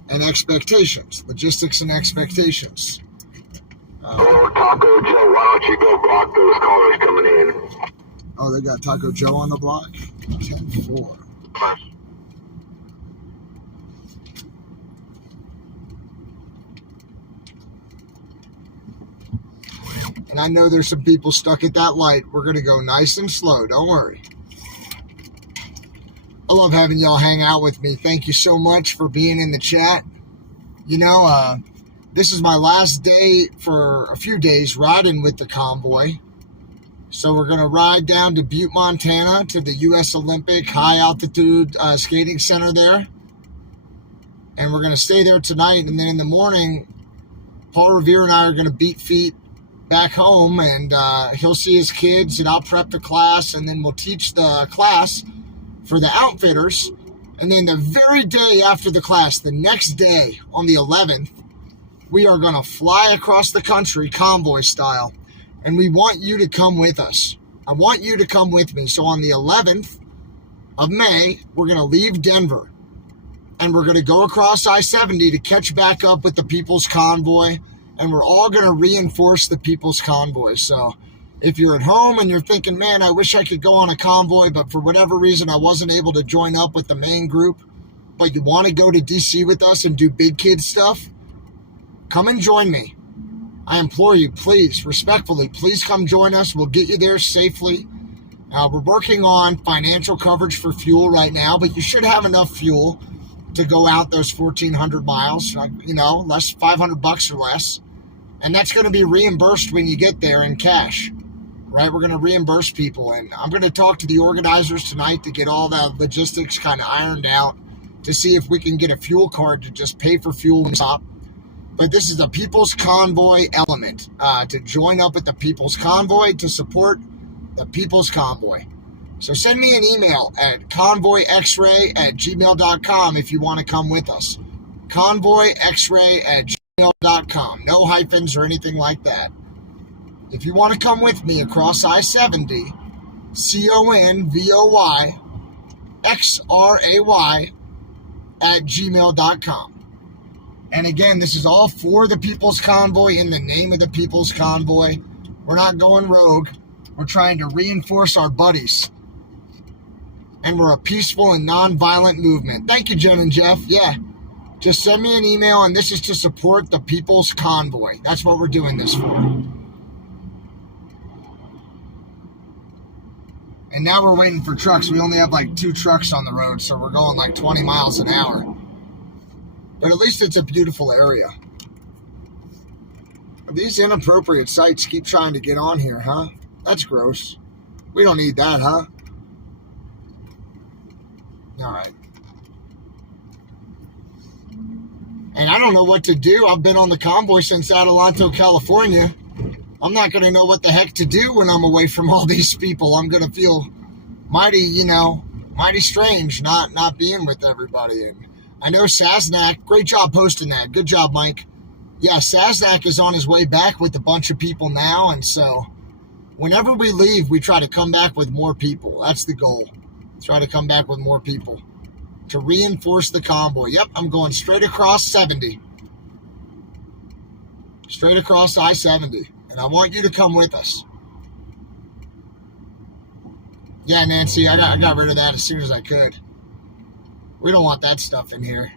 and expectations. Logistics and expectations. Taco Joe, why don't you go block those cars coming in? Oh, they got Taco Joe on the block? 10-4. And I know there's some people stuck at that light. We're going to go nice and slow. Don't worry. I love having y'all hang out with me. Thank you so much for being in the chat. You know, this is my last day for a few days riding with the convoy. So we're going to ride down to Butte, Montana to the U.S. Olympic High Altitude Skating Center there. And we're going to stay there tonight. And then in the morning, Paul Revere and I are going to beat feet back home, and he'll see his kids, and I'll prep the class, and then we'll teach the class for the outfitters. And then the very day after the class, the next day on the 11th, we are going to fly across the country convoy style, and we want you to come with us. I want you to come with me. So on the 11th of May, we're going to leave Denver, and we're going to go across I-70 to catch back up with the People's Convoy. And we're all going to reinforce the People's Convoy. So if you're at home and you're thinking, man, I wish I could go on a convoy, but for whatever reason I wasn't able to join up with the main group, but you want to go to DC with us and do big kid stuff, come and join me. I implore you, please, respectfully, please come join us. We'll get you there safely. We're working on financial coverage for fuel right now, but you should have enough fuel to go out those 1,400 miles, you know, less $500 or less. And that's going to be reimbursed when you get there in cash, right? We're going to reimburse people. And I'm going to talk to the organizers tonight to get all the logistics kind of ironed out to see if we can get a fuel card to just pay for fuel and stop. But this is the People's Convoy element, to join up with the People's Convoy, to support the People's Convoy. So send me an email at convoyxray@gmail.com if you want to come with us. convoyxray@gmail.com. No hyphens or anything like that. If you want to come with me across I-70, convoyxray@gmail.com. And again, this is all for the People's Convoy, in the name of the People's Convoy. We're not going rogue. We're trying to reinforce our buddies. And we're a peaceful and non-violent movement. Thank you, Jen and Jeff. Yeah. Just send me an email, and this is to support the People's Convoy. That's what we're doing this for. And now we're waiting for trucks. We only have like 2 trucks on the road, so we're going like 20 miles an hour. But at least it's a beautiful area. These inappropriate sites keep trying to get on here, huh? That's gross. We don't need that, huh? And I don't know what to do. I've been on the convoy since Adelanto, California. I'm not going to know what the heck to do when I'm away from all these people. I'm going to feel mighty strange not being with everybody. And I know Saznak, great job posting that. Good job, Mike. Yeah, Saznak is on his way back with a bunch of people now, and so whenever we leave, we try to come back with more people. That's the goal. Try to come back with more people to reinforce the convoy. Yep, I'm going straight across 70. Straight across I-70. And I want you to come with us. Yeah, Nancy, I got rid of that as soon as I could. We don't want that stuff in here.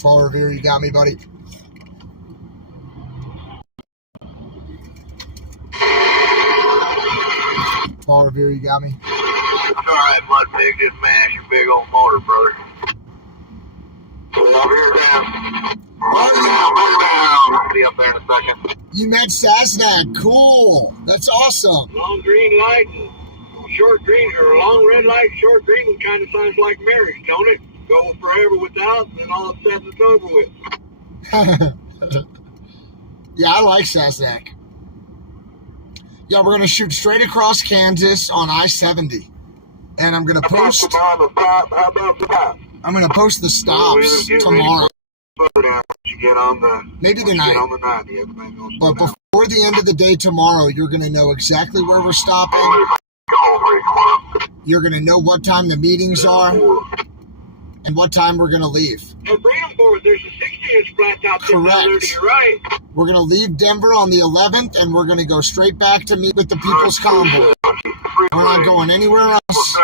Paul Revere, you got me, buddy. Paul Revere, you got me. It's alright, Mud Pig. Just mash your big old motor, brother. Pull over here down. I'll be up there in a second. You met Saznak. Cool. That's awesome. Long green light and short green, or long red light, short green kind of sounds like marriage, don't it? Go forever without, and all of a sudden it's over with. Yeah, I like Saznak. Yeah, we're going to shoot straight across Kansas on I-70. And I'm going to post... I'm going to post the stops tomorrow. Maybe tonight. But before the end of the day tomorrow, you're going to know exactly where we're stopping. You're going to know what time the meetings are. And what time we're going to leave. And Freedom Board, there's a 60-inch flat top. Correct. To your right. We're going to leave Denver on the 11th, and we're going to go straight back to meet with the People's Convoy. We're not going anywhere else.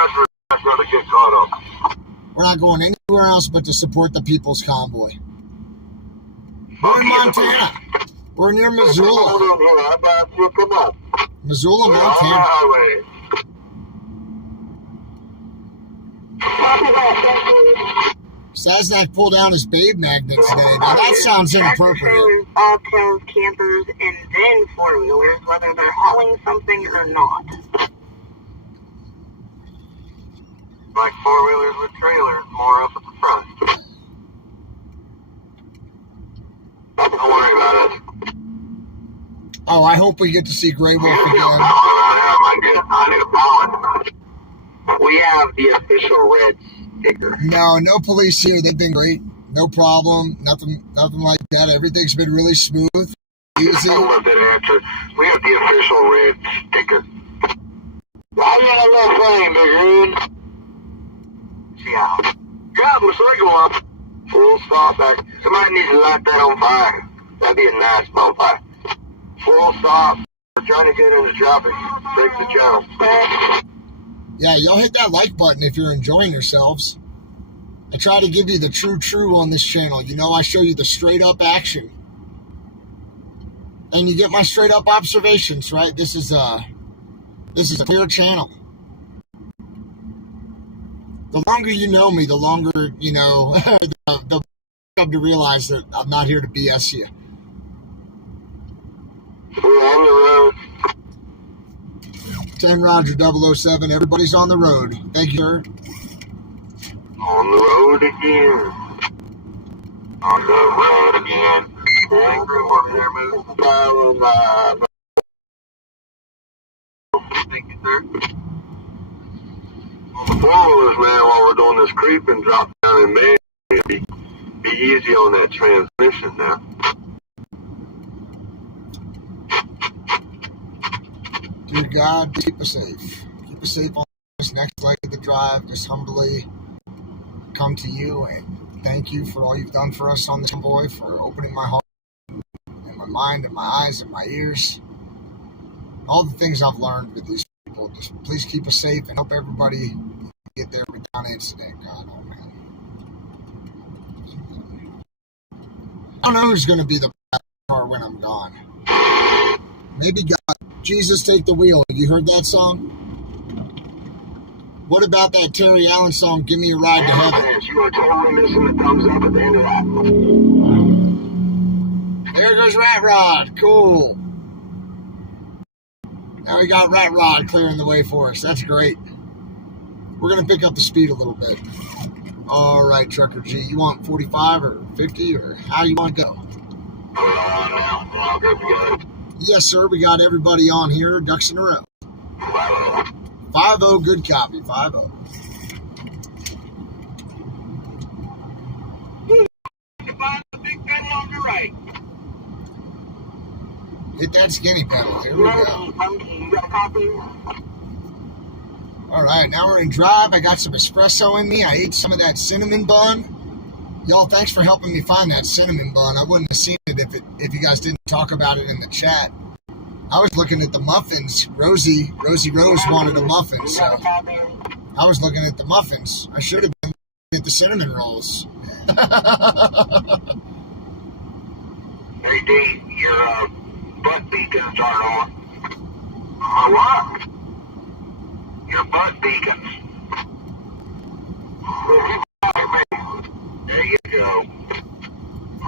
We're not going anywhere else but to support the People's Convoy. We're in Montana. We're near Missoula. Missoula, Montana. Saznak pulled down his babe magnet today. Now that sounds inappropriate. All trails, campers, and then four-wheelers, whether they're hauling something or not. Like four-wheelers with trailers, more up at the front. Don't worry about it. Oh, I hope we get to see Grey Wolf again. I need a balance. We have the official red sticker. No police here. They've been great. No problem. Nothing like that. Everything's been really smooth. Easy. I love that answer. We have the official red sticker. Why you got a little flame, big room? Yeah. God, my circle up. Full stop back. Somebody needs to light that on fire. That'd be a nice bonfire. Full stop. We're trying to get into traffic. Break the channel. Yeah, y'all hit that like button if you're enjoying yourselves. I try to give you the true on this channel. You know, I show you the straight up action. And you get my straight up observations, right? This is a clear channel. The longer you know me, the longer, you know, the come to realize that I'm not here to BS you. We're on the road. 10 Roger 007, everybody's on the road. Thank you, sir. On the road again. On the road again. Thank you, sir. On the four-wheelers, man, while we're doing this creeping, drop down in Maine, be easy on that transmission now. Dear God, keep us safe. Keep us safe on this next leg of the drive. Just humbly come to you and thank you for all you've done for us on this convoy, for opening my heart and my mind and my eyes and my ears. All the things I've learned with these people. Just please keep us safe and help everybody get there without incident, God. Oh, man. I don't know who's going to be the car when I'm gone. Maybe God. Jesus, take the wheel. You heard that song? What about that Terry Allen song, Give Me a Ride to Heaven? You are totally missing the thumbs up at the end of that. There goes Rat Rod. Cool. Now we got Rat Rod clearing the way for us. That's great. we're going to pick up the speed a little bit. All right, Trucker G, you want 45 or 50 or how you want to go? Yes, sir. We got everybody on here. Ducks in a row. 5-0. Good copy. 5-0. Big pedal on the right. Hit that skinny pedal. Here we go. All right, now we're in drive. I got some espresso in me. I ate some of that cinnamon bun. Y'all, thanks for helping me find that cinnamon bun. I wouldn't have seen it if you guys didn't talk about it in the chat. I was looking at the muffins. Rosie Rose wanted a muffin, so I was looking at the muffins. I should have been looking at the cinnamon rolls. Hey, D, your butt beacons aren't on. What? Your butt beacons. There you go.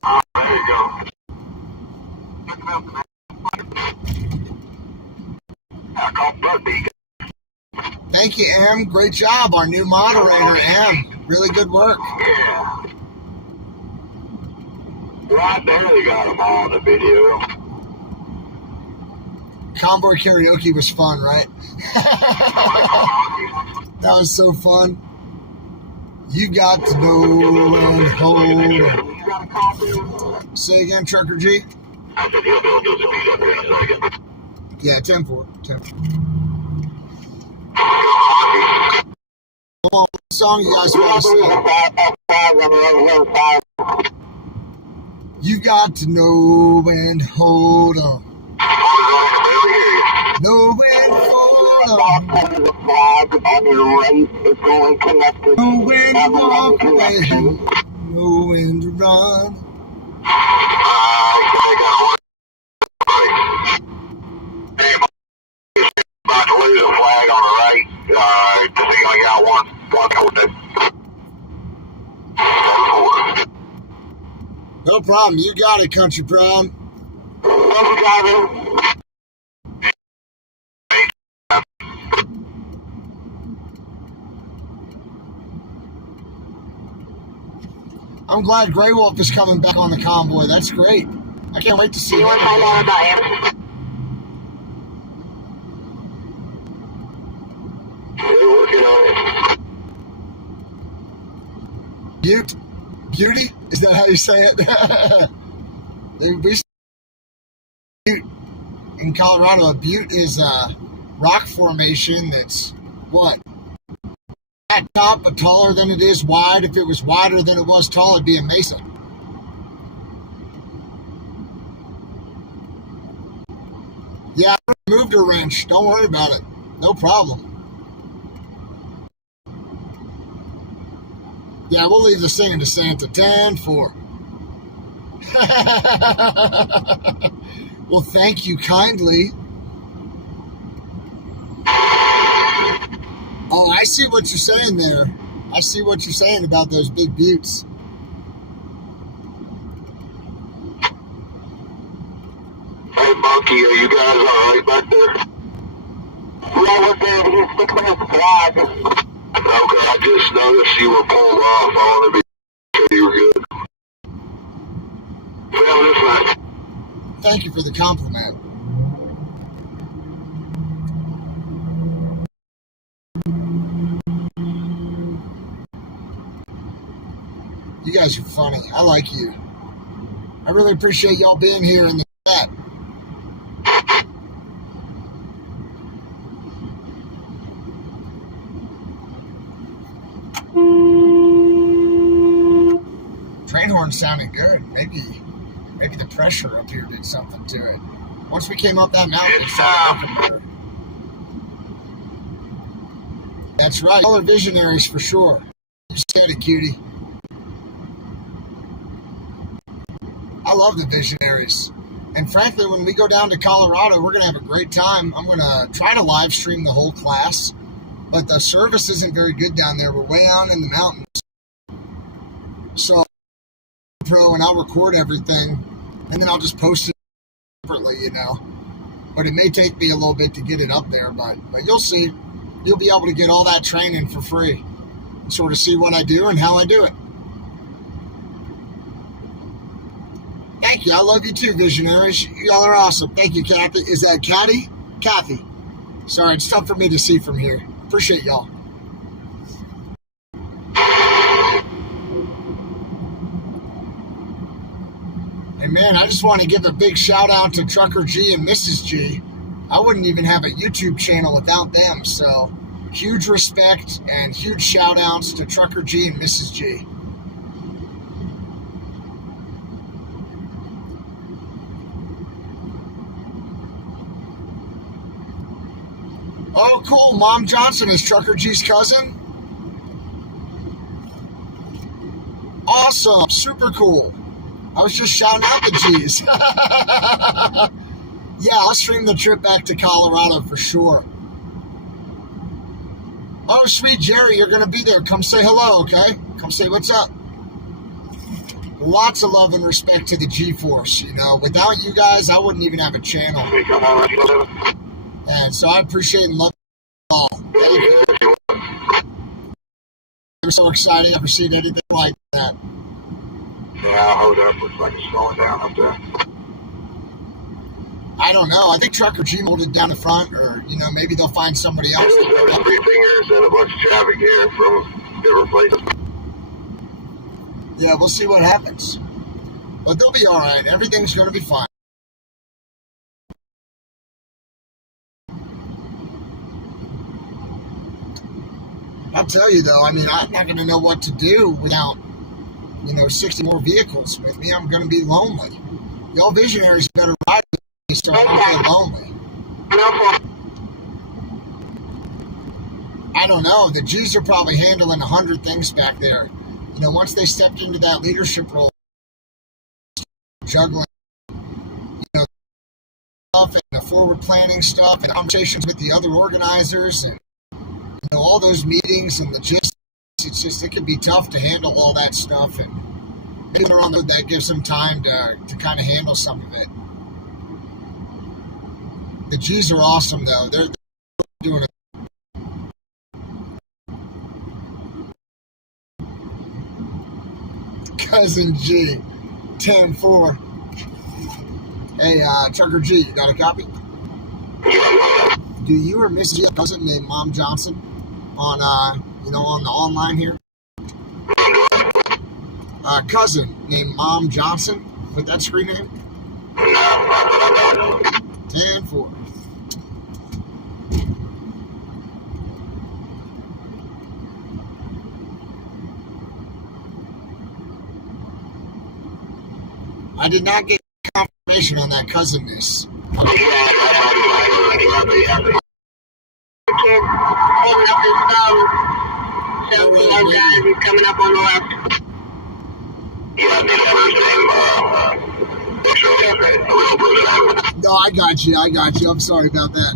Oh, there you go. I call butt beacon. Thank you, Em. Great job. Our new moderator, Em. Really good work. Yeah. Right there, they got them all in the video. Convoy karaoke was fun, right? That was so fun. You got to know and hold. Say again, Trucker G? I said he'll be able to do the beat up here in a second. Yeah, 10-4. 10-4. Come on, what song you guys want to sing? You got to know and hold on. Know and hold on. Know when to walk away. Know when to run. About to lose a flag on the right. I think I got one with it. No problem. You got it, Country Brown. I'm glad Grey Wolf is coming back on the convoy. That's great. I can't wait to see You want to find more about him? Beauty? Is that how you say it? Butte in Colorado. A butte is a rock formation that's what? At top, but taller than it is wide. If it was wider than it was tall, it'd be a mesa. Yeah, I moved a wrench. Don't worry about it. No problem. Yeah, we'll leave the singing to Santa. 10-4. Well, thank you kindly. Oh, I see what you're saying there. I see what you're saying about those big buttes. Hey, Monkey, are you guys all right back there? Yeah, we're good. He's sticking his flag. Okay, I just noticed you were pulled off. I want to be sure you were good. Well, this way. Thank you for the compliment. You guys are funny. I like you. I really appreciate y'all being here in the chat. Train horn sounded good. Maybe the pressure up here did something to it. Once we came up that mountain, it started looking better. That's right. Y'all are visionaries for sure. You said it, cutie. I love the visionaries. And frankly, when we go down to Colorado, we're going to have a great time. I'm going to try to live stream the whole class, but the service isn't very good down there. We're way out in the mountains. So, and I'll record everything, and then I'll just post it separately, you know. But it may take me a little bit to get it up there, but you'll see. you'll be able to get all that training for free. Sort of see what I do and how I do it. Thank you. I love you too, visionaries. Y'all are awesome. Thank you, Kathy. Is that Kathy? Kathy. Sorry, it's tough for me to see from here. Appreciate y'all. And man, I just want to give a big shout out to Trucker G and Mrs. G. I wouldn't even have a YouTube channel without them. So huge respect and huge shout outs to Trucker G and Mrs. G. Oh, cool. Mom Johnson is Trucker G's cousin. Awesome. Super cool. I was just shouting out the G's. Yeah, I'll stream the trip back to Colorado for sure. Oh, sweet Jerry, you're going to be there. Come say hello, okay? Come say what's up. Lots of love and respect to the G-Force, you know. Without you guys, I wouldn't even have a channel. And so I appreciate and love you all. I'm so excited. I've never seen anything like that. Yeah, hold up. Looks like it's slowing down up there. I don't know. I think Trucker G molded down the front, or, you know, maybe they'll find somebody else. There's 3 fingers and a bunch of traffic here from different places. Yeah, we'll see what happens. But they'll be all right. Everything's going to be fine. I'll tell you, though, I mean, I'm not going to know what to do without, you know, 60 more vehicles with me. I'm going to be lonely. Y'all visionaries better ride with me so I don't get lonely. I don't know. The G's are probably handling 100 things back there. You know, once they stepped into that leadership role, juggling, you know, stuff and the forward planning stuff and conversations with the other organizers and, you know, all those meetings and logistics, it's just, it can be tough to handle all that stuff. And maybe on the road, that gives them time to kind of handle some of it. The G's are awesome, though. They're doing it. Cousin G, 10-4. Hey, Trucker G, you got a copy? Do you or Miss G have a cousin named Mom Johnson on, you know, on the online here? Cousin named Mom Johnson with that screen name? 10-4. I did not get confirmation on that cousinness. Kid holding up his thumb. Shows the one guy who's coming up on the left. Yeah, I need a first name. No, I got you. I'm sorry about that.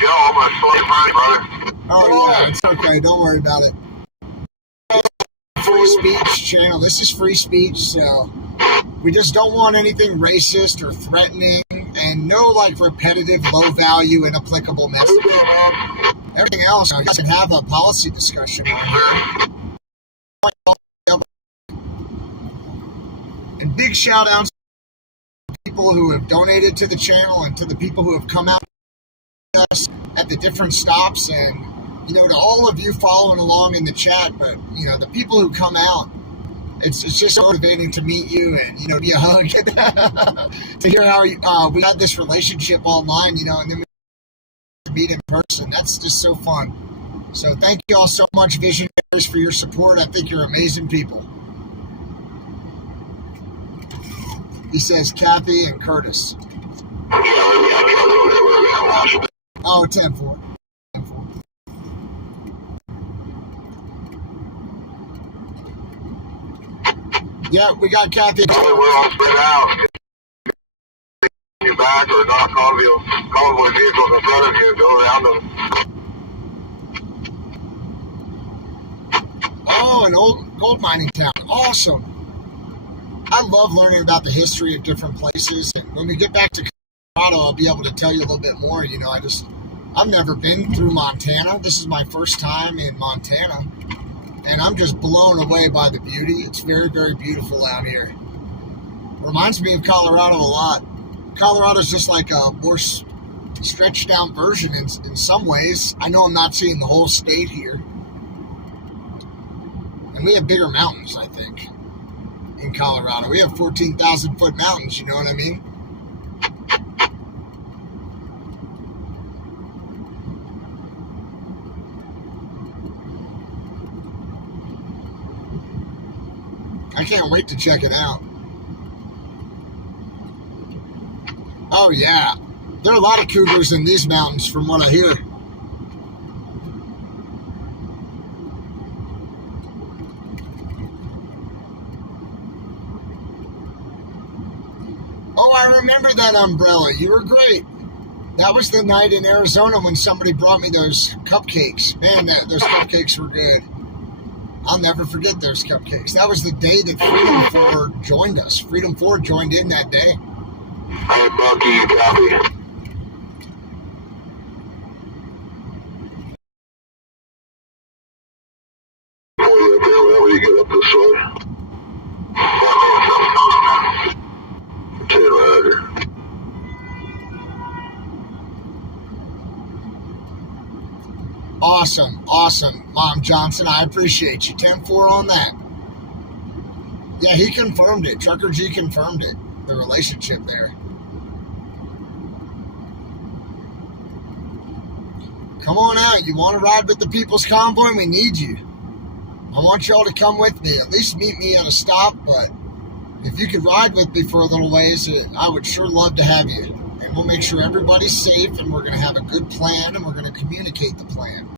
Joe, I'm gonna slow you down, brother. Oh, yeah, it's okay. Don't worry about it. Free speech channel. This is free speech, so we just don't want anything racist or threatening and no, like, repetitive, low-value, inapplicable message. Everything else, you guys can have a policy discussion on here. And big shout-outs to people who have donated to the channel and to the people who have come out with us at the different stops, and, you know, to all of you following along in the chat. But, you know, the people who come out, it's just motivating to meet you and, you know, be a hug to hear how we had this relationship online, you know, and then we meet in person. That's just so fun. So thank you all so much, visionaries, for your support. I think you're amazing people. He says Kathy and Curtis. Oh, 10-4. Yeah, we got Kathy. We're all spread out. You back or not convoy vehicles in front of you, go around them. Oh, an old gold mining town. Awesome. I love learning about the history of different places. And when we get back to Colorado, I'll be able to tell you a little bit more. You know, I've never been through Montana. This is my first time in Montana. And I'm just blown away by the beauty. It's very, very beautiful out here. Reminds me of Colorado a lot. Colorado's just like a more stretched out version in some ways. I know I'm not seeing the whole state here. And we have bigger mountains, I think, in Colorado. We have 14,000 foot mountains, you know what I mean? I can't wait to check it out. Oh yeah, there are a lot of cougars in these mountains from what I hear. Oh, I remember that umbrella. You were great. That was the night in Arizona when somebody brought me those cupcakes. Man, those cupcakes were good. I'll never forget those cupcakes. That was the day that Freedom 4 joined us. Freedom 4 joined in that day. Hey, Bucky, copy. Whenever you get up this way. Awesome, Mom Johnson. I appreciate you. 10-4 on that. Yeah, he confirmed it. Trucker G confirmed it. The relationship there. Come on out. You want to ride with the People's Convoy? We need you. I want y'all to come with me. At least meet me at a stop, but if you could ride with me for a little ways, I would sure love to have you. And we'll make sure everybody's safe, and we're going to have a good plan, and we're going to communicate the plan.